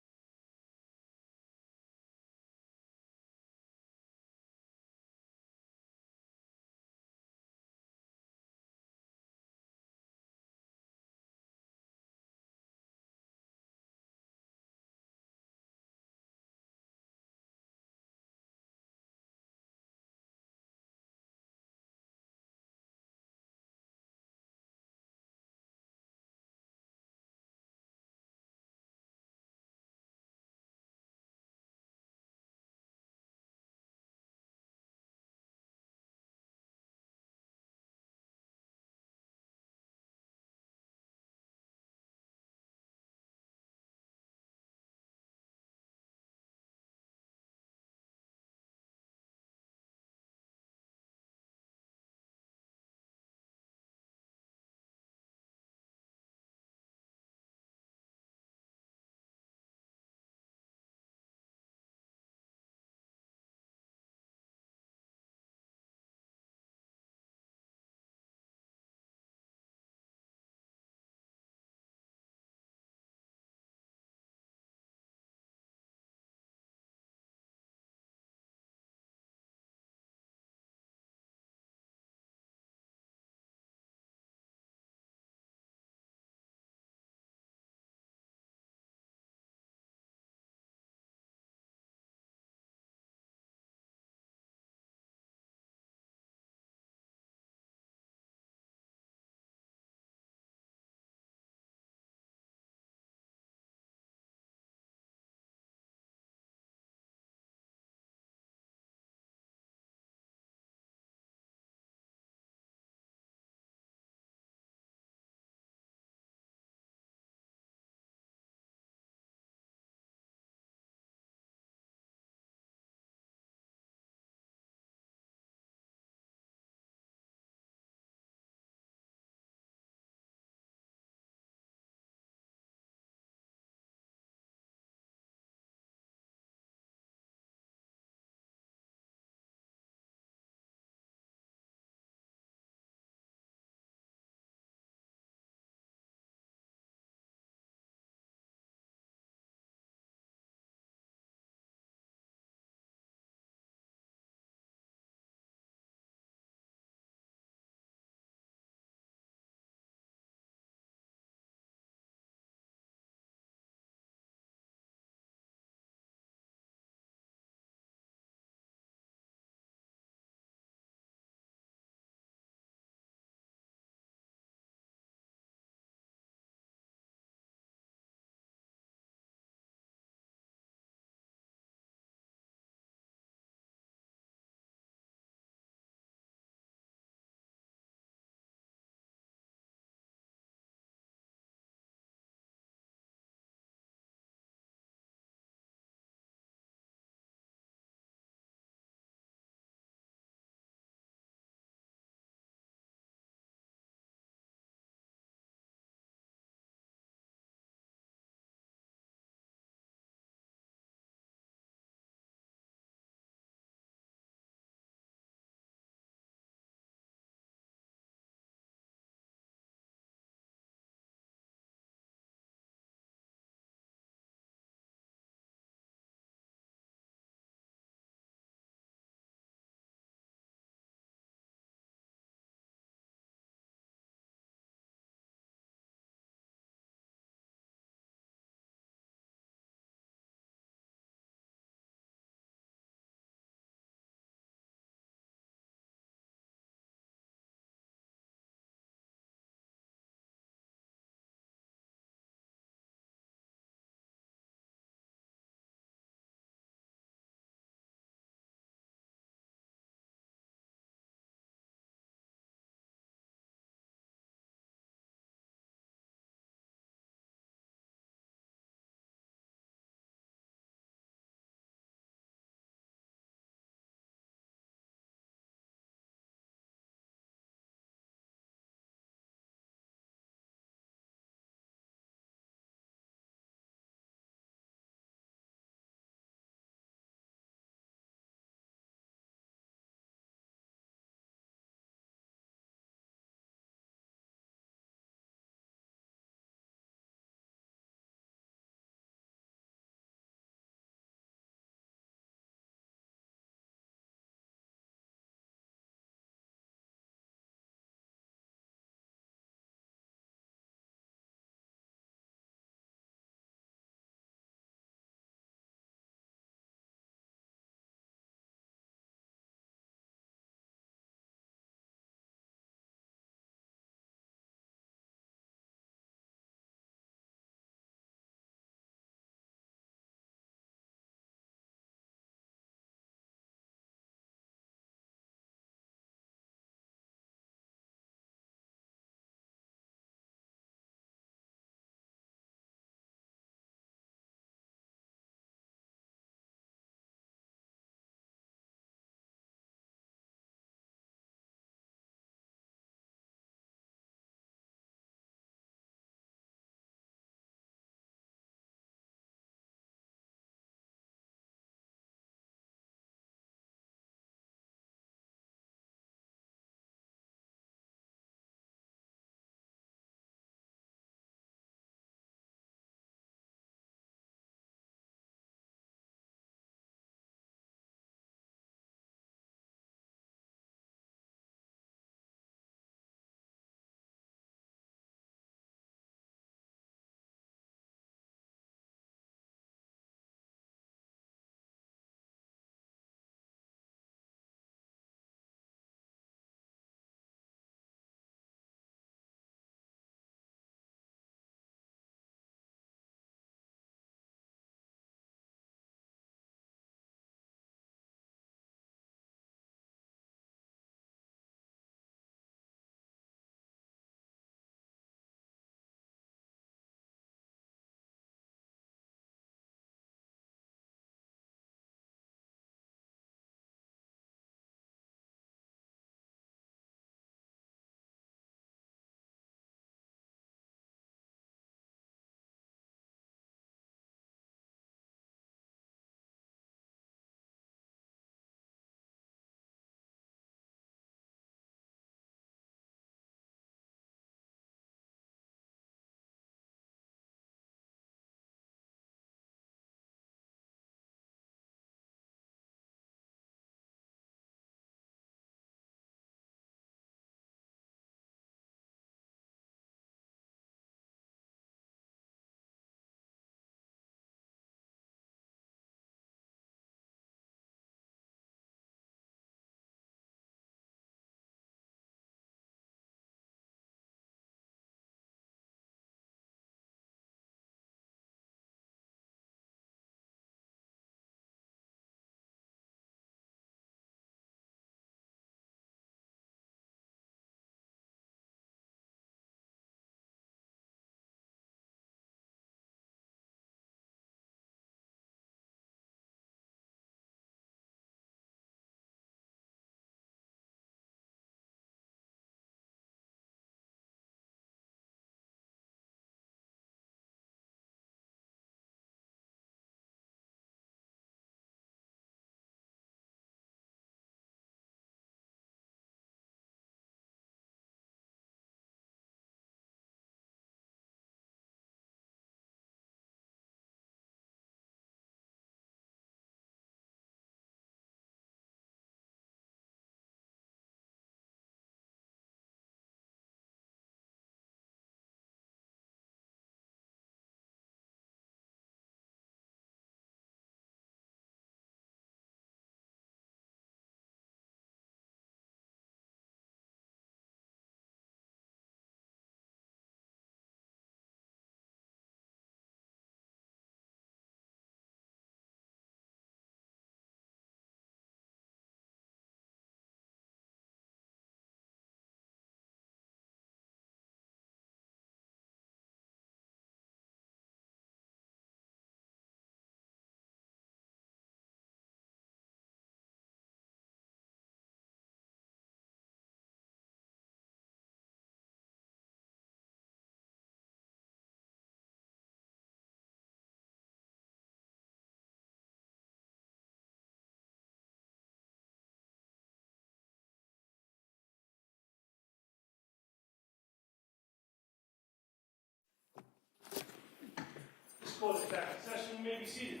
court is back in session. You may be seated.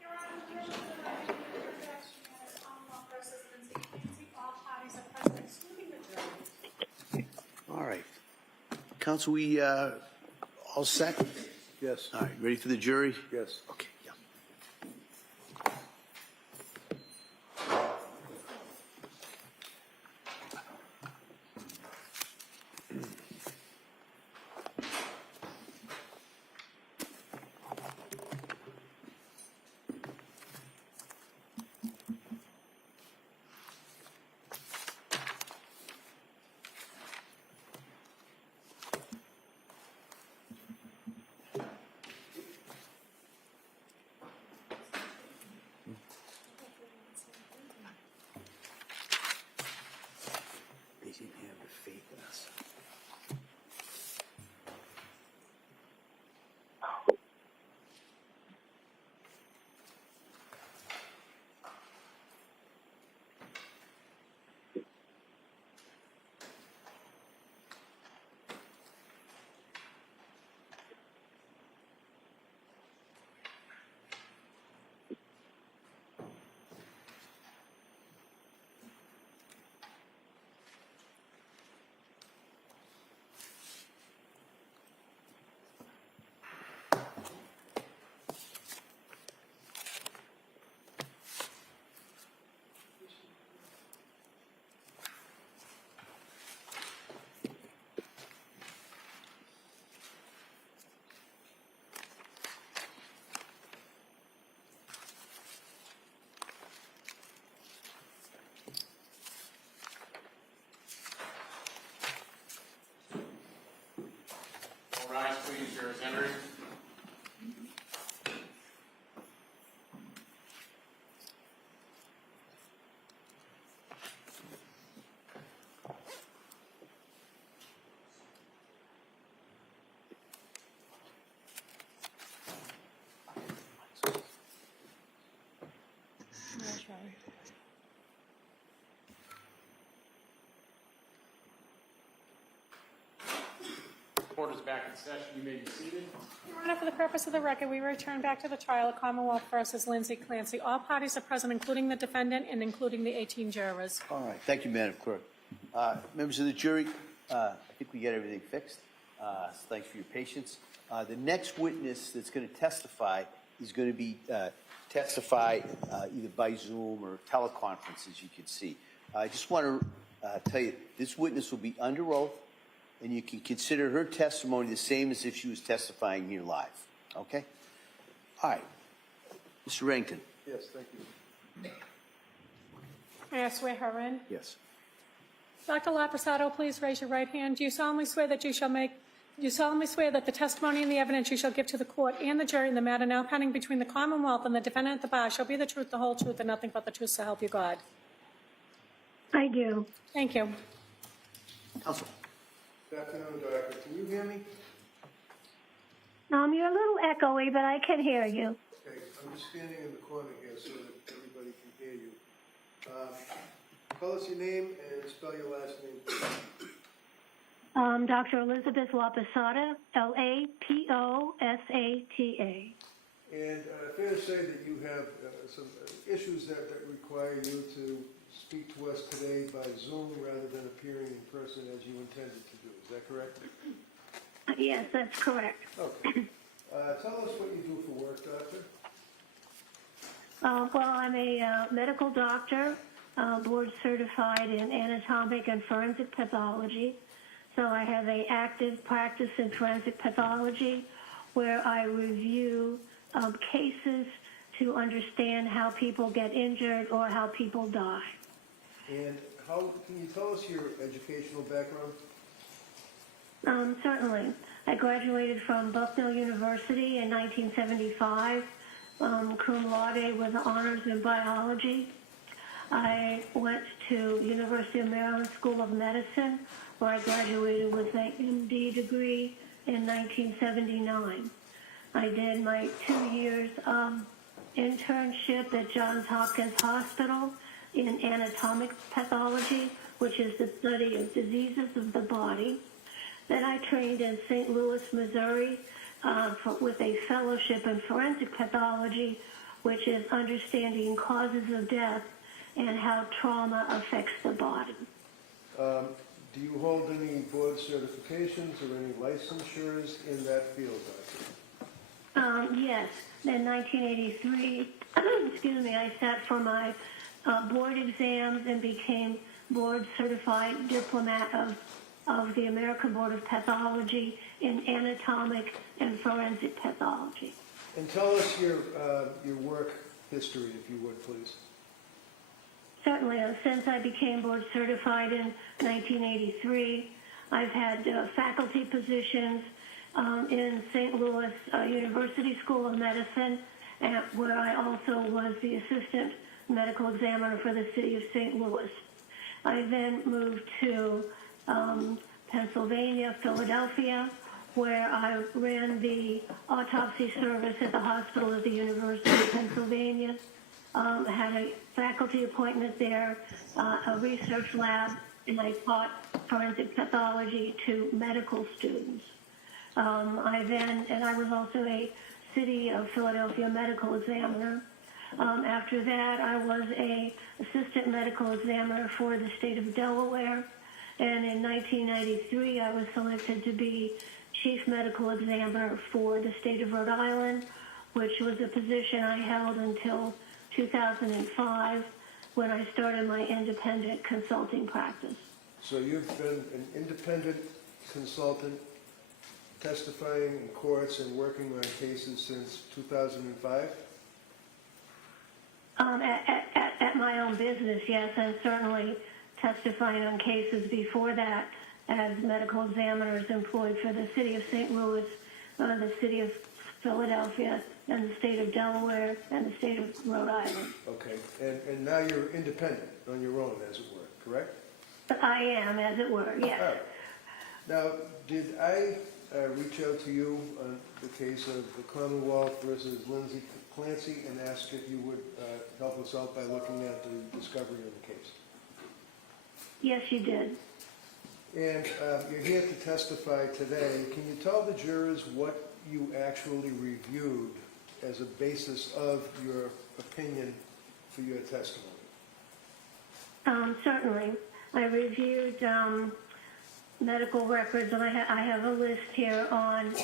Your Honor, the purpose of the record is to refer to matters Commonwealth versus Lindsay Clancy. All parties are present, excluding the jury. All right. Counsel, we all set? Yes. All right, ready for the jury? Yes. Okay, yeah. They didn't have the faith in us. All rise, please. Jurors entering. Court is back in session. You may be seated. Your Honor, for the purpose of the record, we return back to the trial of Commonwealth versus Lindsay Clancy. All parties are present, including the defendant and including the 18 jurors. All right, thank you, Madam Clerk. Members of the jury, I think we got everything fixed. So thanks for your patience. The next witness that's going to testify is going to be testify either by Zoom or teleconference, as you can see. I just want to tell you, this witness will be under oath, and you can consider her testimony the same as if she was testifying here live. Okay? All right. Mr. Rankin. Yes, thank you. May I swear her in? Yes. Dr. Laprasado, please raise your right hand. Do you solemnly swear that the testimony and the evidence you shall give to the court and the jury in the matter now pending between the Commonwealth and the defendant at the bar shall be the truth, the whole truth, and nothing but the truth, so help you God? I do. Thank you. Counsel. Good afternoon, Doctor. Can you hear me? You're a little echoey, but I can hear you. Okay, I'm just standing in the corner here so that everybody can hear you. Tell us your name and spell your last name, please. Dr. Elizabeth Laposata, Laposata. And fair to say that you have some issues that require you to speak to us today by Zoom rather than appearing in person as you intended to do. Is that correct? Yes, that's correct. Okay. Tell us what you do for work, Doctor. Well, I'm a medical doctor, board certified in anatomic and forensic pathology. So I have an active practice in forensic pathology where I review cases to understand how people get injured or how people die. And how can you tell us your educational background? Certainly. I graduated from Bucknell University in 1975, cum laude with honors in biology. I went to University of Maryland School of Medicine, where I graduated with an MD degree in 1979. I did my 2 years internship at Johns Hopkins Hospital in anatomic pathology, which is the study of diseases of the body. Then I trained in St. Louis, Missouri with a fellowship in forensic pathology, which is understanding causes of death and how trauma affects the body. Do you hold any board certifications or any licensures in that field, Doctor? Yes, in 1983, excuse me, I sat for my board exams and became board certified diplomat of the American Board of Pathology in anatomic and forensic pathology. And tell us your work history, if you would, please. Certainly, since I became board certified in 1983, I've had faculty positions in St. Louis University School of Medicine, where I also was the assistant medical examiner for the city of St. Louis. I then moved to Pennsylvania, Philadelphia, where I ran the autopsy service at the hospital at the University of Pennsylvania. Had a faculty appointment there, a research lab, and I taught forensic pathology to medical students. I was also a City of Philadelphia medical examiner. After that, I was a assistant medical examiner for the state of Delaware. And in 1993, I was selected to be chief medical examiner for the state of Rhode Island, which was a position I held until 2005, when I started my independent consulting practice. So you've been an independent consultant testifying in courts and working on cases since 2005? At my own business, yes, and certainly testifying on cases before that as medical examiners employed for the city of St. Louis, the city of Philadelphia, and the state of Delaware, and the state of Rhode Island. Okay, and now you're independent on your own, as it were, correct? I am, as it were, yes. All right. Now, did I reach out to you on the case of the Commonwealth versus Lindsay Clancy and ask if you would help us out by looking at the discovery of the case? Yes, you did. And you're here to testify today. Can you tell the jurors what you actually reviewed as a basis of your opinion for your testimony? Certainly. I reviewed medical records, and I have a list here on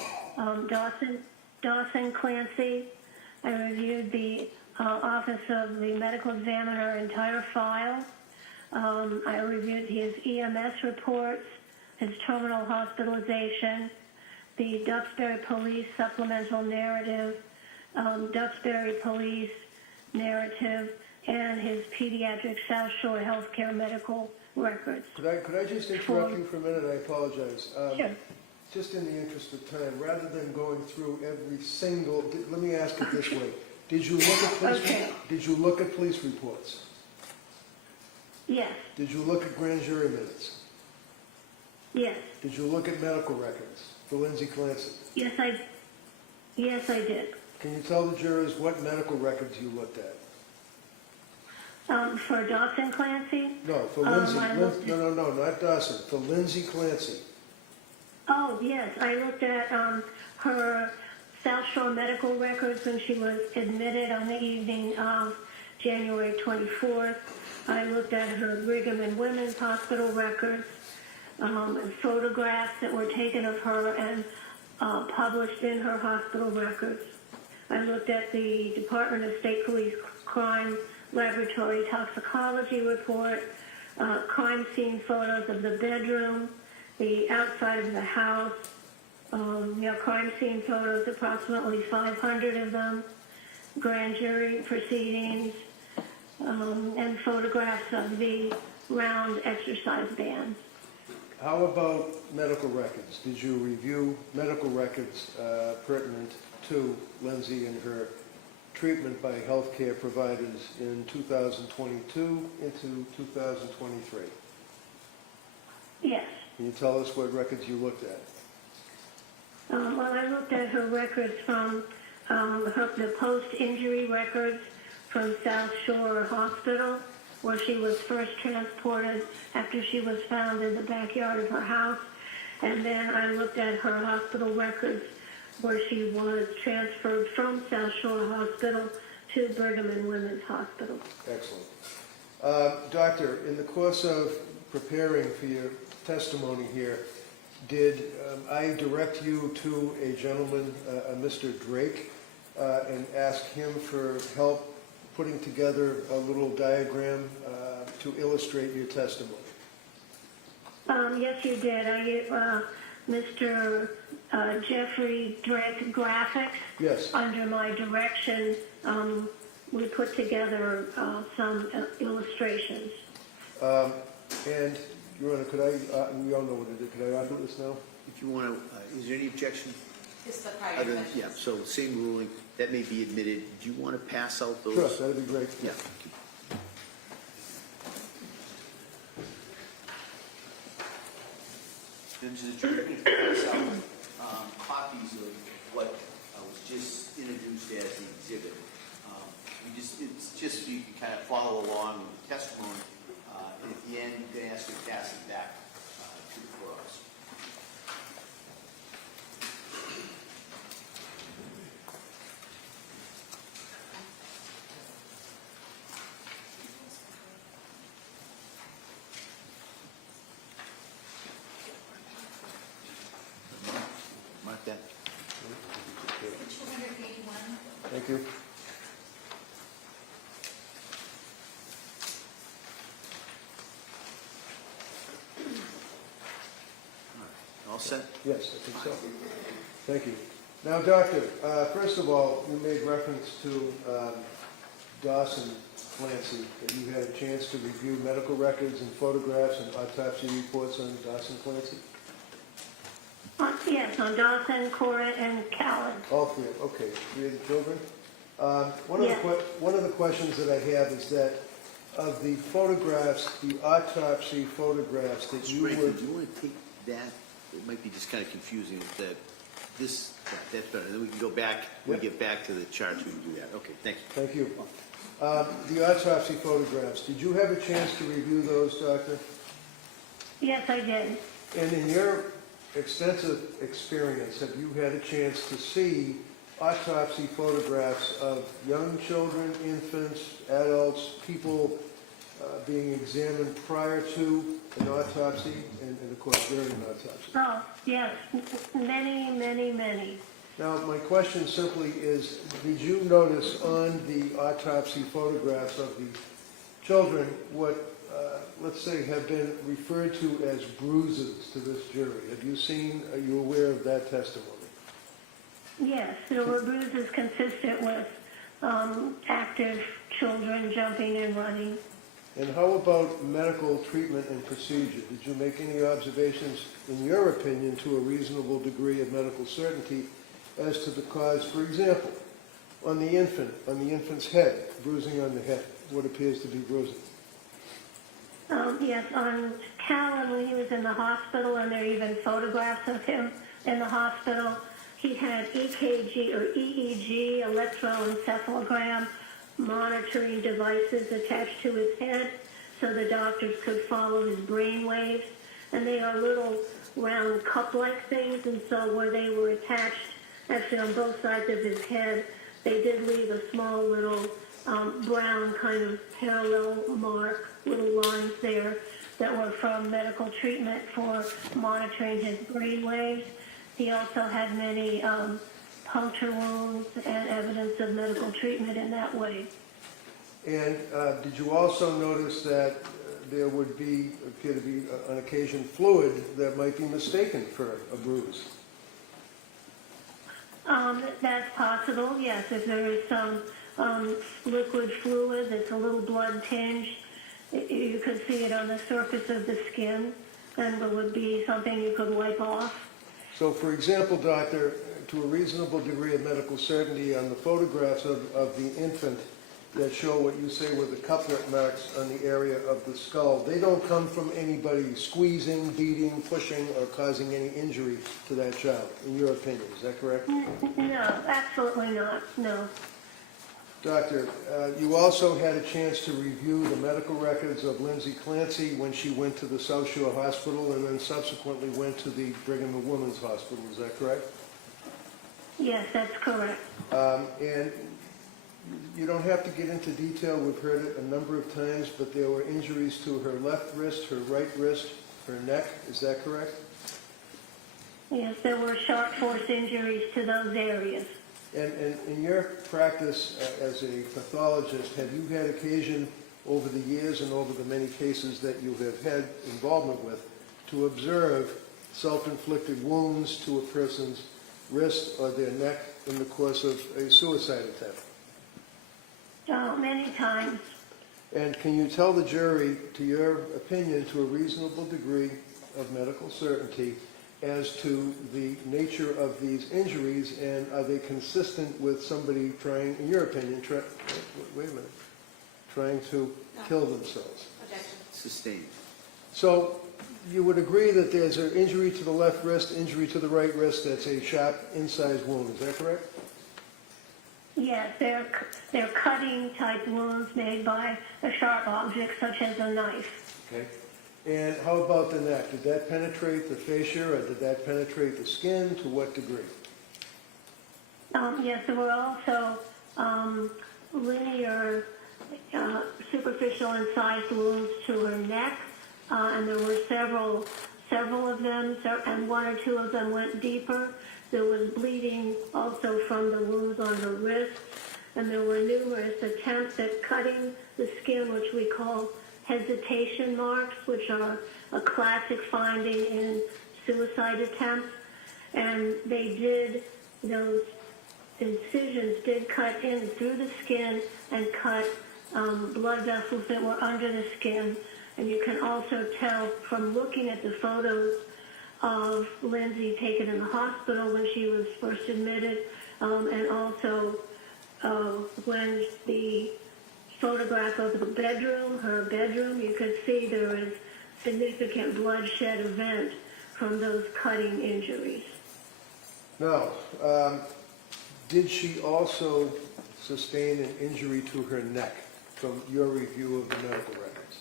Dawson Clancy. I reviewed the Office of the Medical Examiner entire file. I reviewed his EMS reports, his terminal hospitalization, the Duxbury Police supplemental narrative, Duxbury Police narrative, and his pediatric South Shore healthcare medical records. Could I just interrupt you for a minute? I apologize. Sure. Just in the interest of time, rather than going through every single, let me ask it this way: Did you look at police? Okay. Did you look at police reports? Yes. Did you look at grand jury minutes? Yes. Did you look at medical records for Lindsay Clancy? Yes, I did. Can you tell the jurors what medical records you looked at? For Dawson Clancy? No, for Lindsay. No, not Dawson. For Lindsay Clancy. Oh, yes. I looked at her South Shore medical records when she was admitted on the evening of January 24th. I looked at her Brigham and Women's Hospital records, and photographs that were taken of her and published in her hospital records. I looked at the Department of State Police Crime Laboratory Toxicology report, crime scene photos of the bedroom, the outside of the house, crime scene photos, approximately 500 of them, grand jury proceedings, and photographs of the round exercise bands. How about medical records? Did you review medical records pertinent to Lindsay and her treatment by healthcare providers in 2022 into 2023? Yes. Can you tell us what records you looked at? Well, I looked at her records from the post-injury records from South Shore Hospital, where she was first transported after she was found in the backyard of her house. And then I looked at her hospital records where she was transferred from South Shore Hospital to Brigham and Women's Hospital. Excellent. Doctor, in the course of preparing for your testimony here, did I direct you to a gentleman, a Mr. Drake, and ask him for help putting together a little diagram to illustrate your testimony? Yes, you did. Mr. Jeffrey Drake Graphics. Yes. Under my direction, we put together some illustrations. And, Your Honor, could I, we all know what it is, could I offer this now? If you want to, is there any objection? It's the prior Other than, questions. yeah, so same ruling, that may be admitted. Do you want to pass out those? Sure, that'd be great. Yeah. Members of the jury, I'm going to pass out copies of what was just introduced as the exhibit. It's just so you can kind of follow along with the testimony. And at the end, you can ask to pass it back to the clause. Mark that. Thank you. All set? Yes, I think so. Thank you. Now, Doctor, first of all, you made reference to Dawson Clancy, that you had a chance to review medical records and photographs and autopsy reports on Dawson Clancy? Yes, on Dawson, Cora, and Callan. All three, okay, three of the children. Yes. One of the questions that I have is that of the photographs, the autopsy photographs that you Frank, were... do you want to take that? It might be just kind of confusing that this, that's better. Then we can go back, when we get back to the charts, we can do that. Okay, thank you. Thank you. The autopsy photographs, did you have a chance to review those, Doctor? Yes, I did. And in your extensive experience, have you had a chance to see autopsy photographs of young children, infants, adults, people being examined prior to an autopsy and of course during an autopsy? Oh, yes, many, many, many. Now, my question simply is, did you notice on the autopsy photographs of the children what, let's say, have been referred to as bruises to this jury? Have you seen, are you aware of that testimony? Yes, there were bruises consistent with active children jumping and running. And how about medical treatment and procedure? Did you make any observations, in your opinion, to a reasonable degree of medical certainty as to the cause? For example, on the infant's head, bruising on the head, what appears to be bruising? Yes, on Callan, when he was in the hospital, and there are even photographs of him in the hospital, he had EKG or EEG, electroencephalogram, monitoring devices attached to his head so the doctors could follow his brain waves. And they are little round cup-like things, and so where they were attached, actually on both sides of his head, they did leave a small little brown kind of parallel mark, little lines there that were from medical treatment for monitoring his brain waves. He also had many puncture wounds and evidence of medical treatment in that way. And did you also notice that there would appear to be, on occasion, fluid that might be mistaken for a bruise? That's possible, yes. If there is some liquid fluid that's a little blood tinged, you could see it on the surface of the skin, and it would be something you could wipe off. So, for example, Doctor, to a reasonable degree of medical certainty on the photographs of the infant that show what you say were the couplet marks on the area of the skull, they don't come from anybody squeezing, beating, pushing, or causing any injury to that child, in your opinion. Is that correct? No, absolutely not, no. Doctor, you also had a chance to review the medical records of Lindsay Clancy when she went to the South Shore Hospital and then subsequently went to the Brigham and Women's Hospital. Is that correct? Yes, that's correct. And you don't have to get into detail, we've heard it a number of times, but there were injuries to her left wrist, her right wrist, her neck, is that correct? Yes, there were sharp force injuries to those areas. And in your practice as a pathologist, have you had occasion over the years and over the many cases that you have had involvement with to observe self-inflicted wounds to a person's wrist or their neck in the course of a suicide attempt? Many times. And can you tell the jury, to your opinion, to a reasonable degree of medical certainty, as to the nature of these injuries, and are they consistent with somebody trying, in your opinion, wait a minute, trying to kill themselves? Objection. Sustained. So you would agree that there's an injury to the left wrist, injury to the right wrist, that's a sharp incised wound, is that correct? Yes, they're cutting type wounds made by a sharp object such as a knife. Okay. And how about the neck? Did that penetrate the fascia, or did that penetrate the skin? To what degree? Yes, there were also linear, superficial incised wounds to her neck, and there were several of them, and one or two of them went deeper. There was bleeding also from the wounds on the wrist, and there were numerous attempts at cutting the skin, which we call hesitation marks, which are a classic finding in suicide attempts. And those incisions did cut in through the skin and cut blood vessels that were under the skin. And you can also tell from looking at the photos of Lindsay taken in the hospital when she was first admitted, and also when the photograph of the bedroom, her bedroom, you could see there was significant bloodshed event from those cutting injuries. Now, did she also sustain an injury to her neck from your review of the medical records?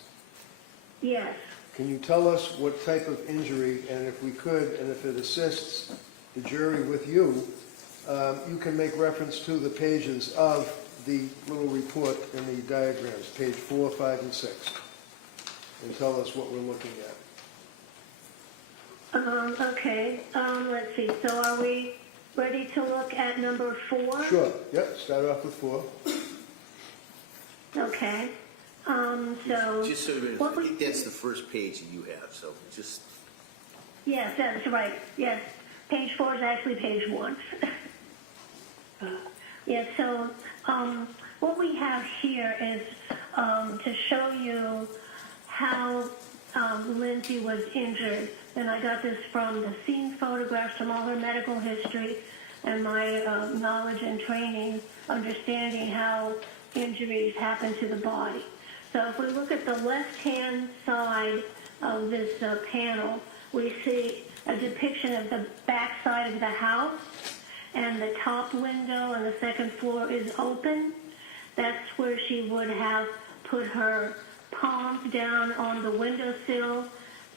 Yes. Can you tell us what type of injury, and if we could, and if it assists the jury with you, you can make reference to the pages of the little report in the diagrams, page 4, 5, and 6, and tell us what we're looking at. Okay, let's see. So are we ready to look at number 4? Sure, yep, start off with 4. Okay. Just so I think that's the first page that you have, so just... Yes, that's right. Yes, page 4 is actually page 1. Yes, so what we have here is to show you how Lindsay was injured. And I got this from the scene photographs, from all her medical history, and my knowledge and training, understanding how injuries happen to the body. So if we look at the left-hand side of this panel, we see a depiction of the back side of the house, and the top window on the second floor is open. That's where she would have put her palms down on the windowsill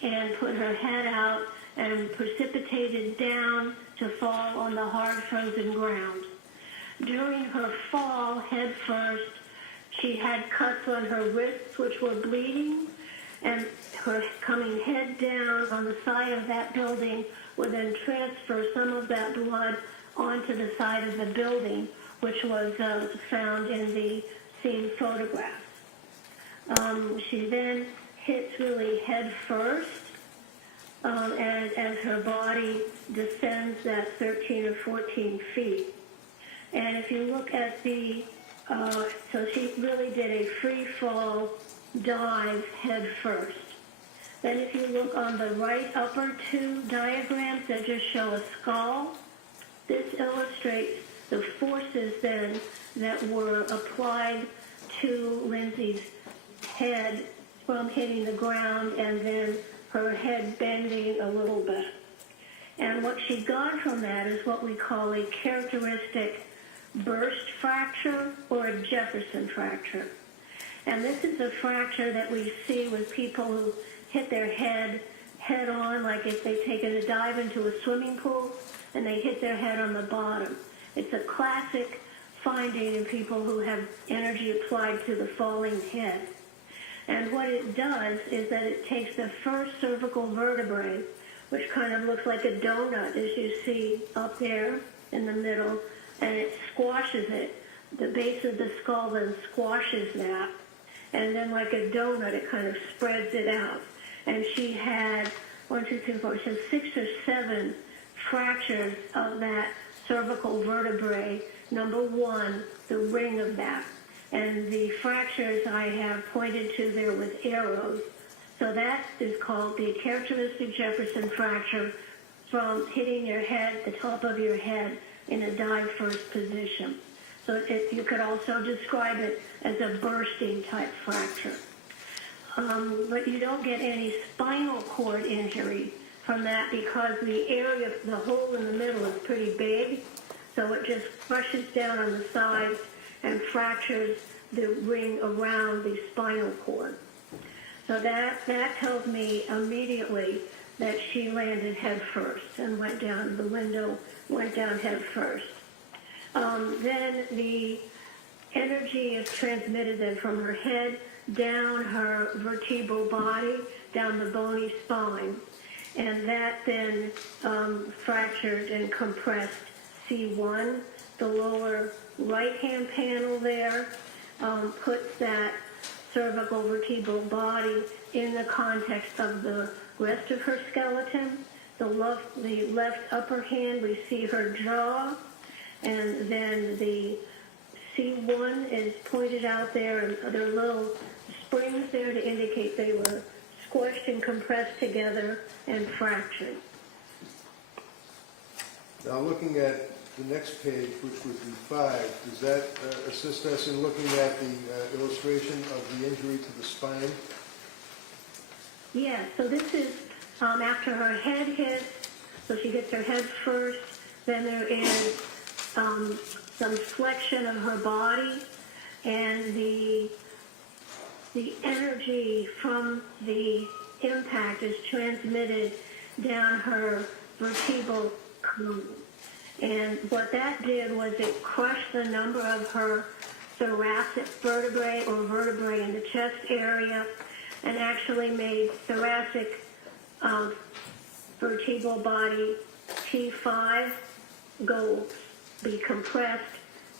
and put her head out and precipitated down to fall on the hard frozen ground. During her fall, head first, she had cuts on her wrists which were bleeding, and her coming head down on the side of that building would then transfer some of that blood onto the side of the building, which was found in the scene photographs. She then hits really head first, and as her body descends that 13 or 14 feet. And if you look at the, so she really did a free fall dive head first. Then if you look on the right upper two diagrams that just show a skull, this illustrates the forces then that were applied to Lindsay's head from hitting the ground and then her head bending a little bit. And what she got from that is what we call a characteristic burst fracture or a Jefferson fracture. And this is a fracture that we see with people who hit their head head on, like if they've taken a dive into a swimming pool and they hit their head on the bottom. It's a classic finding in people who have energy applied to the falling head. And what it does is that it takes the first cervical vertebrae, which kind of looks like a donut, as you see up there in the middle, and it squashes it. The base of the skull then squashes that, and then like a donut, it kind of spreads it out. And she had 6 or 7 fractures of that cervical vertebrae, number 1, the ring of that. And the fractures I have pointed to there with arrows. So that is called the characteristic Jefferson fracture from hitting your head, the top of your head, in a dive first position. So you could also describe it as a bursting type fracture. But you don't get any spinal cord injury from that because the area, the hole in the middle is pretty big. So it just crushes down on the sides and fractures the ring around the spinal cord. So that tells me immediately that she landed head first and went down the window, went down head first. Then the energy is transmitted then from her head down her vertebral body, down the bony spine. And that then fractured and compressed C1, the lower right-hand panel there, puts that cervical vertebral body in the context of the rest of her skeleton. The left upper hand, we see her jaw, and then the C1 is pointed out there, and there are little springs there to indicate they were squished and compressed together and fractured. Now, looking at the next page, which would be 5, does that assist us in looking at the illustration of the injury to the spine? Yeah, so this is after her head hits, so she gets her head first, then there is some flexion of her body, and the energy from the impact is transmitted down her vertebral column. And what that did was it crushed the number of her thoracic vertebrae or vertebrae in the chest area and actually made thoracic vertebral body T5 be compressed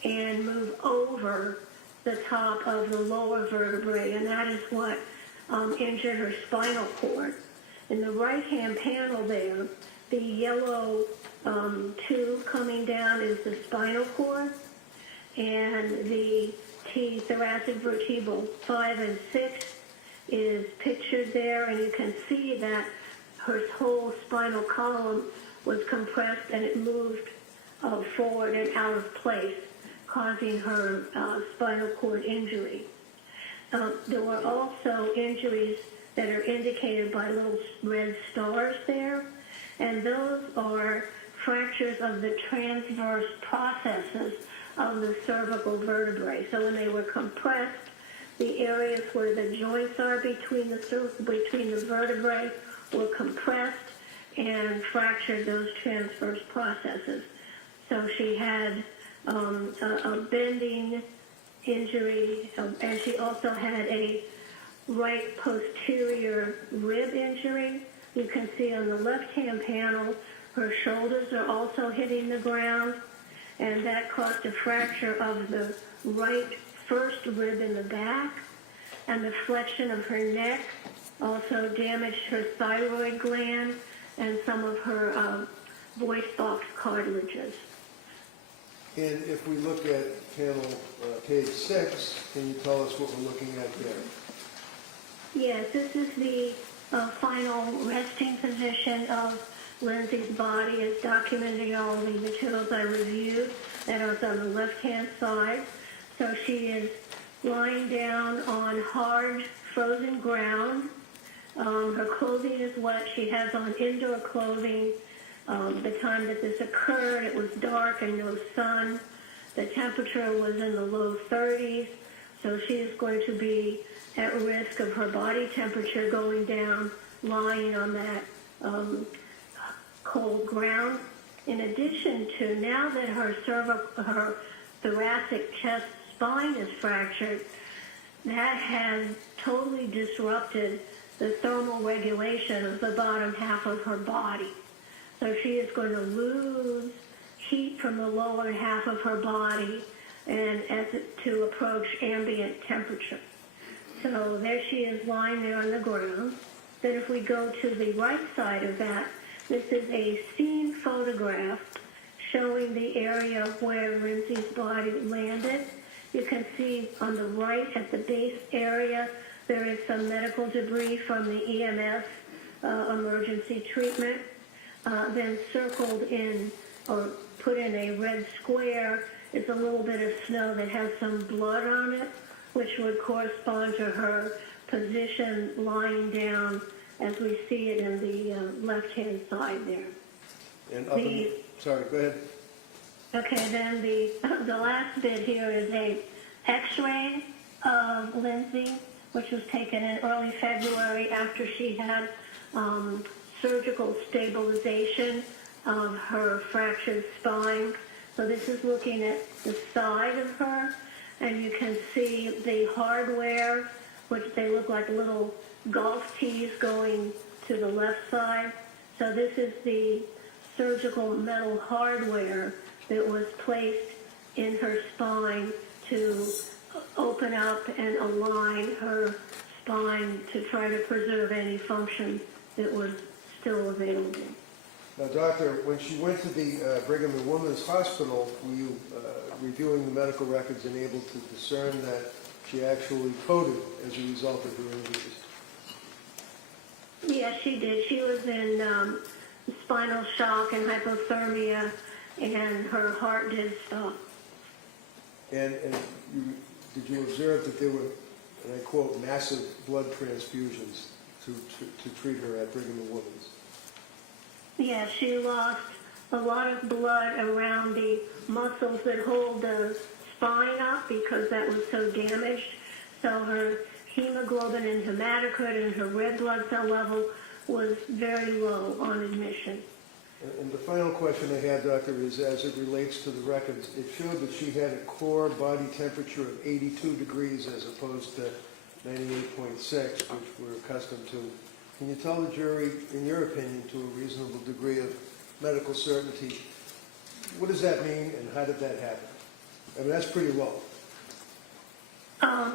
and move over the top of the lower vertebrae, and that is what injured her spinal cord. In the right-hand panel there, the yellow tube coming down is the spinal cord, and the T thoracic vertebral 5 and 6 is pictured there, and you can see that her whole spinal column was compressed and it moved forward and out of place, causing her spinal cord injury. There were also injuries that are indicated by little red stars there, and those are fractures of the transverse processes of the cervical vertebrae. So when they were compressed, the areas where the joints are between the vertebrae were compressed and fractured those transverse processes. So she had a bending injury, and she also had a right posterior rib injury. You can see on the left-hand panel, her shoulders are also hitting the ground, and that caused a fracture of the right first rib in the back, and the flexion of her neck also damaged her thyroid gland and some of her voice box cartilages. And if we look at panel page 6, can you tell us what we're looking at there? Yes, this is the final resting position of Lindsay's body, as documented in all the materials I reviewed. That is on the left-hand side. So she is lying down on hard, frozen ground. Her clothing is wet. She has on indoor clothing. The time that this occurred, it was dark and no sun. The temperature was in the low 30s, so she is going to be at risk of her body temperature going down, lying on that cold ground. in addition to, now that her thoracic chest spine is fractured, that has totally disrupted the thermal regulation of the bottom half of her body. So she is going to lose heat from the lower half of her body and to approach ambient temperature. So there she is lying there on the ground. Then if we go to the right side of that, this is a scene photograph showing the area where Lindsay's body landed. You can see on the right at the base area, there is some medical debris from the EMS emergency treatment. Then circled in or put in a red square is a little bit of snow that has some blood on it, which would correspond to her position lying down as we see it in the left-hand side there. And up in, sorry, go ahead. Okay, then the last bit here is a X-ray of Lindsay, which was taken in early February after she had surgical stabilization of her fractured spine. So this is looking at the side of her, and you can see the hardware, which they look like little golf tees going to the left side. So this is the surgical metal hardware that was placed in her spine to open up and align her spine to try to preserve any function that was still available. Now, doctor, when she went to the Brigham and Women's Hospital, were you reviewing the medical records and able to discern that she actually coded as a result of her injuries? Yes, she did. She was in spinal shock and hypothermia, and her heart did stop. And did you observe that there were, and I quote, massive blood transfusions to treat her at Brigham and Women's? Yes, she lost a lot of blood around the muscles that hold the spine up because that was so damaged. So her hemoglobin and hematocrit and her red blood cell level was very low on admission. And the final question I had, doctor, is as it relates to the records, it showed that she had a core body temperature of 82 degrees as opposed to 98.6, which we're accustomed to. Can you tell the jury, in your opinion, to a reasonable degree of medical certainty, what does that mean and how did that happen? I mean, that's pretty low.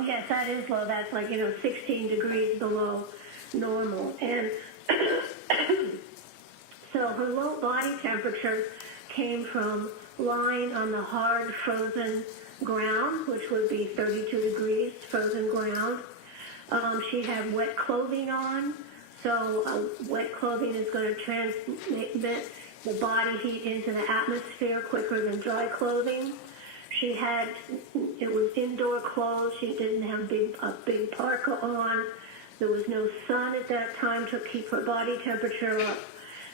Yes, that is low. That's like, 16 degrees below normal. And so her low body temperature came from lying on the hard frozen ground, which would be 32 degrees frozen ground. She had wet clothing on, so wet clothing is going to transmit the body heat into the atmosphere quicker than dry clothing. It was indoor clothes. She didn't have a big parka on. There was no sun at that time to keep her body temperature up.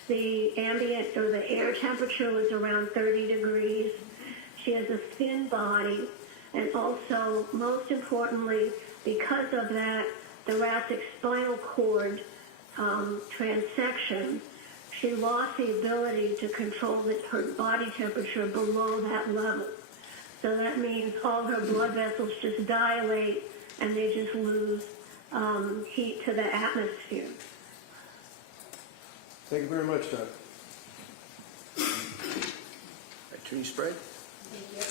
The ambient or the air temperature was around 30 degrees. She has a thin body, and also, most importantly, because of that thoracic spinal cord transection, she lost the ability to control her body temperature below that level. So that means all her blood vessels just dilate and they just lose heat to the atmosphere. Thank you very much, Doc. Attorney Sprague? Thank you.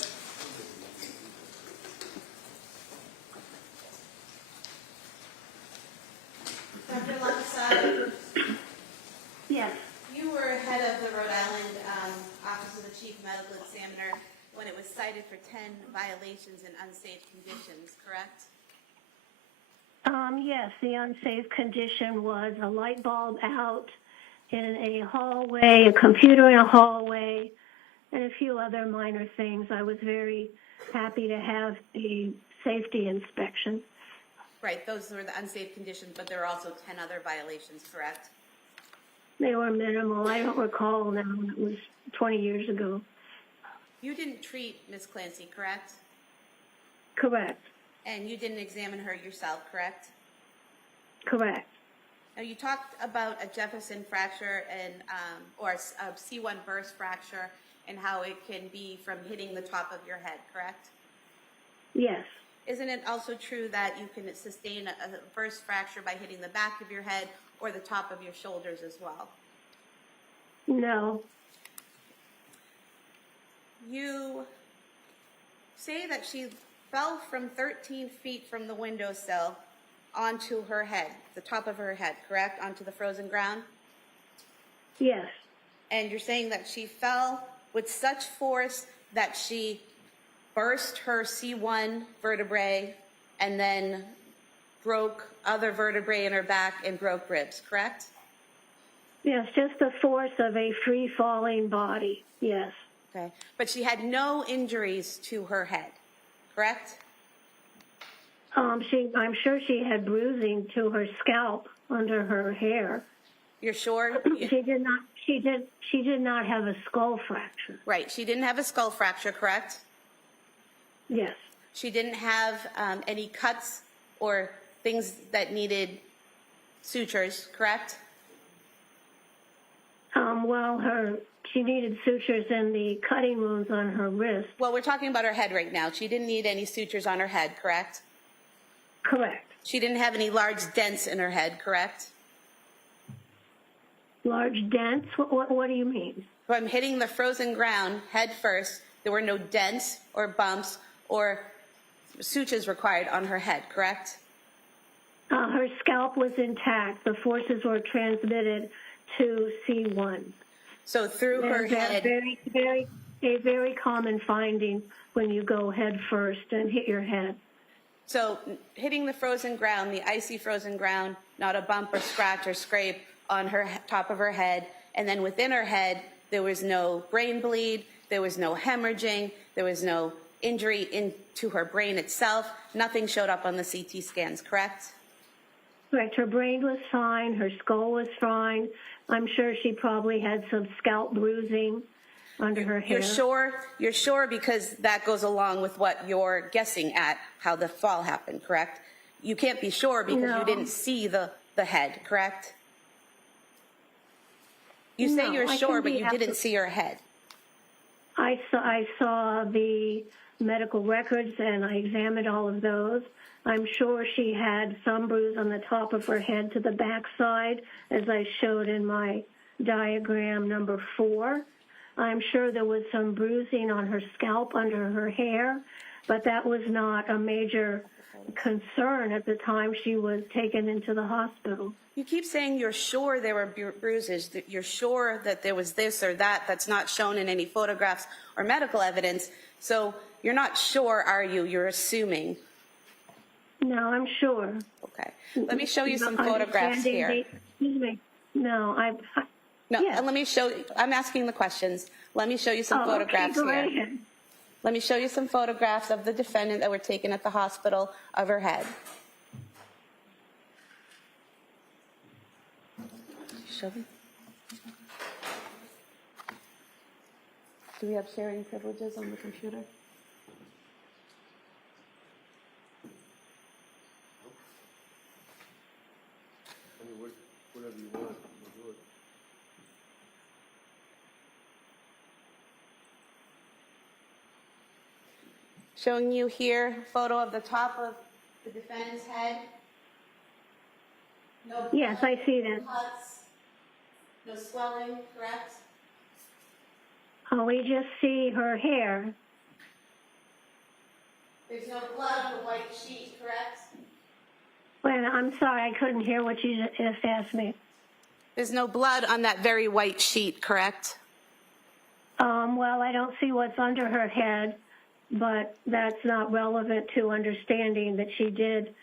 Dr. Luxon, Yes. you were head of the Rhode Island Office of the Chief Medical Examiner when it was cited for 10 violations and unsafe conditions, correct? Yes, the unsafe condition was a light bulb out in a hallway, a computer in a hallway, and a few other minor things. I was very happy to have a safety inspection. Right, those were the unsafe conditions, but there were also 10 other violations, correct? They were minimal. I don't recall now. It was 20 years ago. You didn't treat Ms. Clancy, correct? Correct. And you didn't examine her yourself, correct? Correct. Now, you talked about a Jefferson fracture and, or a C1 burst fracture and how it can be from hitting the top of your head, correct? Yes. Isn't it also true that you can sustain a burst fracture by hitting the back of your head or the top of your shoulders as well? No. You say that she fell from 13 feet from the windowsill onto her head, the top of her head, correct? Onto the frozen ground? Yes. And you're saying that she fell with such force that she burst her C1 vertebrae and then broke other vertebrae in her back and broke ribs, correct? Yes, just the force of a free-falling body, yes. Okay. But she had no injuries to her head, correct? I'm sure she had bruising to her scalp under her hair. You're sure? She did not have a skull fracture. Right. She didn't have a skull fracture, correct? Yes. She didn't have any cuts or things that needed sutures, correct? She needed sutures in the cutting wounds on her wrist. Well, we're talking about her head right now. She didn't need any sutures on her head, correct? Correct. She didn't have any large dents in her head, correct? Large dents? What do you mean? From hitting the frozen ground head first, there were no dents or bumps or sutures required on her head, correct? Her scalp was intact. The forces were transmitted to C1. So through her head. A very common finding when you go head first and hit your head. So hitting the frozen ground, the icy frozen ground, not a bump or scratch or scrape on her top of her head. And then within her head, there was no brain bleed, there was no hemorrhaging, there was no injury into her brain itself. Nothing showed up on the CT scans, correct? Correct. Her brain was fine. Her skull was fine. I'm sure she probably had some scalp bruising under her hair. You're sure because that goes along with what you're guessing at, how the fall happened, correct? You can't be sure because you didn't see the head, correct? You say you're sure, but you didn't see her head. I saw the medical records and I examined all of those. I'm sure she had some bruise on the top of her head to the backside, as I showed in my diagram number 4. I'm sure there was some bruising on her scalp under her hair, but that was not a major concern at the time she was taken into the hospital. You keep saying you're sure there were bruises, that you're sure that there was this or that that's not shown in any photographs or medical evidence. So you're not sure, are you? You're assuming. No, I'm sure. Okay. Let me show you some photographs here. Excuse me. No, No, yes. and let me show you. I'm asking the questions. Let me show you some photographs okay, go here. ahead. Let me show you some photographs of the defendant that were taken at the hospital of her head. Show me. Do we have sharing privileges on the computer? Whatever you want, we'll do it. Showing you here a photo of the top of the defendant's head. No Yes, I see that. cuts, no swelling, correct? We just see her hair. There's no blood on the white sheet, correct? Well, I'm sorry, I couldn't hear what you just asked me. There's no blood on that very white sheet, correct? Well, I don't see what's under her head, but that's not relevant to understanding that she did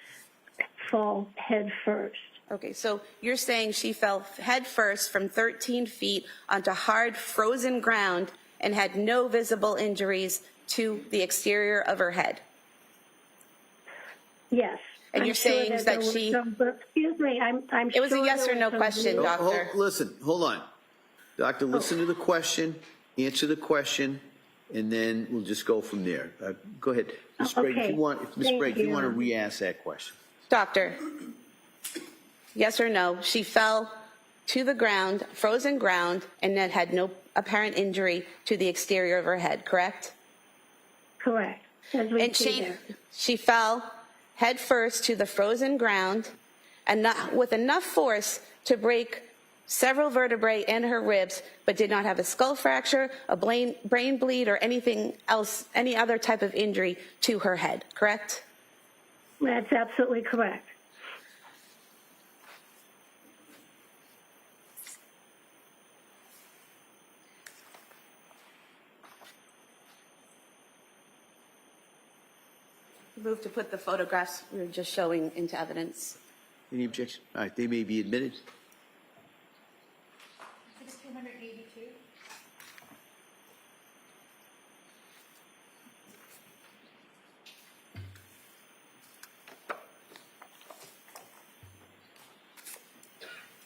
fall head first. Okay, so you're saying she fell head first from 13 feet onto hard frozen ground and had no visible injuries to the exterior of her head. Yes. And I'm you're sure saying that there were she... excuse me, I'm It was sure a yes there or no was some question, bruise. Doctor. Listen, hold on. Doctor, listen to the question, answer the question, and then we'll just go from there. Go ahead. Ms. Sprague, if Okay. you want, if Ms. Thank Sprague, if you you. want to re-ask that question. Doctor, yes or no, she fell to the ground, frozen ground, and then had no apparent injury to the exterior of her head, correct? Correct. As we And see there. she fell head first to the frozen ground and with enough force to break several vertebrae in her ribs, but did not have a skull fracture, a brain bleed, or anything else, any other type of injury to her head, correct? That's absolutely correct. Move to put the photographs we were just showing into evidence. Any objection? All right, they may be admitted. 282.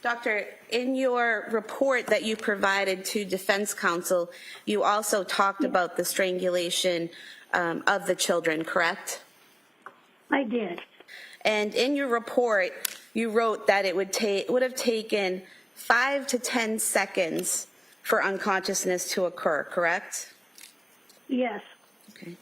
Doctor, in your report that you provided to defense counsel, you also talked about the strangulation of the children, correct? I did. And in your report, you wrote that it would have taken 5 to 10 seconds for unconsciousness to occur, correct? Yes. Okay.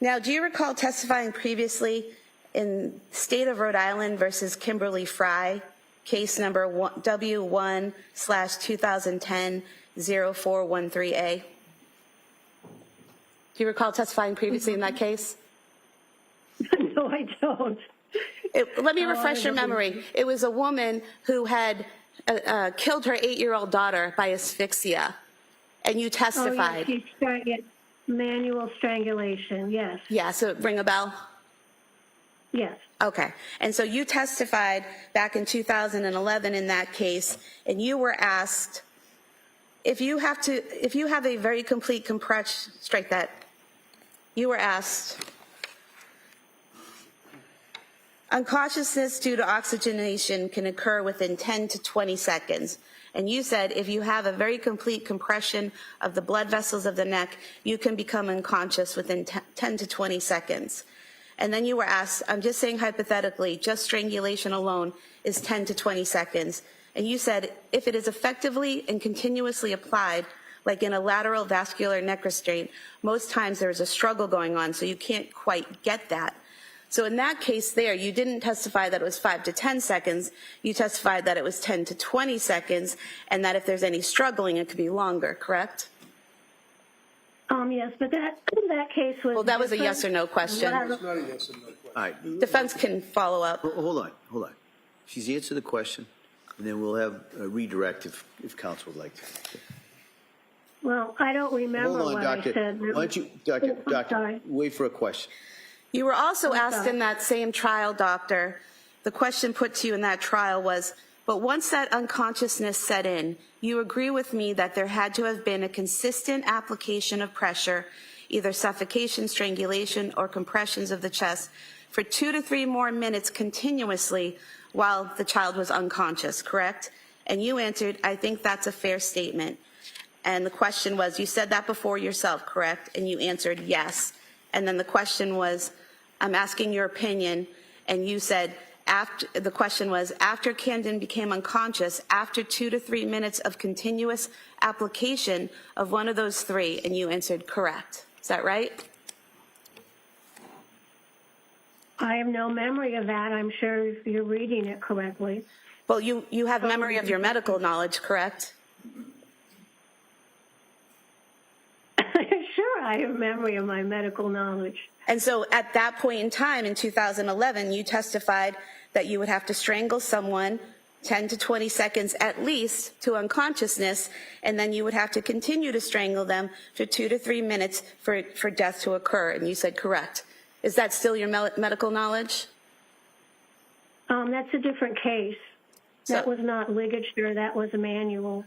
Now, do you recall testifying previously in State of Rhode Island versus Kimberly Fry, case number W1/2010-0413A? Do you recall testifying previously in that case? No, I don't. Let me refresh your memory. It was a woman who had killed her 8-year-old daughter by asphyxia, and you testified. Oh, yes, manual strangulation, yes. Yeah, so ring a bell? Yes. Okay. And so you testified back in 2011 in that case, and you were asked, if you have a very complete compression, strike that. You were asked, unconsciousness due to oxygenation can occur within 10 to 20 seconds. And you said if you have a very complete compression of the blood vessels of the neck, you can become unconscious within 10 to 20 seconds. And then you were asked, I'm just saying hypothetically, just strangulation alone is 10 to 20 seconds. And you said if it is effectively and continuously applied, like in a lateral vascular neck restraint, most times there's a struggle going on, so you can't quite get that. So in that case there, you didn't testify that it was 5 to 10 seconds. You testified that it was 10 to 20 seconds, and that if there's any struggling, it could be longer, correct? Yes, but that case was. Well, that was a different. yes or no question. It's not a yes or no question. All right, Defense can follow up. hold on. She's answered the question, and then we'll have a redirect if counsel would like to. Well, I don't remember Hold on, what Doctor. I said. Why don't you, I'm Doctor, sorry. wait for a question. You were also asked sorry. in that same trial, Doctor, the question put to you in that trial was, but once that unconsciousness set in, you agree with me that there had to have been a consistent application of pressure, either suffocation, strangulation, or compressions of the chest for 2 to 3 more minutes continuously while the child was unconscious, correct? And you answered, I think that's a fair statement. And the question was, you said that before yourself, correct? And you answered yes. And then the question was, I'm asking your opinion, and you said, the question was, after Camden became unconscious, after 2 to 3 minutes of continuous application of one of those 3, and you answered correct. Is that right? I have no memory of that. I'm sure you're reading it correctly. Well, you have memory of your medical knowledge, correct? Sure, I have memory of my medical knowledge. And so at that point in time, in 2011, you testified that you would have to strangle someone 10 to 20 seconds at least to unconsciousness, and then you would have to continue to strangle them for 2 to 3 minutes for death to occur, and you said correct. Is that still your medical knowledge? That's a different case. That was not ligature, that was a manual.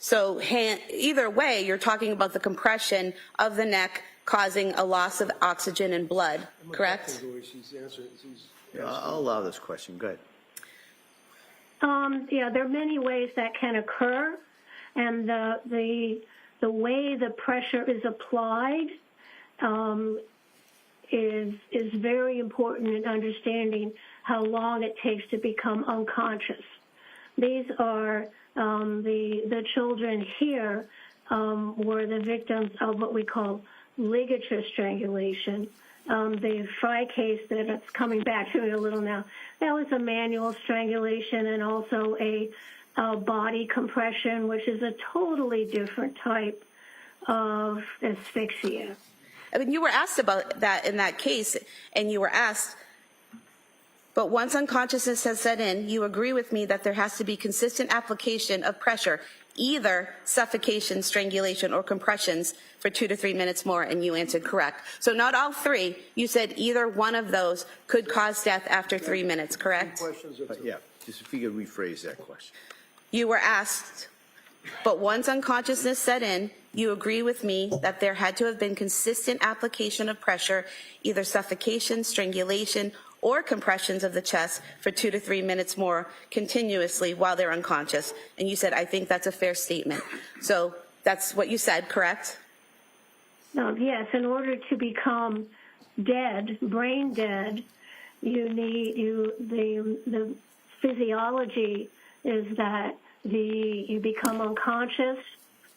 So either way, you're talking about the compression of the neck causing a loss of oxygen and blood, correct? I'll allow this question. Go ahead. Yeah, there are many ways that can occur, and the way the pressure is applied is very important in understanding how long it takes to become unconscious. These are the children here were the victims of what we call ligature strangulation. The Fry case that it's coming back to me a little now, that was a manual strangulation and also a body compression, which is a totally different type of asphyxia. I mean, you were asked about that in that case, and you were asked, but once unconsciousness has set in, you agree with me that there has to be consistent application of pressure, either suffocation, strangulation, or compressions for 2 to 3 minutes more, and you answered correct. So not all three. You said either one of those could cause death after 3 minutes, correct? Yeah, just if you could rephrase that question. You were asked, but once unconsciousness set in, you agree with me that there had to have been consistent application of pressure, either suffocation, strangulation, or compressions of the chest for 2 to 3 minutes more continuously while they're unconscious. And you said, I think that's a fair statement. So that's what you said, correct? Yes, in order to become dead, brain dead, you need the physiology is that you become unconscious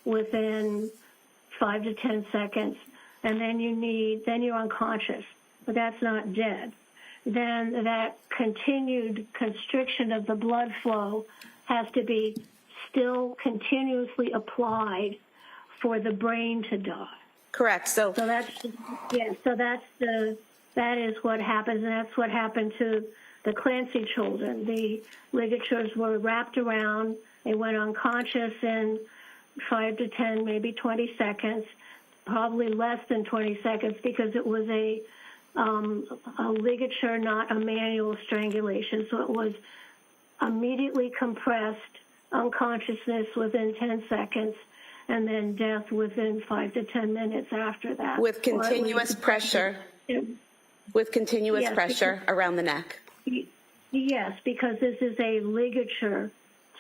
within 5 to 10 seconds, and then you're unconscious, but that's not dead. Then that continued constriction of the blood flow has to be still continuously applied for the brain to die. Correct. So that is what happens, and that's what happened to the Clancy children. The ligatures were wrapped around. They went unconscious in 5 to 10, maybe 20 seconds, probably less than 20 seconds because it was a ligature, not a manual strangulation. So it was immediately compressed, unconsciousness within 10 seconds, and then death within 5 to 10 minutes after that. with continuous pressure, pressure around the neck. Yes, because this is a ligature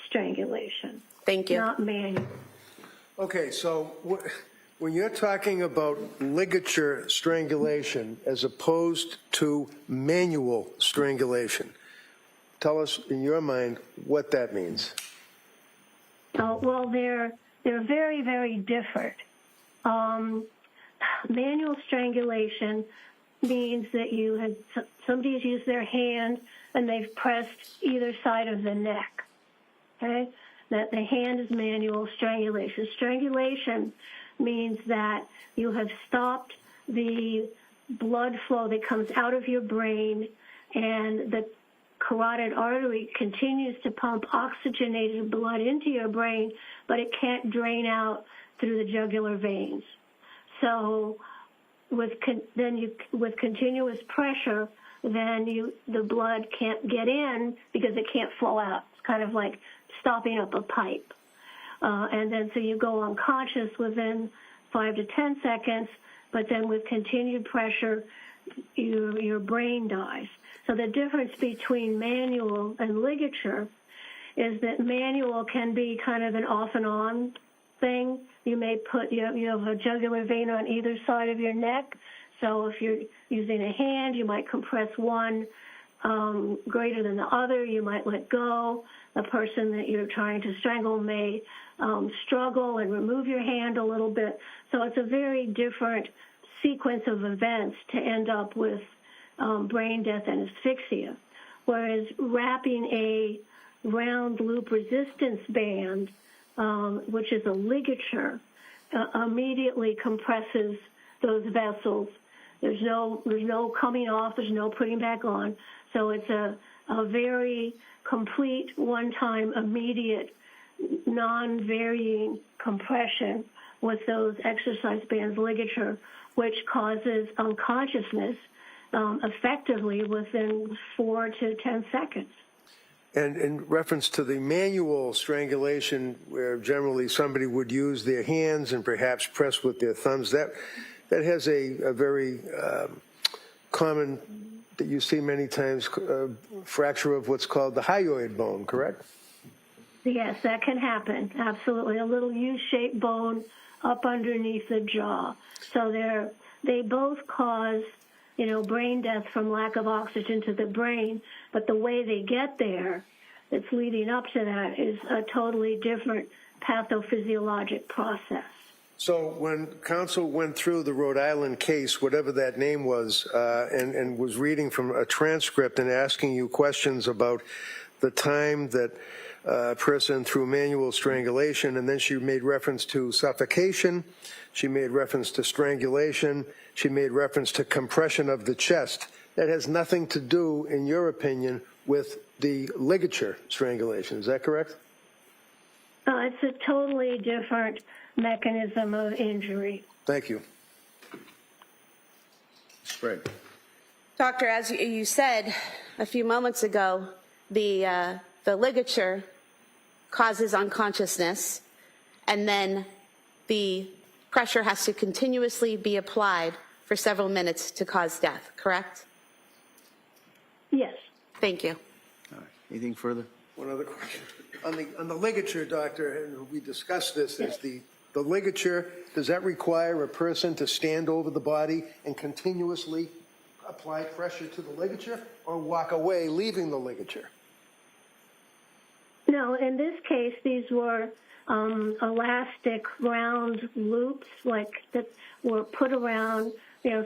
strangulation. Thank you. Not manual. Okay, so when you're talking about ligature strangulation as opposed to manual strangulation, tell us in your mind what that means. Well, they're very, very different. Manual strangulation means that somebody's used their hand and they've pressed either side of the neck. Okay, that the hand is manual strangulation. Strangulation means that you have stopped the blood flow that comes out of your brain, and the carotid artery continues to pump oxygenated blood into your brain, but it can't drain out through the jugular veins. So with continuous pressure, then the blood can't get in because it can't flow out. It's kind of like stopping up a pipe. And then so you go unconscious within 5 to 10 seconds, but then with continued pressure, your brain dies. So the difference between manual and ligature is that manual can be kind of an off and on thing. You may you have a jugular vein on either side of your neck. So if you're using a hand, you might compress one greater than the other. You might let go. The person that you're trying to strangle may struggle and remove your hand a little bit. So it's a very different sequence of events to end up with brain death and asphyxia. Whereas wrapping a round loop resistance band, which is a ligature, immediately compresses those vessels. There's no coming off. There's no putting back on. So it's a very complete, one-time, immediate, non-varying compression with those exercise bands ligature, which causes unconsciousness effectively within 4 to 10 seconds. And in reference to the manual strangulation, where generally somebody would use their hands and perhaps press with their thumbs, that has a very common, that you see many times, fracture of what's called the hyoid bone, correct? Yes, that can happen, absolutely. A little U-shaped bone up underneath the jaw. So they both cause brain death from lack of oxygen to the brain. But the way they get there, that's leading up to that, is a totally different pathophysiologic process. So when counsel went through the Rhode Island case, whatever that name was, and was reading from a transcript and asking you questions about the time that a person through manual strangulation, and then she made reference to suffocation, she made reference to strangulation, she made reference to compression of the chest. That has nothing to do, in your opinion, with the ligature strangulation. Is that correct? It's a totally different mechanism of injury. Thank you. Sprague. Doctor, as you said a few moments ago, the ligature causes unconsciousness, and then the pressure has to continuously be applied for several minutes to cause death, correct? Yes. Thank you. All right. Anything further? One other question. On the ligature, doctor, and we discussed this, is the ligature, does that require a person to stand over the body and continuously apply pressure to the ligature, or walk away leaving the ligature? No, in this case, these were elastic round loops that were put around,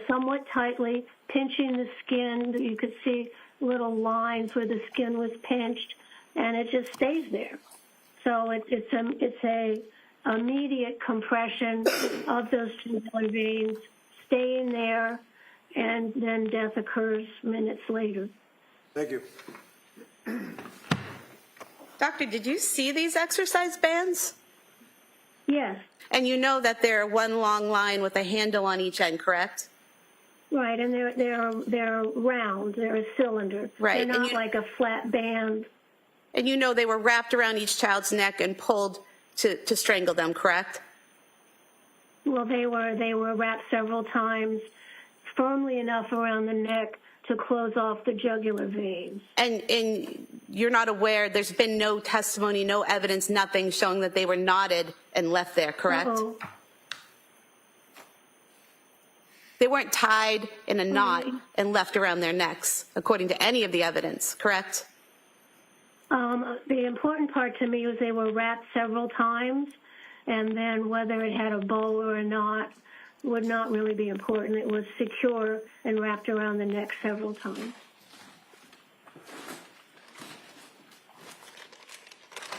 somewhat tightly, pinching the skin. You could see little lines where the skin was pinched, and it just stays there. So it's a immediate compression of those tubular veins, staying there, and then death occurs minutes later. Thank you. Doctor, did you see these exercise bands? Yes. And you know that they're one long line with a handle on each end, correct? Right, and they're round. They're a cylinder. Right. They're not like a flat band. And you know they were wrapped around each child's neck and pulled to strangle them, correct? Well, they were wrapped several times, firmly enough around the neck to close off the jugular veins. And you're not aware, there's been no testimony, no evidence, nothing showing that they were knotted and left there, correct? Uh-oh. They weren't tied in a knot and left around their necks, according to any of the evidence, correct? The important part to me was they were wrapped several times, and then whether it had a bow or a knot would not really be important. It was secure and wrapped around the neck several times.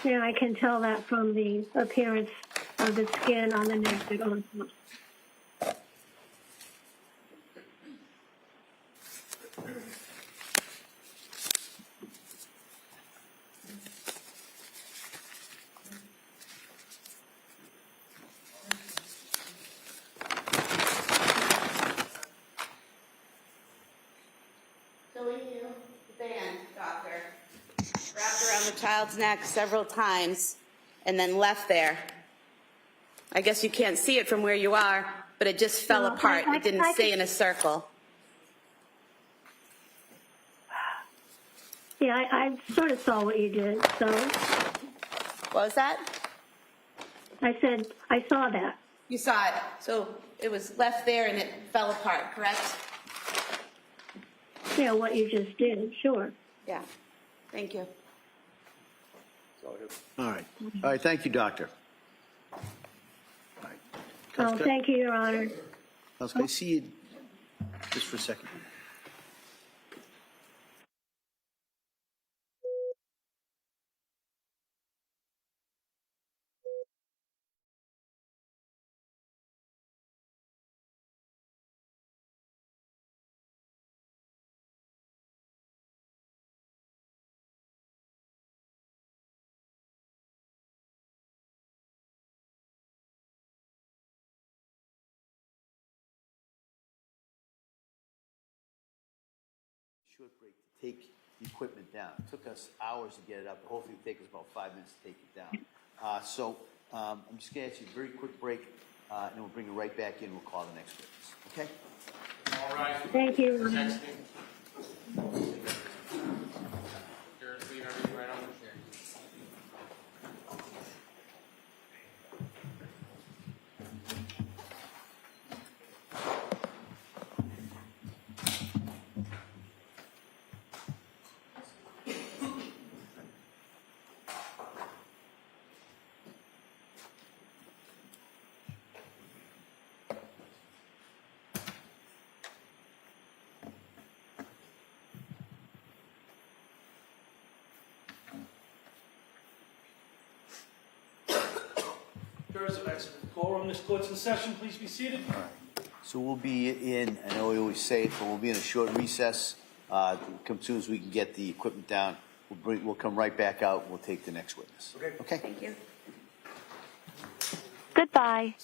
Yeah, I can tell that from the appearance of the skin on the neck that on top. Showing you the band, doctor, wrapped around the child's neck several times and then left there. I guess you can't see it from where you are, but it just fell apart. It didn't stay in a circle. Yeah, I sort of saw what you did, so. What was that? I said, I saw that. You saw it. So it was left there and it fell apart, correct? Yeah, what you just did, sure. Yeah. Thank you. All right. All right. Thank you, doctor. All right. Oh, thank you, Your Honor. Can I see you just for a second? Short break to take the equipment down. It took us hours to get it up. Hopefully it'll take us about 5 minutes to take it down. I'm just going to ask you a very quick break, and then we'll bring it right back in. We'll call the next witness. Okay? All right. Thank you, Your Honor. Next thing. Jurors, leave everything right on the chair. jurors of excellent quorum. This court's in session. Please be seated. So we'll be in, I know we always say it, but we'll be in a short recess. Come soon as we can get the equipment down, we'll come right back out. We'll take the next witness. Okay? Thank you. Goodbye.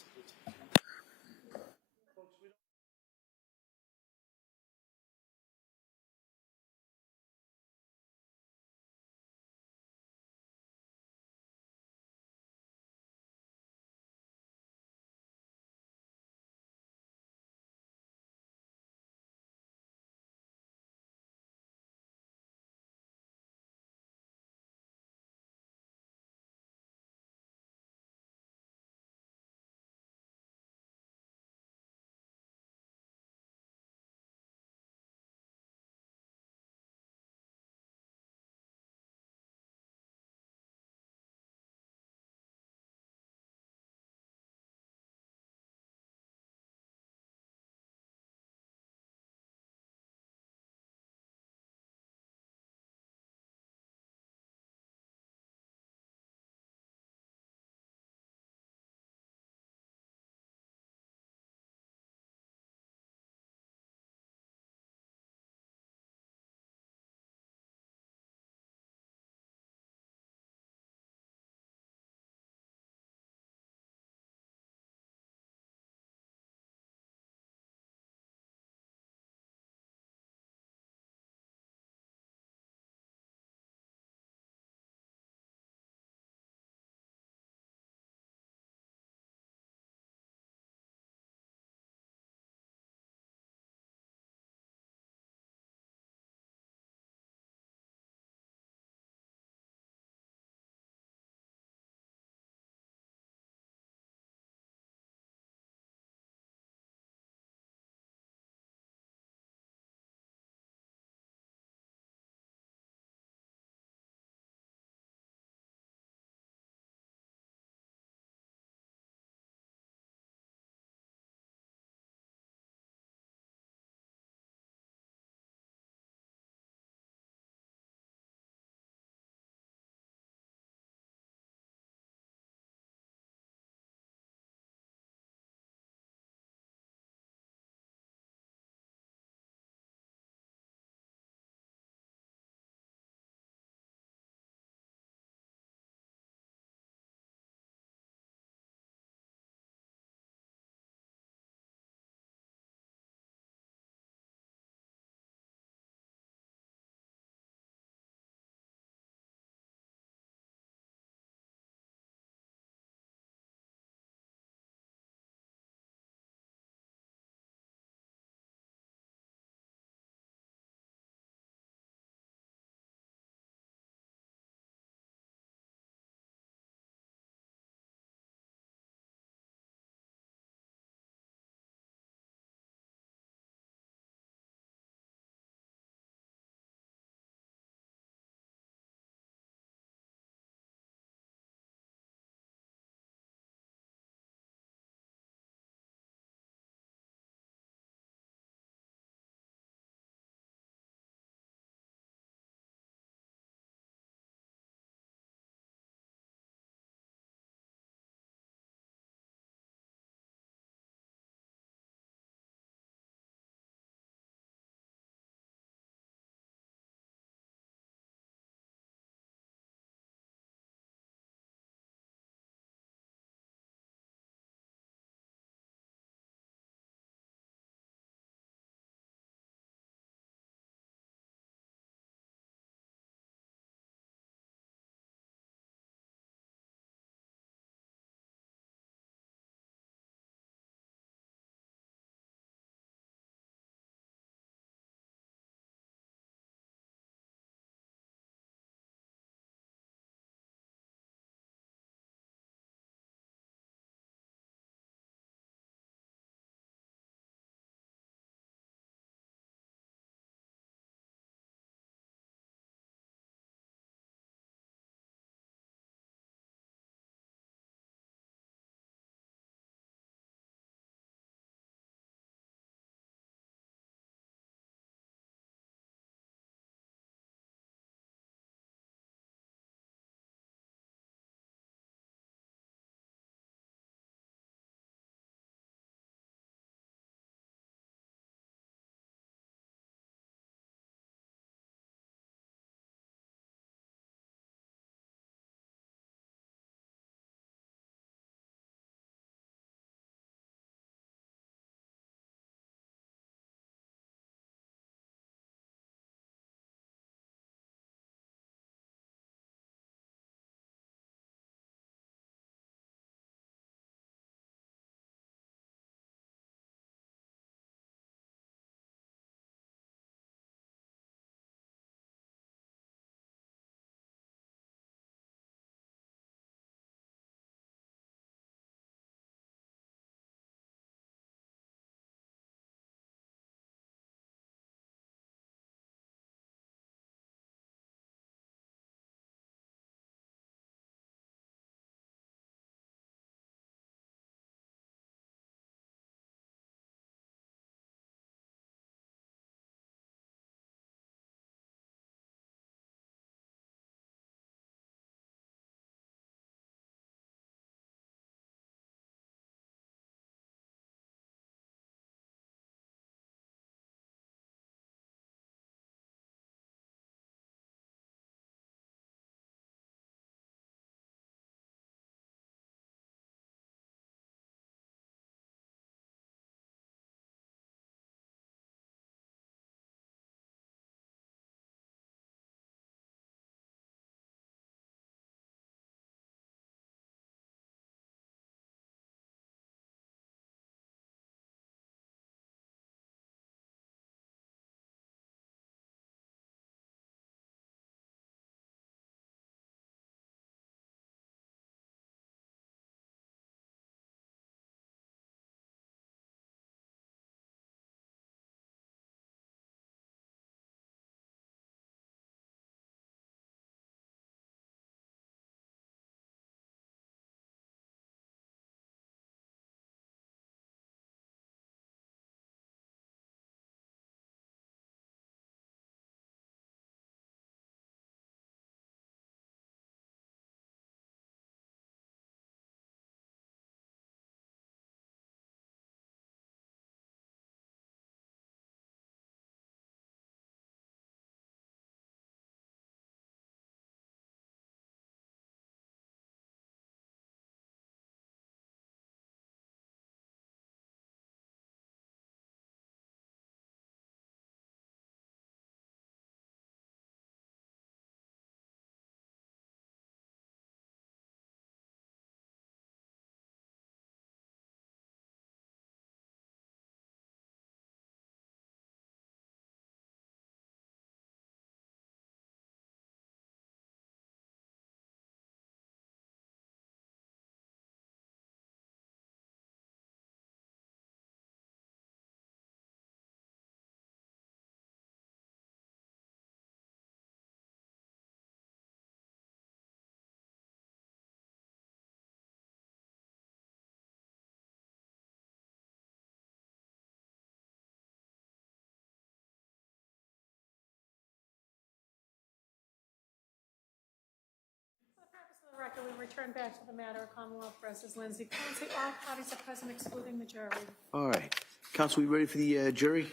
return back to the matter of Commonwealth versus Lindsay Clancy. All parties are present excluding the jury. All right. Counsel, we ready for the jury?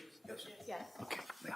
Yes. Okay. Yeah.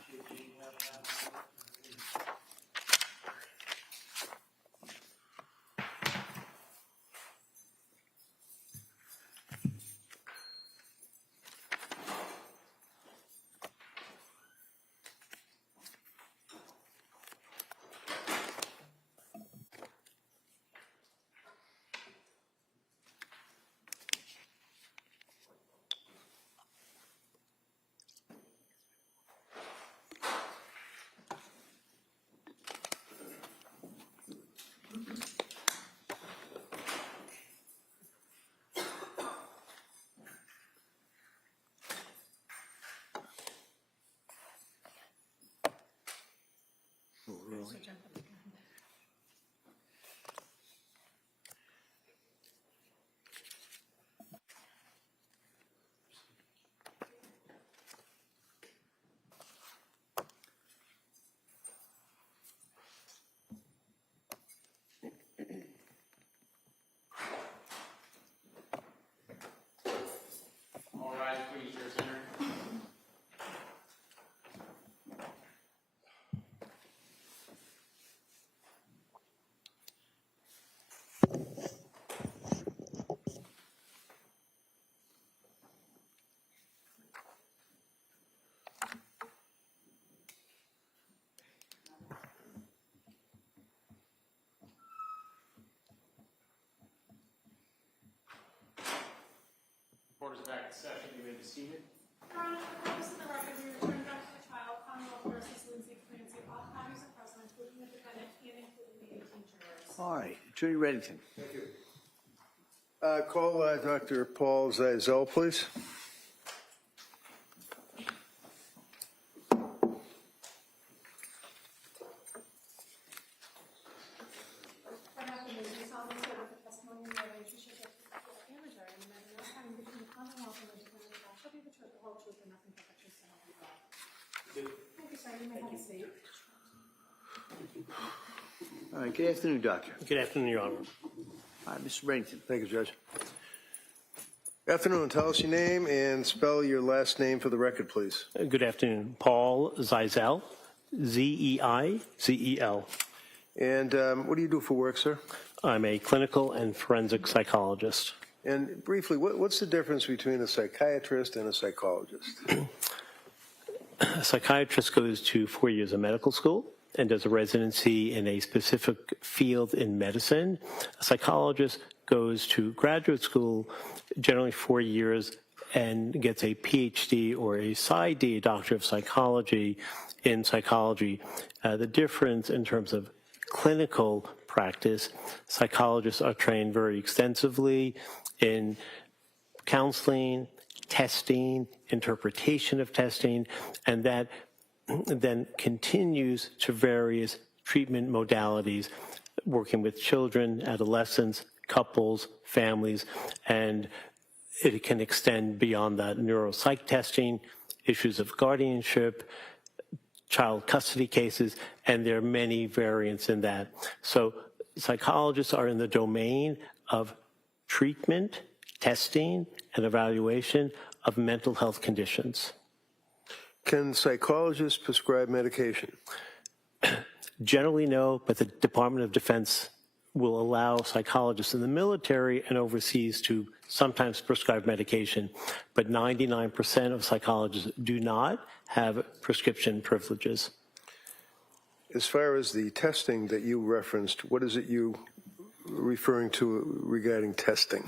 All rise, please, Jurors entering. Court is back in session. You may be seated. Your Honor, for the purpose of the record, we return back to the trial of Commonwealth versus Lindsay Clancy. All parties are present, including the defendant and including the 18 jurors. All right. Attorney Reddington. Thank you. Call Dr. Paul Zeisel, please. What happened is you solemnly swear that the testimony you gave you should get to the court and the jury, and the matter not having between the Commonwealth and the defendant shall be the truth, the whole truth, and nothing but the truth, so help you God. Thank you, sir. You may have a seat. All right. Good afternoon, Doctor. Good afternoon, Your Honor. All right, Mr. Reddington. Thank you, Judge. Afternoon. Tell us your name and spell your last name for the record, please. Good afternoon. Paul Zeisel, Z-E-I-Z-E-L. And what do you do for work, sir? I'm a clinical and forensic psychologist. And briefly, what's the difference between a psychiatrist and a psychologist? A psychiatrist goes to 4 years of medical school and does a residency in a specific field in medicine. A psychologist goes to graduate school, generally 4 years, and gets a PhD or a PsyD, a Doctor of Psychology, in psychology. The difference in terms of clinical practice, psychologists are trained very extensively in counseling, testing, interpretation of testing, and that then continues to various treatment modalities, working with children, adolescents, couples, families, and it can extend beyond that. Neuropsych testing, issues of guardianship, child custody cases, and there are many variants in that. So psychologists are in the domain of treatment, testing, and evaluation of mental health conditions. Can psychologists prescribe medication? Generally, no, but the Department of Defense will allow psychologists in the military and overseas to sometimes prescribe medication, but 99% of psychologists do not have prescription privileges. As far as the testing that you referenced, what is it you referring to regarding testing?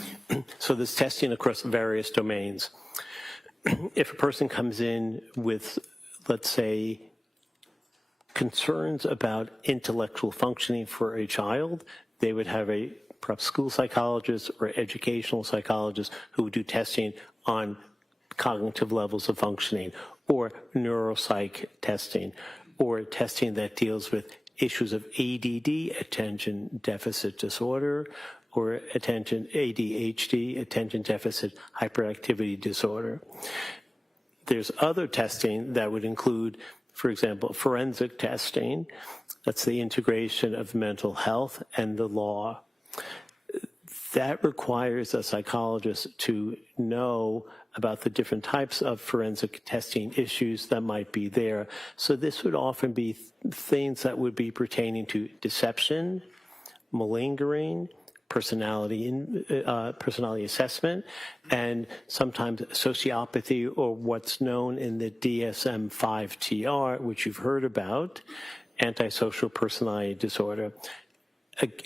So there's testing across various domains. If a person comes in with, let's say, concerns about intellectual functioning for a child, they would have a perhaps school psychologist or educational psychologist who would do testing on cognitive levels of functioning, or neuropsych testing, or testing that deals with issues of ADD, attention deficit disorder, or ADHD, attention deficit hyperactivity disorder. There's other testing that would include, for example, forensic testing. That's the integration of mental health and the law. That requires a psychologist to know about the different types of forensic testing issues that might be there. So this would often be things that would be pertaining to deception, malingering, personality assessment, and sometimes sociopathy, or what's known in the DSM-5-TR, which you've heard about, antisocial personality disorder.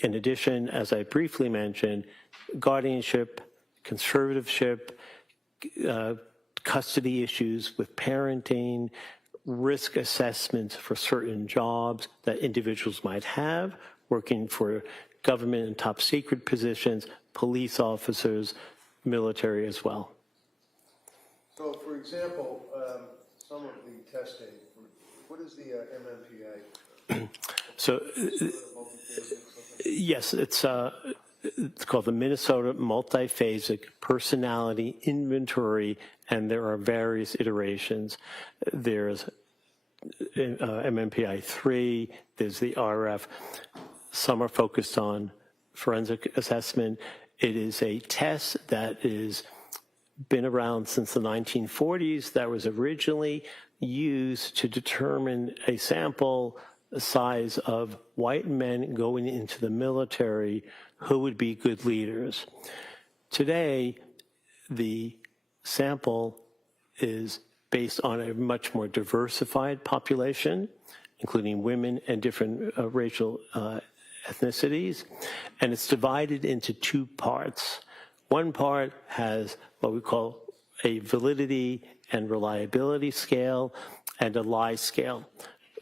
In addition, as I briefly mentioned, guardianship, conservatorship, custody issues with parenting, risk assessments for certain jobs that individuals might have, working for government and top secret positions, police officers, military as well. So, for example, some of the testing, what is the MMPI? So, yes, it's called the Minnesota Multiphasic Personality Inventory, and there are various iterations. There's MMPI 3, there's the RF. Some are focused on forensic assessment. It is a test that has been around since the 1940s, that was originally used to determine a sample size of white men going into the military who would be good leaders. Today, the sample is based on a much more diversified population, including women and different racial ethnicities, and it's divided into two parts. One part has what we call a validity and reliability scale and a lie scale.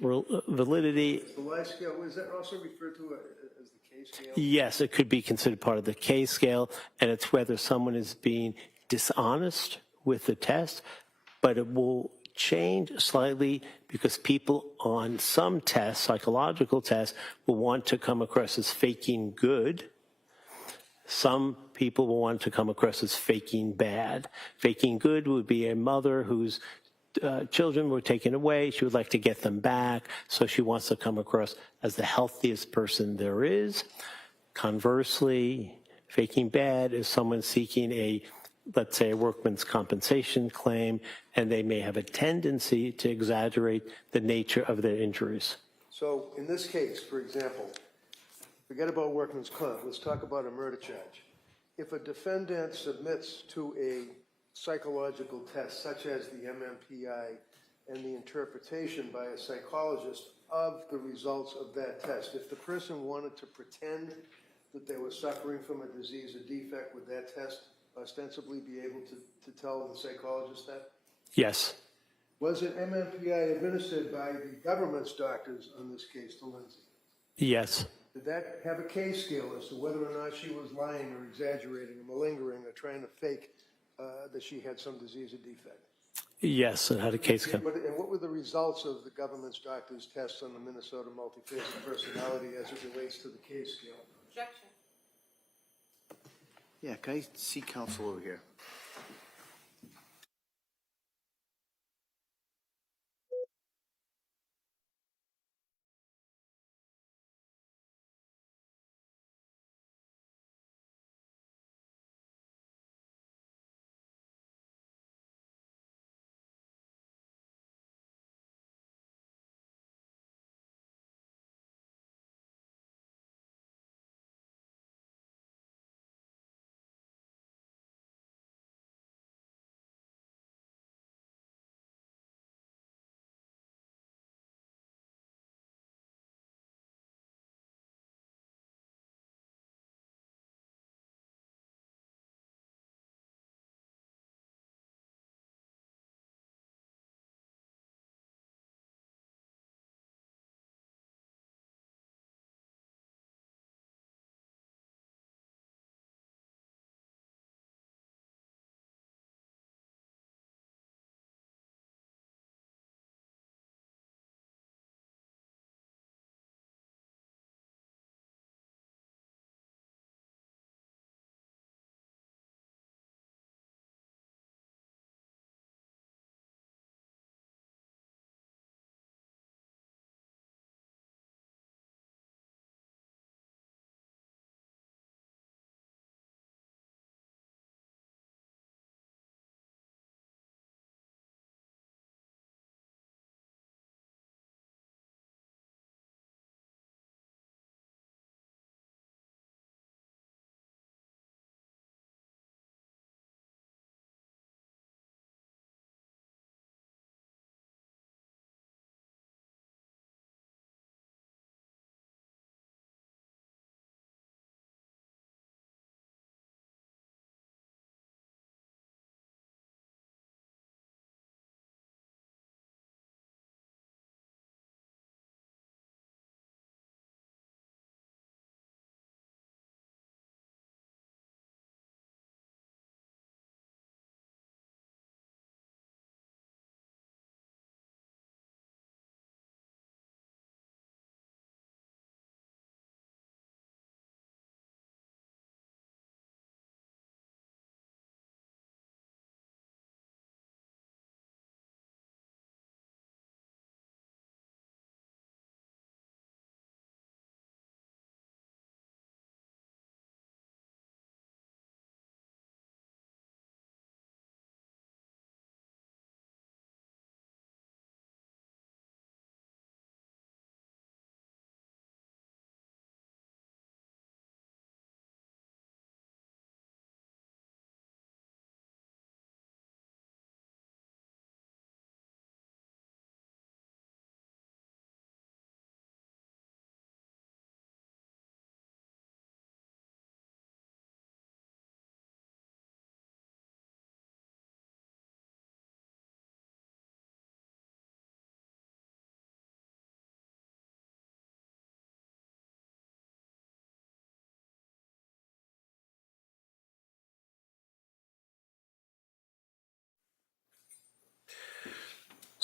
Validity. The lie scale, is that also referred to as the K scale? Yes, it could be considered part of the K scale, and it's whether someone is being dishonest with the test, but it will change slightly because people on some tests, psychological tests, will want to come across as faking good. Some people will want to come across as faking bad. Faking good would be a mother whose children were taken away. She would like to get them back, so she wants to come across as the healthiest person there is. Conversely, faking bad is someone seeking a, let's say, a workman's compensation claim, and they may have a tendency to exaggerate the nature of their injuries. So in this case, for example, forget about workman's comp, let's talk about a murder charge. If a defendant submits to a psychological test, such as the MMPI, and the interpretation by a psychologist of the results of that test, if the person wanted to pretend that they were suffering from a disease, a defect, would that test ostensibly be able to tell the psychologist that? Yes. Was it MMPI administered by the government's doctors on this case to Lindsay? Yes. Did that have a K scale as to whether or not she was lying or exaggerating or malingering or trying to fake that she had some disease or defect? Yes, it had a case. And what were the results of the government's doctors' tests on the Minnesota multiphasic personality as it relates to the K scale? Objection. Yeah, can I see counsel over here?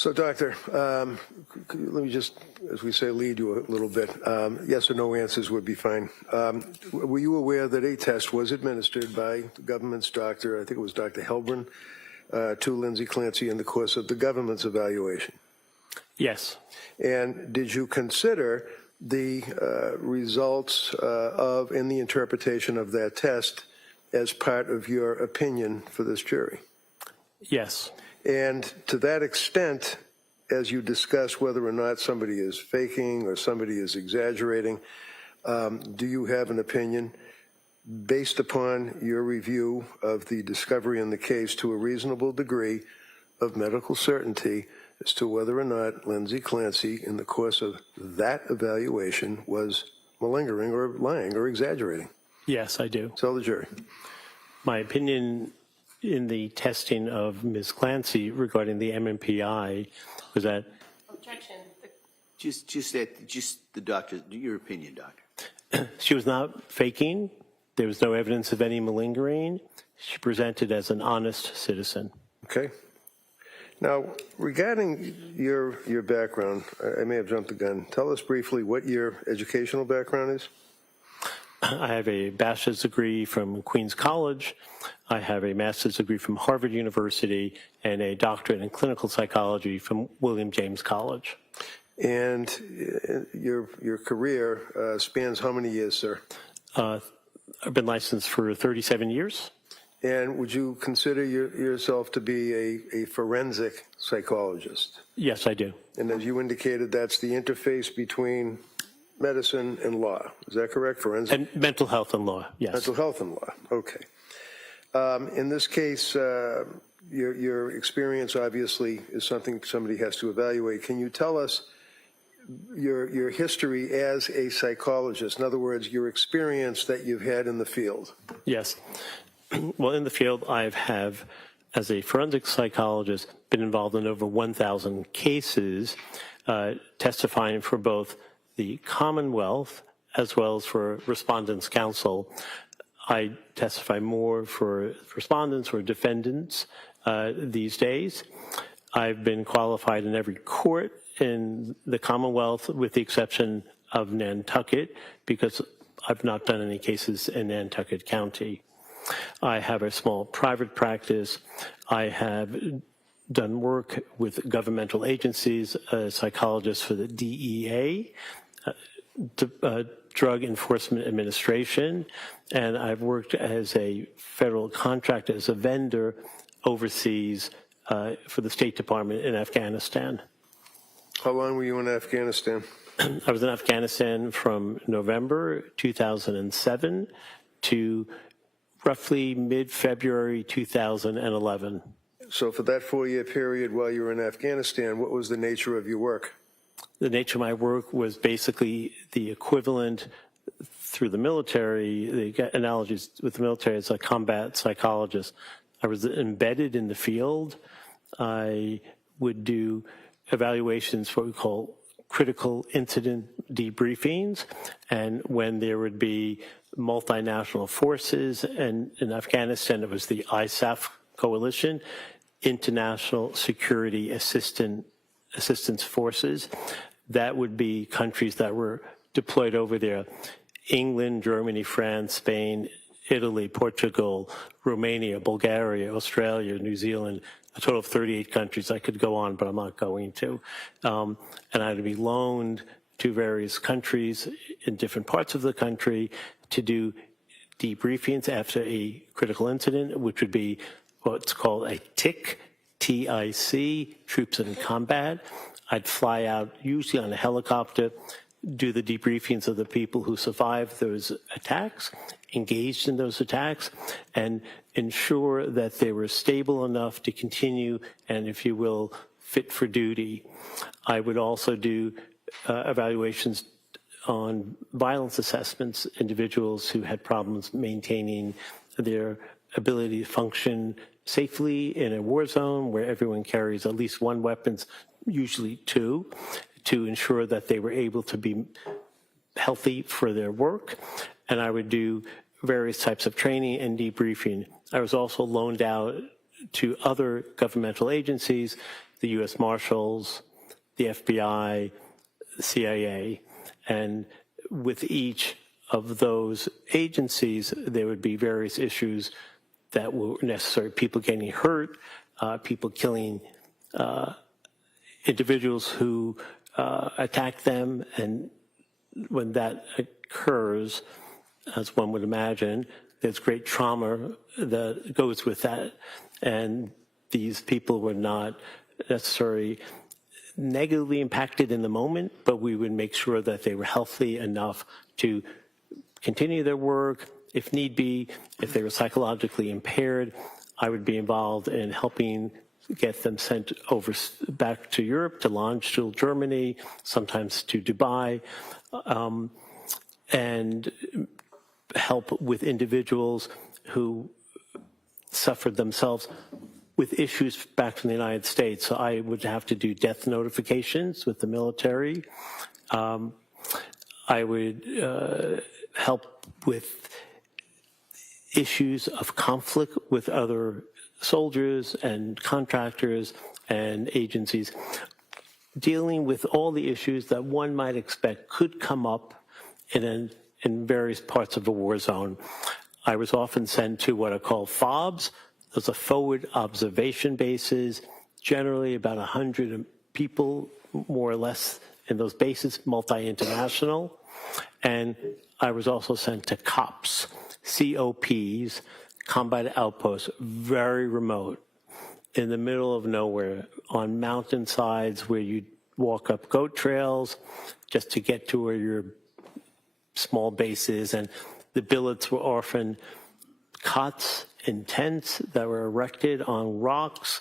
So, Doctor, let me just, as we say, lead you a little bit. Yes or no answers would be fine. Were you aware that a test was administered by the government's doctor, I think it was Dr. Helbrin, to Lindsay Clancy in the course of the government's evaluation? Yes. And did you consider the results of and the interpretation of that test as part of your opinion for this jury? Yes. And to that extent, as you discuss whether or not somebody is faking or somebody is exaggerating, do you have an opinion based upon your review of the discovery in the case to a reasonable degree of medical certainty as to whether or not Lindsay Clancy, in the course of that evaluation, was malingering or lying or exaggerating? Yes, I do. Tell the jury. My opinion in the testing of Ms. Clancy regarding the MMPI was that Objection. Just the doctor, your opinion, doctor. she was not faking. There was no evidence of any malingering. She presented as an honest citizen. Okay. Now, regarding your background, I may have jumped the gun. Tell us briefly what your educational background is. I have a bachelor's degree from Queens College. I have a master's degree from Harvard University and a doctorate in clinical psychology from William James College. And your career spans how many years, sir? I've been licensed for 37 years. And would you consider yourself to be a forensic psychologist? Yes, I do. And as you indicated, that's the interface between medicine and law. Is that correct? Forensic? And mental health and law, yes. Mental health and law, okay. In this case, your experience obviously is something somebody has to evaluate. Can you tell us your history as a psychologist? In other words, your experience that you've had in the field. Yes. Well, in the field, I have, as a forensic psychologist, been involved in over 1,000 cases, testifying for both the Commonwealth as well as for Respondents' Counsel. I testify more for respondents or defendants these days. I've been qualified in every court in the Commonwealth with the exception of Nantucket because I've not done any cases in Nantucket County. I have a small private practice. I have done work with governmental agencies, a psychologist for the DEA, Drug Enforcement Administration, and I've worked as a federal contractor, as a vendor overseas for the State Department in Afghanistan. How long were you in Afghanistan? I was in Afghanistan from November 2007 to roughly mid-February 2011. So for that 4-year period while you were in Afghanistan, what was the nature of your work? The nature of my work was basically the equivalent through the military, the analogies with the military as a combat psychologist. I was embedded in the field. I would do evaluations, what we call critical incident debriefings, and when there would be multinational forces, and in Afghanistan it was the ISAF coalition, International Security Assistance Forces. That would be countries that were deployed over there: England, Germany, France, Spain, Italy, Portugal, Romania, Bulgaria, Australia, New Zealand, a total of 38 countries. I could go on, but I'm not going to. And I would be loaned to various countries in different parts of the country to do debriefings after a critical incident, which would be what's called a TIC, T-I-C, Troops in Combat. I'd fly out, usually on a helicopter, do the debriefings of the people who survived those attacks, engaged in those attacks, and ensure that they were stable enough to continue and, if you will, fit for duty. I would also do evaluations on violence assessments, individuals who had problems maintaining their ability to function safely in a war zone where everyone carries at least one weapon, usually two, to ensure that they were able to be healthy for their work. And I would do various types of training and debriefing. I was also loaned out to other governmental agencies the U.S. Marshals, the FBI, the CIA, and with each of those agencies, there would be various issues that were necessary. People getting hurt, people killing individuals who attack them, and when that occurs, as one would imagine, there's great trauma that goes with that, and these people were not necessarily negatively impacted in the moment, but we would make sure that they were healthy enough to continue their work. If need be, if they were psychologically impaired, I would be involved in helping get them sent over back to Europe, to Landstuhl, Germany, sometimes to Dubai, and help with individuals who suffered themselves with issues back from the United States. So I would have to do death notifications with the military. I would help with issues of conflict with other soldiers and contractors and agencies, dealing with all the issues that one might expect could come up in various parts of a war zone. I was often sent to what are called FOBs. Those are forward observation bases, generally about 100 people, more or less, in those bases, multi-international. And I was also sent to COPs, COPs, combat outposts, very remote, in the middle of nowhere, on mountainsides where you walk up goat trails just to get to where your small base is. And the billets were often cots and tents that were erected on rocks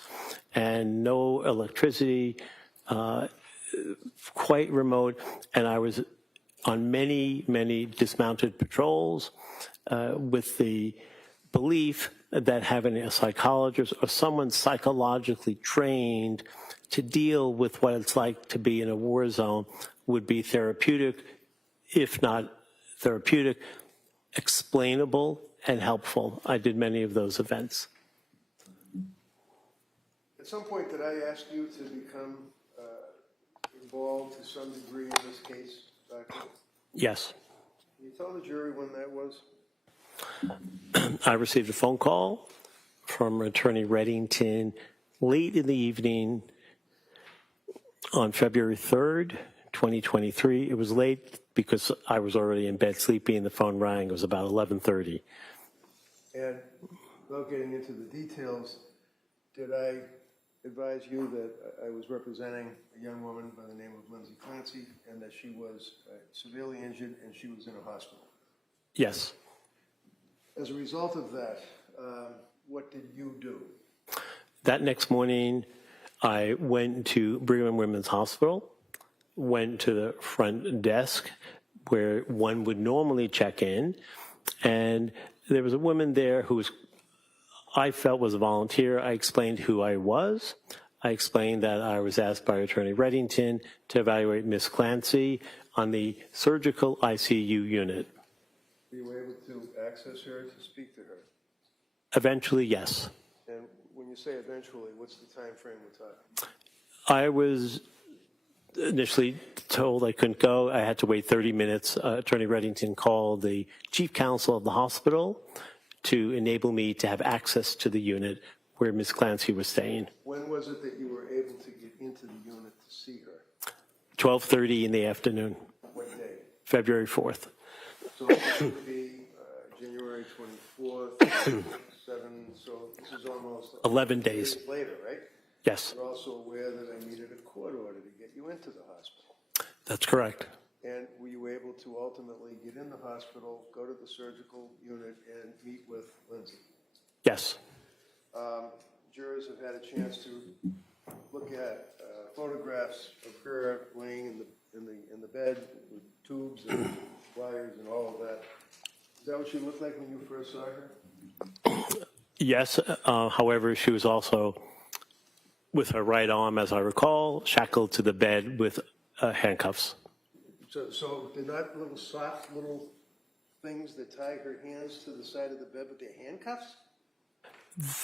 and no electricity, quite remote. And I was on many, many dismounted patrols with the belief that having a psychologist or someone psychologically trained to deal with what it's like to be in a war zone would be therapeutic, if not therapeutic, explainable, and helpful. I did many of those events. At some point, did I ask you to become involved to some degree in this case, Doctor? Yes. Can you tell the jury when that was? I received a phone call from Attorney Reddington late in the evening on February 3rd, 2023. It was late because I was already in bed sleeping and the phone rang. It was about 11:30. And without getting into the details, did I advise you that I was representing a young woman by the name of Lindsay Clancy and that she was severely injured and she was in a hospital? Yes. As a result of that, what did you do? That next morning, I went to Brigham and Women's Hospital, went to the front desk where one would normally check in, and there was a woman there who I felt was a volunteer. I explained who I was. I explained that I was asked by Attorney Reddington to evaluate Ms. Clancy on the surgical ICU unit. Were you able to access her to speak to her? Eventually, yes. And when you say eventually, what's the time frame we're talking? I was initially told I couldn't go. I had to wait 30 minutes. Attorney Reddington called the chief counsel of the hospital to enable me to have access to the unit where Ms. Clancy was staying. When was it that you were able to get into the unit to see her? 12:30 in the afternoon. What day? February 4th. So it would be January 24th, 7, so this is almost 11 days later, right? Yes, You're also aware that I needed a court order to get you into the hospital. that's correct. And were you able to ultimately get in the hospital, go to the surgical unit, and meet with Lindsay? Yes. Jurors have had a chance to look at photographs of her laying in the bed with tubes and wires and all of that. Is that what she looked like when you first saw her? Yes. However, she was also, with her right arm, as I recall, shackled to the bed with handcuffs. So they're not little soft little things that tie her hands to the side of the bed, but they're handcuffs?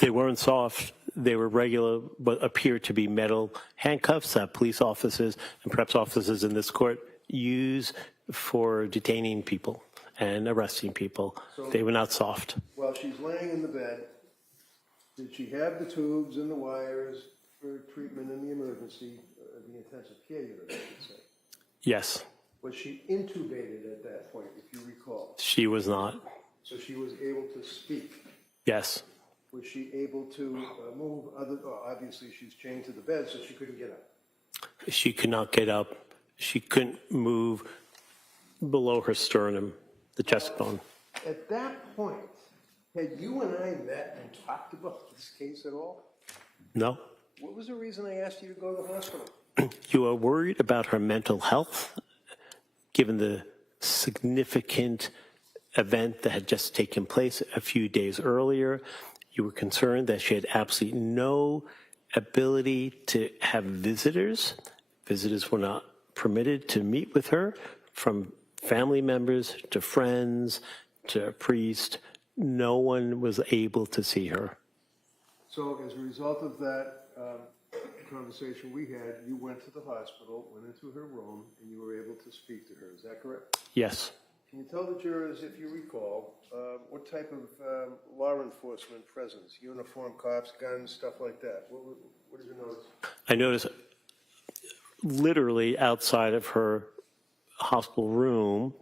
They weren't soft. They were regular, but appeared to be metal handcuffs that police officers and perhaps officers in this court use for detaining people and arresting people. They were not soft. While she's laying in the bed, did she have the tubes and the wires for treatment in the emergency, the intensive care unit, I should say? Yes. Was she intubated at that point, if you recall? She was not. So she was able to speak? Yes. Was she able to move obviously she's chained to the bed, so she couldn't get up? She could not get up. She couldn't move below her sternum, the chest bone. At that point, had you and I met and talked about this case at all? No. What was the reason I asked you to go to the hospital? You are worried about her mental health, given the significant event that had just taken place a few days earlier. You were concerned that she had absolutely no ability to have visitors. Visitors were not permitted to meet with her, from family members to friends to a priest. No one was able to see her. So as a result of that conversation we had, you went to the hospital, went into her room, and you were able to speak to her. Is that correct? Yes. Can you tell the jurors, if you recall, what type of law enforcement presence? Uniform cops, guns, stuff like that. What did you notice? I noticed literally outside of her hospital room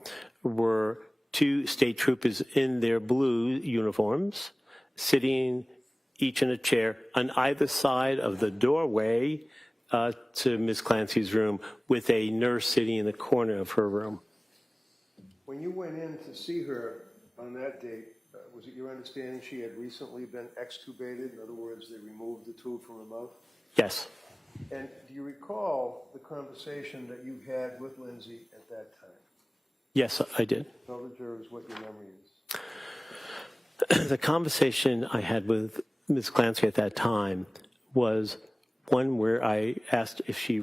were 2 state troopers in their blue uniforms, sitting each in a chair on either side of the doorway to Ms. Clancy's room, with a nurse sitting in the corner of her room. When you went in to see her on that date, was it your understanding she had recently been extubated? In other words, they removed the tube from her mouth? Yes. And do you recall the conversation that you had with Lindsay at that time? Yes, I did. Tell the jurors what your memory is. The conversation I had with Ms. Clancy at that time was one where I asked if she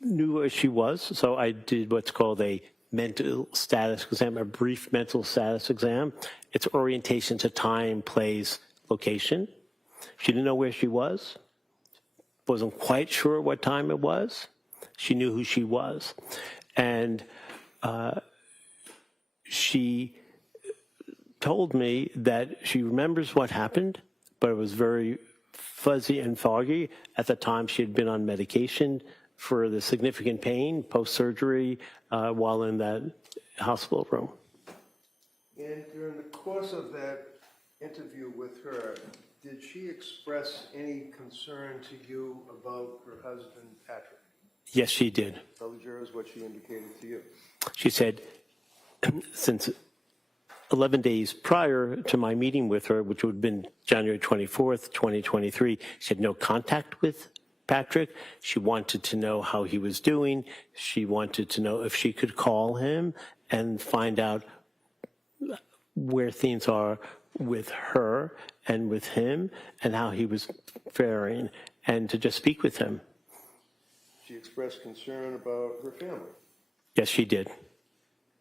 knew where she was. So I did what's called a mental status exam, a brief mental status exam. It's orientation to time, place, location. She didn't know where she was, wasn't quite sure what time it was. She knew who she was. And she told me that she remembers what happened, but it was very fuzzy and foggy. At the time, she had been on medication for the significant pain post-surgery while in that hospital room. And during the course of that interview with her, did she express any concern to you about her husband, Patrick? Yes, she did. Tell the jurors what she indicated to you. She said, since 11 days prior to my meeting with her, which would have been January 24th, 2023, she had no contact with Patrick. She wanted to know how he was doing. She wanted to know if she could call him and find out where things are with her and with him and how he was faring, and to just speak with him. She expressed concern about her family. Yes, she did.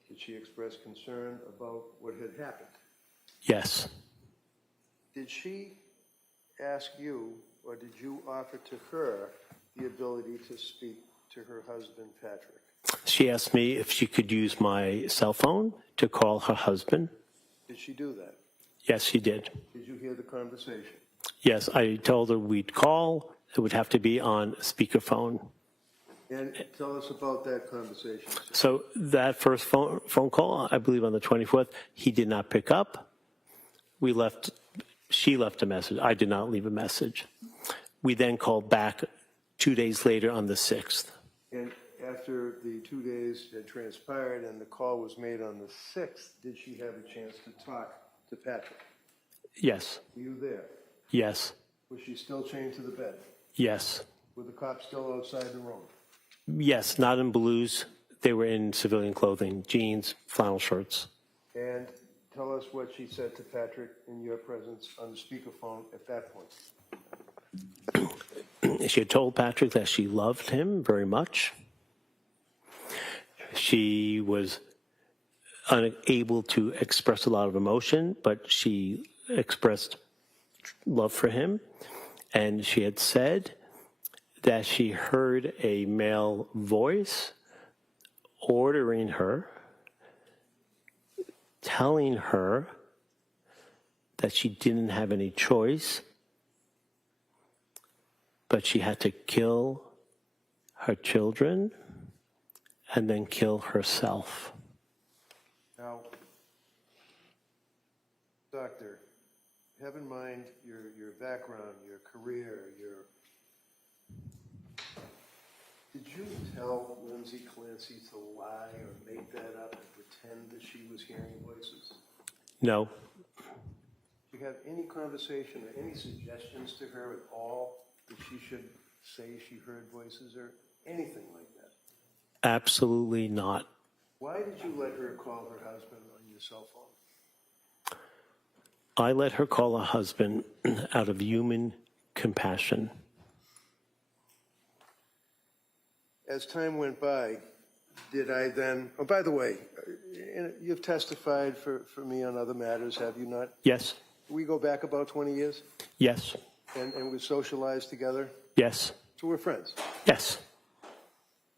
Did she express concern about what had happened? Yes. Did she ask you, or did you offer to her the ability to speak to her husband, Patrick? She asked me if she could use my cell phone to call her husband. Did she do that? Yes, she did. Did you hear the conversation? Yes, I told her we'd call. It would have to be on speakerphone. And tell us about that conversation. So that first phone call, I believe on the 24th, he did not pick up. She left a message. I did not leave a message. We then called back 2 days later on the 6th. And after the 2 days had transpired and the call was made on the 6th, did she have a chance to talk to Patrick? Yes. Were you there? Yes. Was she still chained to the bed? Yes. Were the cops still outside the room? Yes, not in blues. They were in civilian clothing, jeans, flannel shirts. And tell us what she said to Patrick in your presence on the speakerphone at that point. She had told Patrick that she loved him very much. She was unable to express a lot of emotion, but she expressed love for him, and she had said that she heard a male voice ordering her, telling her that she didn't have any choice, but she had to kill her children and then kill herself. Now, doctor, have in mind your background, your career, Did you tell Lindsay Clancy to lie or make that up and pretend that she was hearing voices? No. Did you have any conversation or any suggestions to her at all that she should say she heard voices or anything like that? Absolutely not. Why did you let her call her husband on your cell phone? I let her call her husband out of human compassion. As time went by, did I then, oh, by the way, you've testified for me on other matters, have you not? Yes. We go back about 20 years? Yes. And we socialized together? Yes. So we're friends? Yes.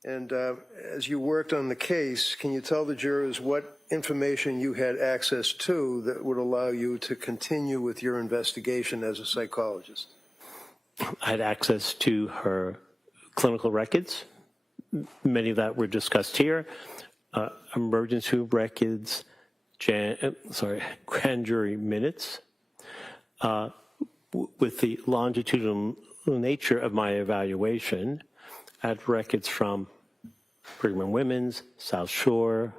And as you worked on the case, can you tell the jurors what information you had access to that would allow you to continue with your investigation as a psychologist? I had access to her clinical records. Many of that were discussed here. Emergency room records, grand jury minutes. With the longitudinal nature of my evaluation, I had records from Brigham and Women's, South Shore,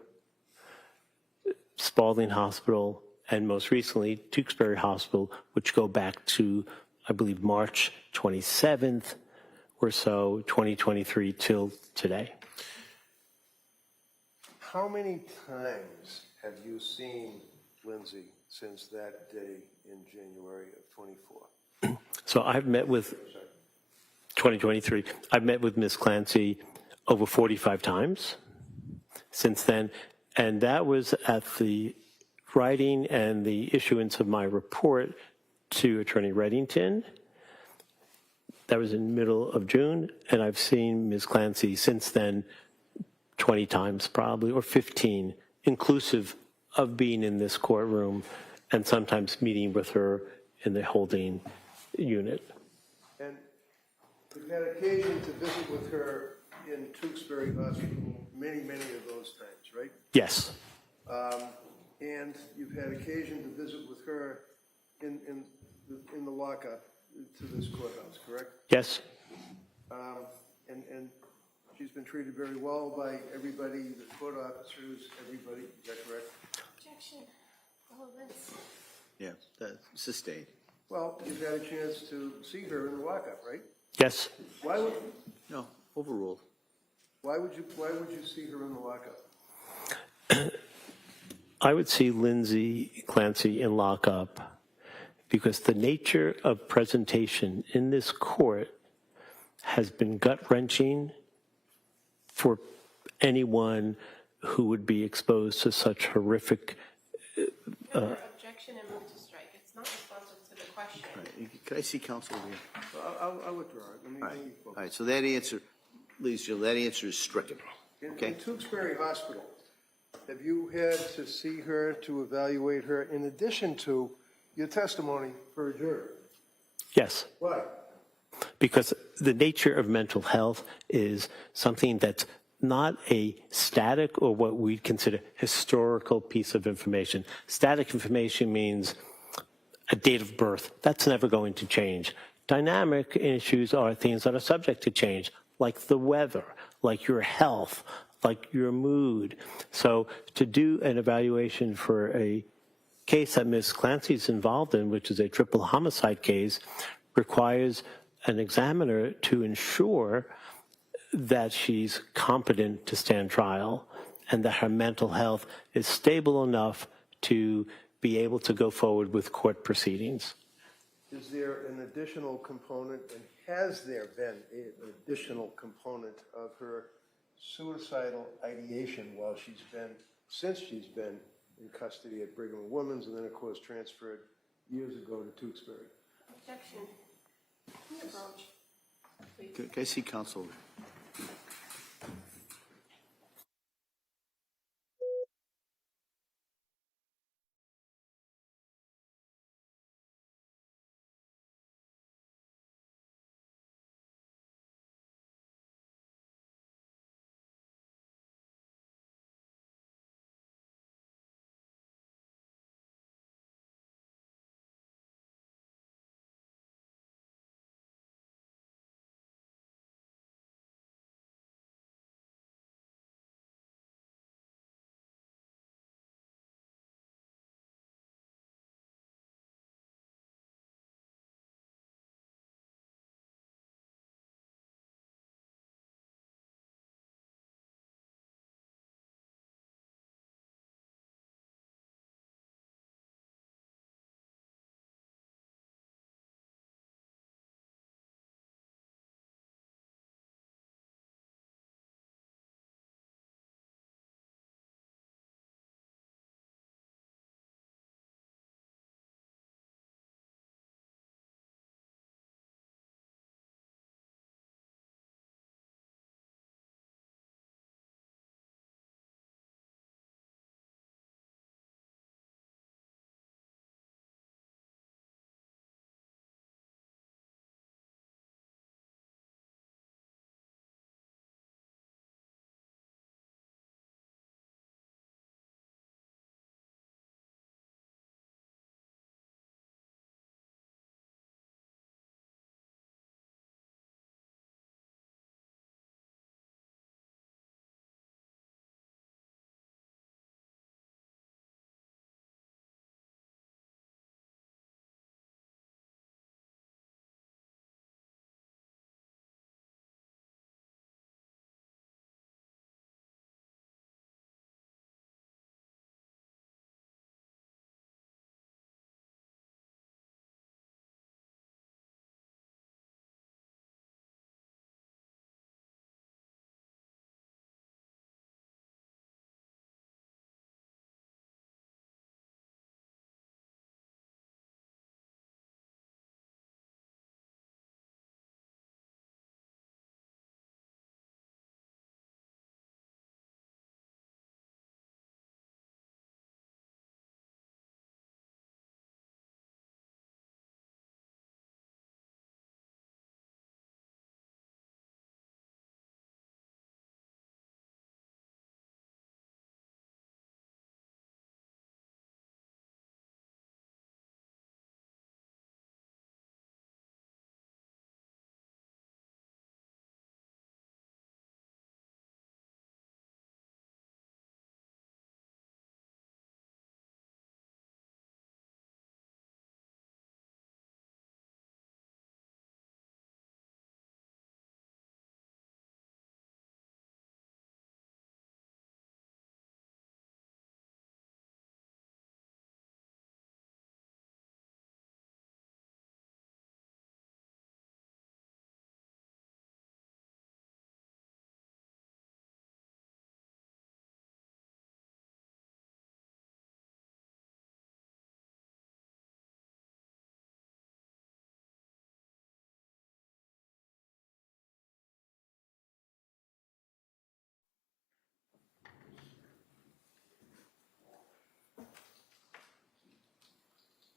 Spalding Hospital, and most recently, Tewksbury Hospital, which go back to, I believe, March 27th or so, 2023 till today. How many times have you seen Lindsay since that day in January of 24? So I've met with 2023. I've met with Ms. Clancy over 45 times since then, and that was at the writing and the issuance of my report to Attorney Reddington. That was in the middle of June, and I've seen Ms. Clancy since then 20 times probably, or 15, inclusive of being in this courtroom and sometimes meeting with her in the holding unit. And you've had occasion to visit with her in Tewksbury Hospital many of those times, right? Yes. And you've had occasion to visit with her in the lockup to this courthouse, correct? Yes. And she's been treated very well by everybody, the court officers, everybody, is that correct? Objection. All of this. Yeah, sustained. Well, you've had a chance to see her in the lockup, right? Yes. Why would No, overruled. why would you see her in the lockup? I would see Lindsay Clancy in lockup because the nature of presentation in this court has been gut-wrenching for anyone who would be exposed to such horrific Objection and move to strike. It's not responsive to the question. Right. Could I see counsel over here? I'll withdraw it. Let me All right, so that answer, ladies and gentlemen, that answer is stricken. Okay? In Tewksbury Hospital, have you had to see her to evaluate her in addition to your testimony for a juror? Yes. Why? Because the nature of mental health is something that's not a static or what we consider historical piece of information. Static information means a date of birth. That's never going to change. Dynamic issues are things that are subject to change, like the weather, like your health, like your mood. So to do an evaluation for a case that Ms. Clancy's involved in, which is a triple homicide case, requires an examiner to ensure that she's competent to stand trial and that her mental health is stable enough to be able to go forward with court proceedings. Is there an additional component, and has there been an additional component of her suicidal ideation since she's been in custody at Brigham and Women's and then, of course, transferred years ago to Tewksbury? Objection. Approach. Can I see counsel?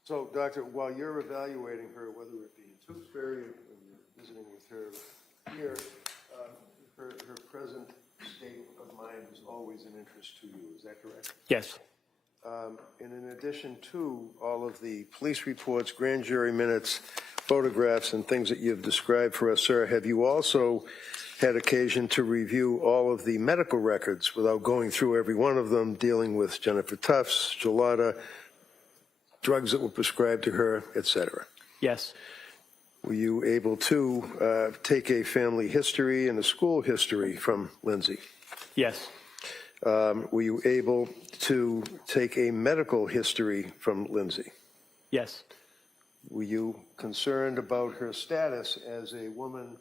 So, Doctor, while you're evaluating her, whether it be in Tewksbury or when you're visiting with her here, her present state of mind is always an interest to you. Is that correct? Yes. And in addition to all of the police reports, grand jury minutes, photographs, and things that you've described for us, sir, have you also had occasion to review all of the medical records without going through every one of them, dealing with Jennifer Tufts, Gelada, drugs that were prescribed to her, et cetera? Yes. Were you able to take a family history and a school history from Lindsay? Yes. Were you able to take a medical history from Lindsay? Yes. Were you concerned about her status as a woman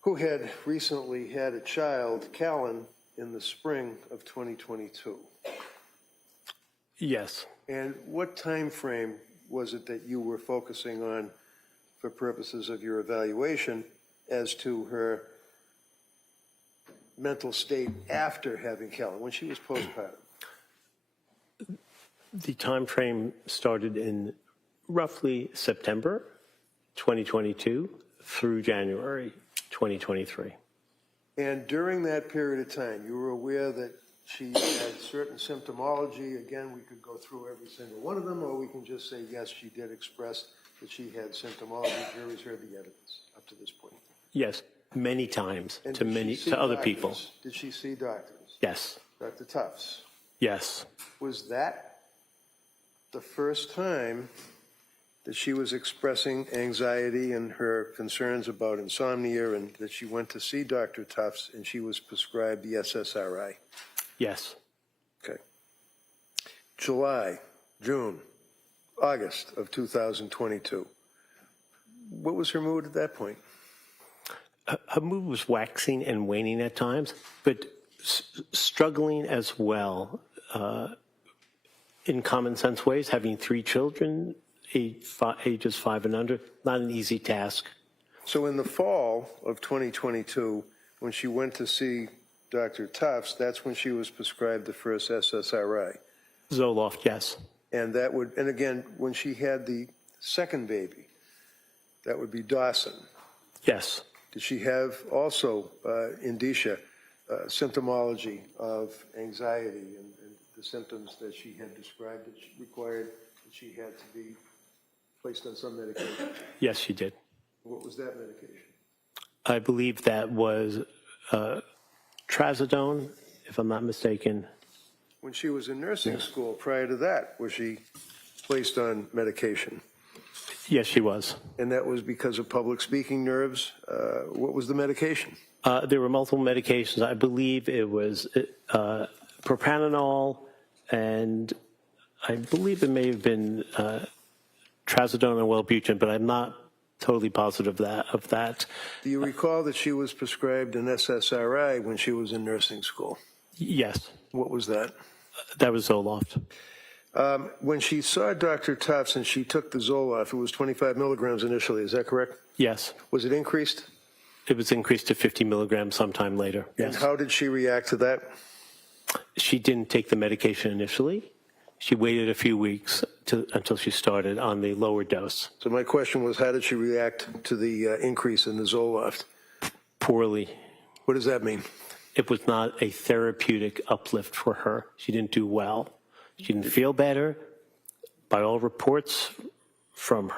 who had recently had a child, Callan, in the spring of 2022? Yes. And what time frame was it that you were focusing on for purposes of your evaluation as to her mental state after having Callan, when she was postpartum? The time frame started in roughly September 2022 through January 2023. And during that period of time, you were aware that she had certain symptomology. Again, we could go through every single one of them, or we can just say, yes, she did express that she had symptomology. Jury's heard the evidence up to this point. Yes, many times And to did she see other doctors? people. Did she see doctors? Yes, Dr. Tufts? yes. Was that the first time that she was expressing anxiety and her concerns about insomnia, and that she went to see Dr. Tufts and she was prescribed the SSRI? Yes. Okay. July, June, August of 2022. What was her mood at that point? Her mood was waxing and waning at times, but struggling as well in common sense ways, having 3 children, ages 5 and under, not an easy task. So in the fall of 2022, when she went to see Dr. Tufts, that's when she was prescribed the first SSRI. Zoloft, yes. And that would, and again, when she had the second baby, that would be Dawson. Yes. Did she have also indicia, symptomology of anxiety and the symptoms that she had described that she required that she had to be placed on some medication? Yes, she did. What was that medication? I believe that was trazodone, if I'm not mistaken. When she was in nursing school, prior to that, was she placed on medication? Yes, she was. And that was because of public speaking nerves? What was the medication? There were multiple medications. I believe it was propranolol, and I believe it may have been trazodone and Wellbutrin, but I'm not totally positive of that. Do you recall that she was prescribed an SSRI when she was in nursing school? Yes. What was that? That was Zoloft. When she saw Dr. Tufts and she took the Zoloft, it was 25 milligrams initially, is that correct? Yes. Was it increased? It was increased to 50 milligrams sometime later. And Yes. how did she react to that? She didn't take the medication initially. She waited a few weeks until she started on the lower dose. So my question was, how did she react to the increase in the Zoloft? Poorly. What does that mean? It was not a therapeutic uplift for her. She didn't do well. She didn't feel better. By all reports from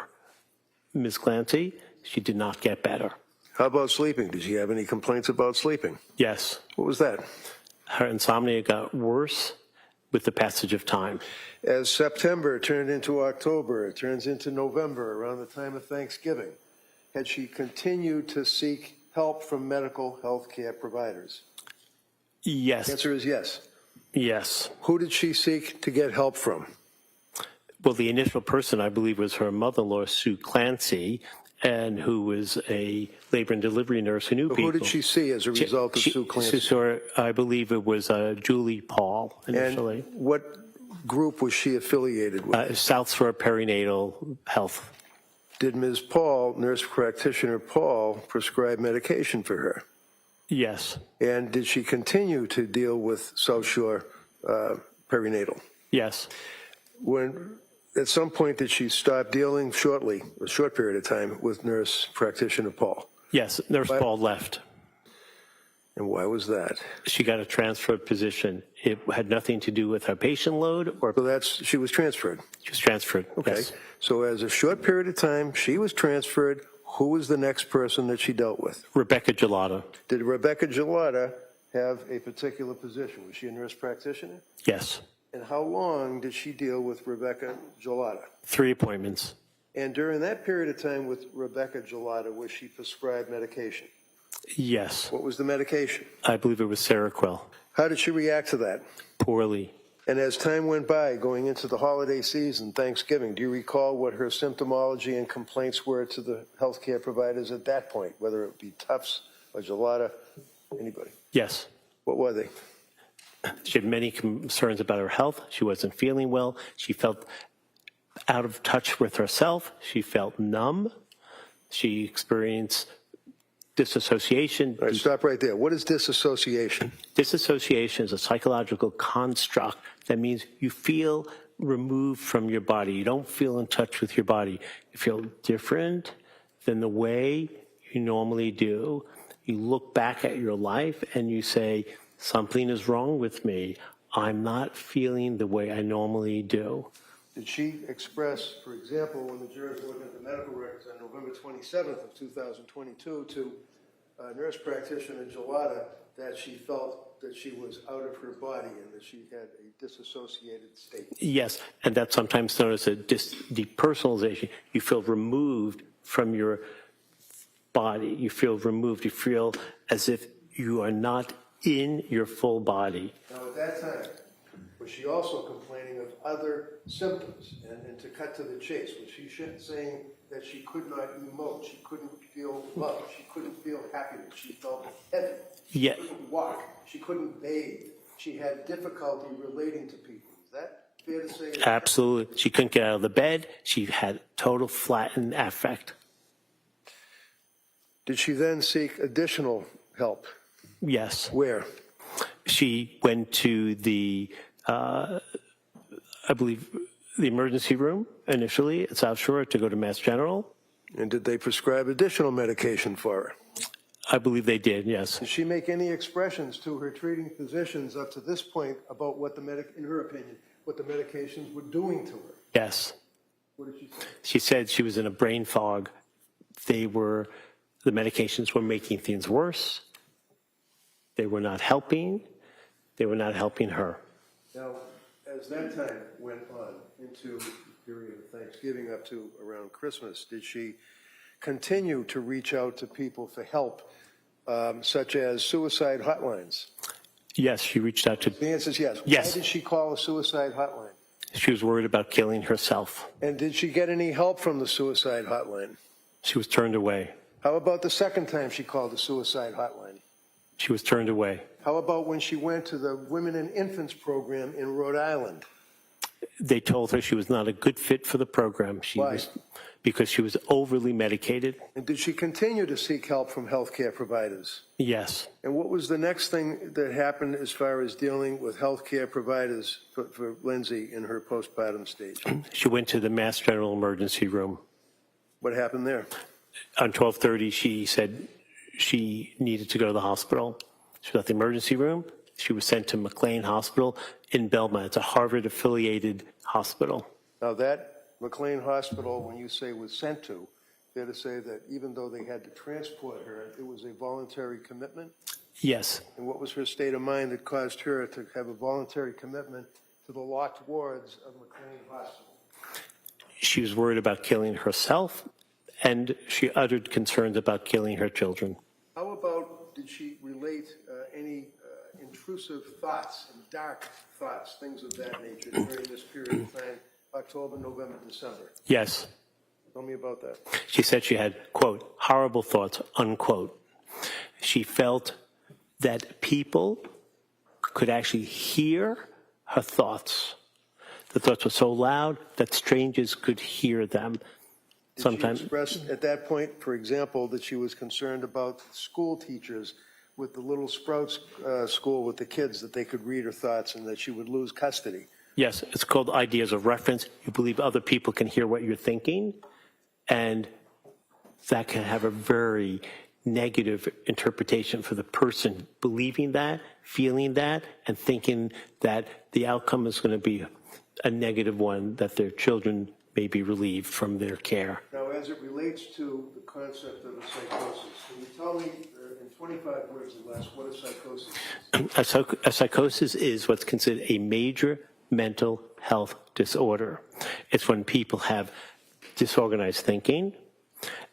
Ms. Clancy, she did not get better. How about sleeping? Did she have any complaints about sleeping? Yes. What was that? Her insomnia got worse with the passage of time. As September turned into October, it turns into November, around the time of Thanksgiving. Had she continued to seek help from medical health care providers? Yes. The answer is yes. Yes. Who did she seek to get help from? Well, the initial person, I believe, was her mother-in-law, Sue Clancy, and who was a labor and delivery nurse who knew people. Who did she see as a result of Sue Clancy? I believe it was Julie Paul initially. And what group was she affiliated with? South Shore Perinatal Health. Did Ms. Paul, nurse practitioner Paul, prescribe medication for her? Yes. And did she continue to deal with South Shore Perinatal? Yes. At some point, did she stop dealing shortly, a short period of time, with nurse practitioner Paul? Yes, Nurse Paul left. And why was that? She got a transferred position. It had nothing to do with her patient load or. So she was transferred. She was transferred. Okay. Yes. So as a short period of time, she was transferred. Who was the next person that she dealt with? Rebecca Gelada. Did Rebecca Gelada have a particular position? Was she a nurse practitioner? Yes. And how long did she deal with Rebecca Gelada? 3 appointments. And during that period of time with Rebecca Gelada, was she prescribed medication? Yes. What was the medication? I believe it was Seroquel. How did she react to that? Poorly. And as time went by, going into the holiday season, Thanksgiving, do you recall what her symptomology and complaints were to the healthcare providers at that point, whether it be Tufts or Gelada, anybody? Yes. What were they? She had many concerns about her health. She wasn't feeling well. She felt out of touch with herself. She felt numb. She experienced disassociation. All right, stop right there. What is disassociation? Disassociation is a psychological construct that means you feel removed from your body. You don't feel in touch with your body. You feel different than the way you normally do. You look back at your life and you say, something is wrong with me. I'm not feeling the way I normally do. Did she express, for example, when the jurors were looking at the medical records on November 27th of 2022 to nurse practitioner Gelada, that she felt that she was out of her body and that she had a disassociated state? Yes, and that's sometimes known as a depersonalization. You feel removed from your body. You feel removed. You feel as if you are not in your full body. Now, at that time, was she also complaining of other symptoms? And to cut to the chase, was she saying that she could not emote, she couldn't feel love, she couldn't feel happiness, she felt heavy, Yeah. she couldn't walk, she couldn't bathe, she had difficulty relating to people? Is that fair to say? Absolutely. She couldn't get out of the bed. She had total flattened affect. Did she then seek additional help? Yes. Where? She went to the, I believe, the emergency room initially at South Shore to go to Mass General. And did they prescribe additional medication for her? I believe they did, yes. Did she make any expressions to her treating physicians up to this point about what in her opinion, what the medications were doing to her? Yes. What did she say? She said she was in a brain fog. The medications were making things worse. They were not helping. They were not helping her. Now, as that time went on into the period of Thanksgiving up to around Christmas, did she continue to reach out to people for help, such as suicide hotlines? Yes, she reached out to. The answer is yes. Yes. Why did she call a suicide hotline? She was worried about killing herself. And did she get any help from the suicide hotline? She was turned away. How about the second time she called the suicide hotline? She was turned away. How about when she went to the Women and Infants program in Rhode Island? They told her she was not a good fit for the program. Why? Because she was overly medicated. And did she continue to seek help from healthcare providers? Yes. And what was the next thing that happened as far as dealing with healthcare providers for Lindsay in her postpartum stage? She went to the Mass General emergency room. What happened there? On 12:30, she said she needed to go to the hospital. She was at the emergency room. She was sent to McLean Hospital in Belmont. It's a Harvard-affiliated hospital. Now that McLean Hospital, when you say was sent to, fair to say that even though they had to transport her, it was a voluntary commitment? Yes. And what was her state of mind that caused her to have a voluntary commitment to the locked wards of McLean Hospital? She was worried about killing herself, and she uttered concerns about killing her children. How about, did she relate any intrusive thoughts and dark thoughts, things of that nature during this period of time, October, November, December? Yes. Tell me about that. She said she had, quote, horrible thoughts, unquote. She felt that people could actually hear her thoughts. The thoughts were so loud that strangers could hear them. Did she express at that point, for example, that she was concerned about school teachers with the little Sprouts school with the kids, that they could read her thoughts and that she would lose custody? Yes, it's called ideas of reference. You believe other people can hear what you're thinking, and that can have a very negative interpretation for the person believing that, feeling that, and thinking that the outcome is going to be a negative one, that their children may be relieved from their care. Now, as it relates to the concept of a psychosis, can you tell me in 25 words or less what a psychosis is? A psychosis is what's considered a major mental health disorder. It's when people have disorganized thinking,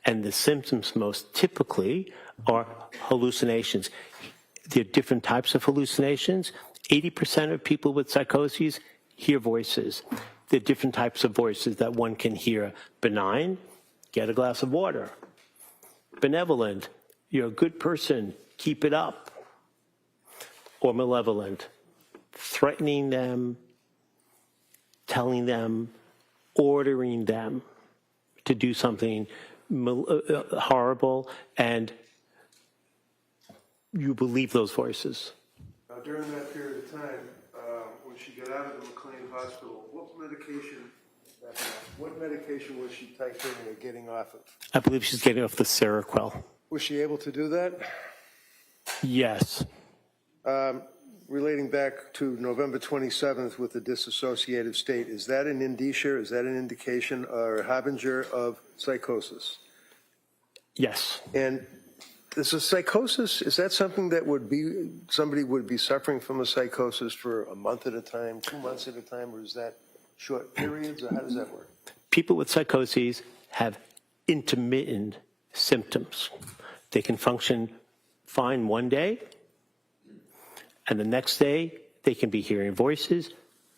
and the symptoms most typically are hallucinations. There are different types of hallucinations. 80% of people with psychoses hear voices. There are different types of voices that one can hear. Benign, get a glass of water. Benevolent, you're a good person, keep it up. Or malevolent, threatening them, telling them ordering them to do something horrible, and you believe those voices. Now, during that period of time, when she got out of the McLean Hospital, what medication was she titrating or getting off of? I believe she's getting off the Seroquel. Was she able to do that? Yes. Relating back to November 27th with the disassociative state, is that an indicia, is that an indication or a harbinger of psychosis? Yes. And is a psychosis, is that something that would be, somebody would be suffering from a psychosis for a month at a time, 2 months at a time, or is that short periods, or how does that work? People with psychoses have intermittent symptoms. They can function fine one day, and the next day they can be hearing voices,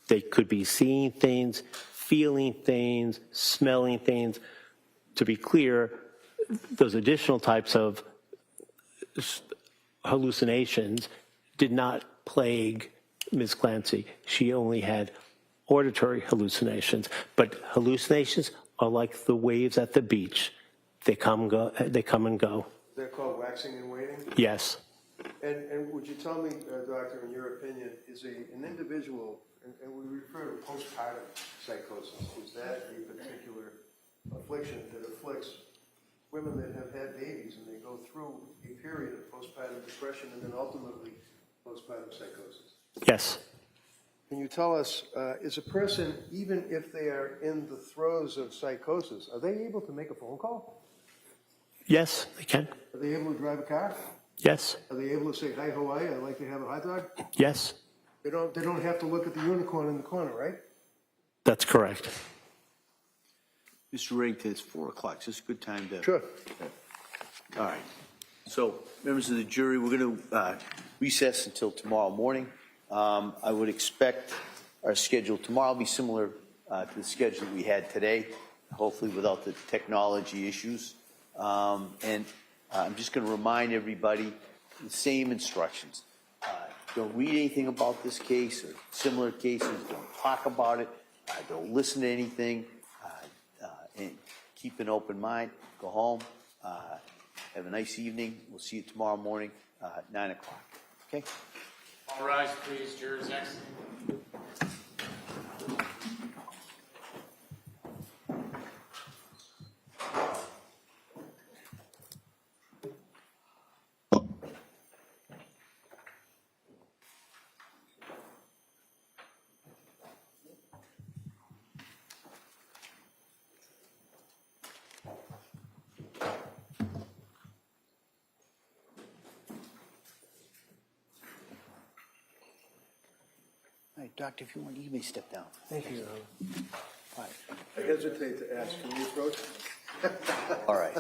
they could be seeing things, feeling things, smelling things. To be clear, those additional types of hallucinations did not plague Ms. Clancy. She only had auditory hallucinations, but hallucinations are like the waves at the beach. They come and go. They're called waxing and waning? Yes. And would you tell me, doctor, in your opinion, is an individual, and we refer to postpartum psychosis, is that a particular affliction that afflicts women that have had babies and they go through a period of postpartum depression and then ultimately postpartum psychosis? Yes. Can you tell us, is a person, even if they are in the throes of psychosis, are they able to make a phone call? Yes, they can. Are they able to drive a car? Yes. Are they able to say, hi, how are you? I'd like to have a hot dog? Yes. They don't have to look at the unicorn in the corner, right? That's correct. Mr. Reddington, it's 4 o'clock. Is this a good time to? Sure. All right. So, members of the jury, we're going to recess until tomorrow morning. I would expect our schedule tomorrow will be similar to the schedule we had today, hopefully without the technology issues. And I'm just going to remind everybody the same instructions. Don't read anything about this case or similar cases. Don't talk about it. Don't listen to anything. And keep an open mind. Go home. Have a nice evening. We'll see you tomorrow morning, 9 o'clock. Okay? All rise, please. Jurors exit. All right, doctor, if you want, you may step down. Thank you. All right. I hesitate to ask, can you approach? All right.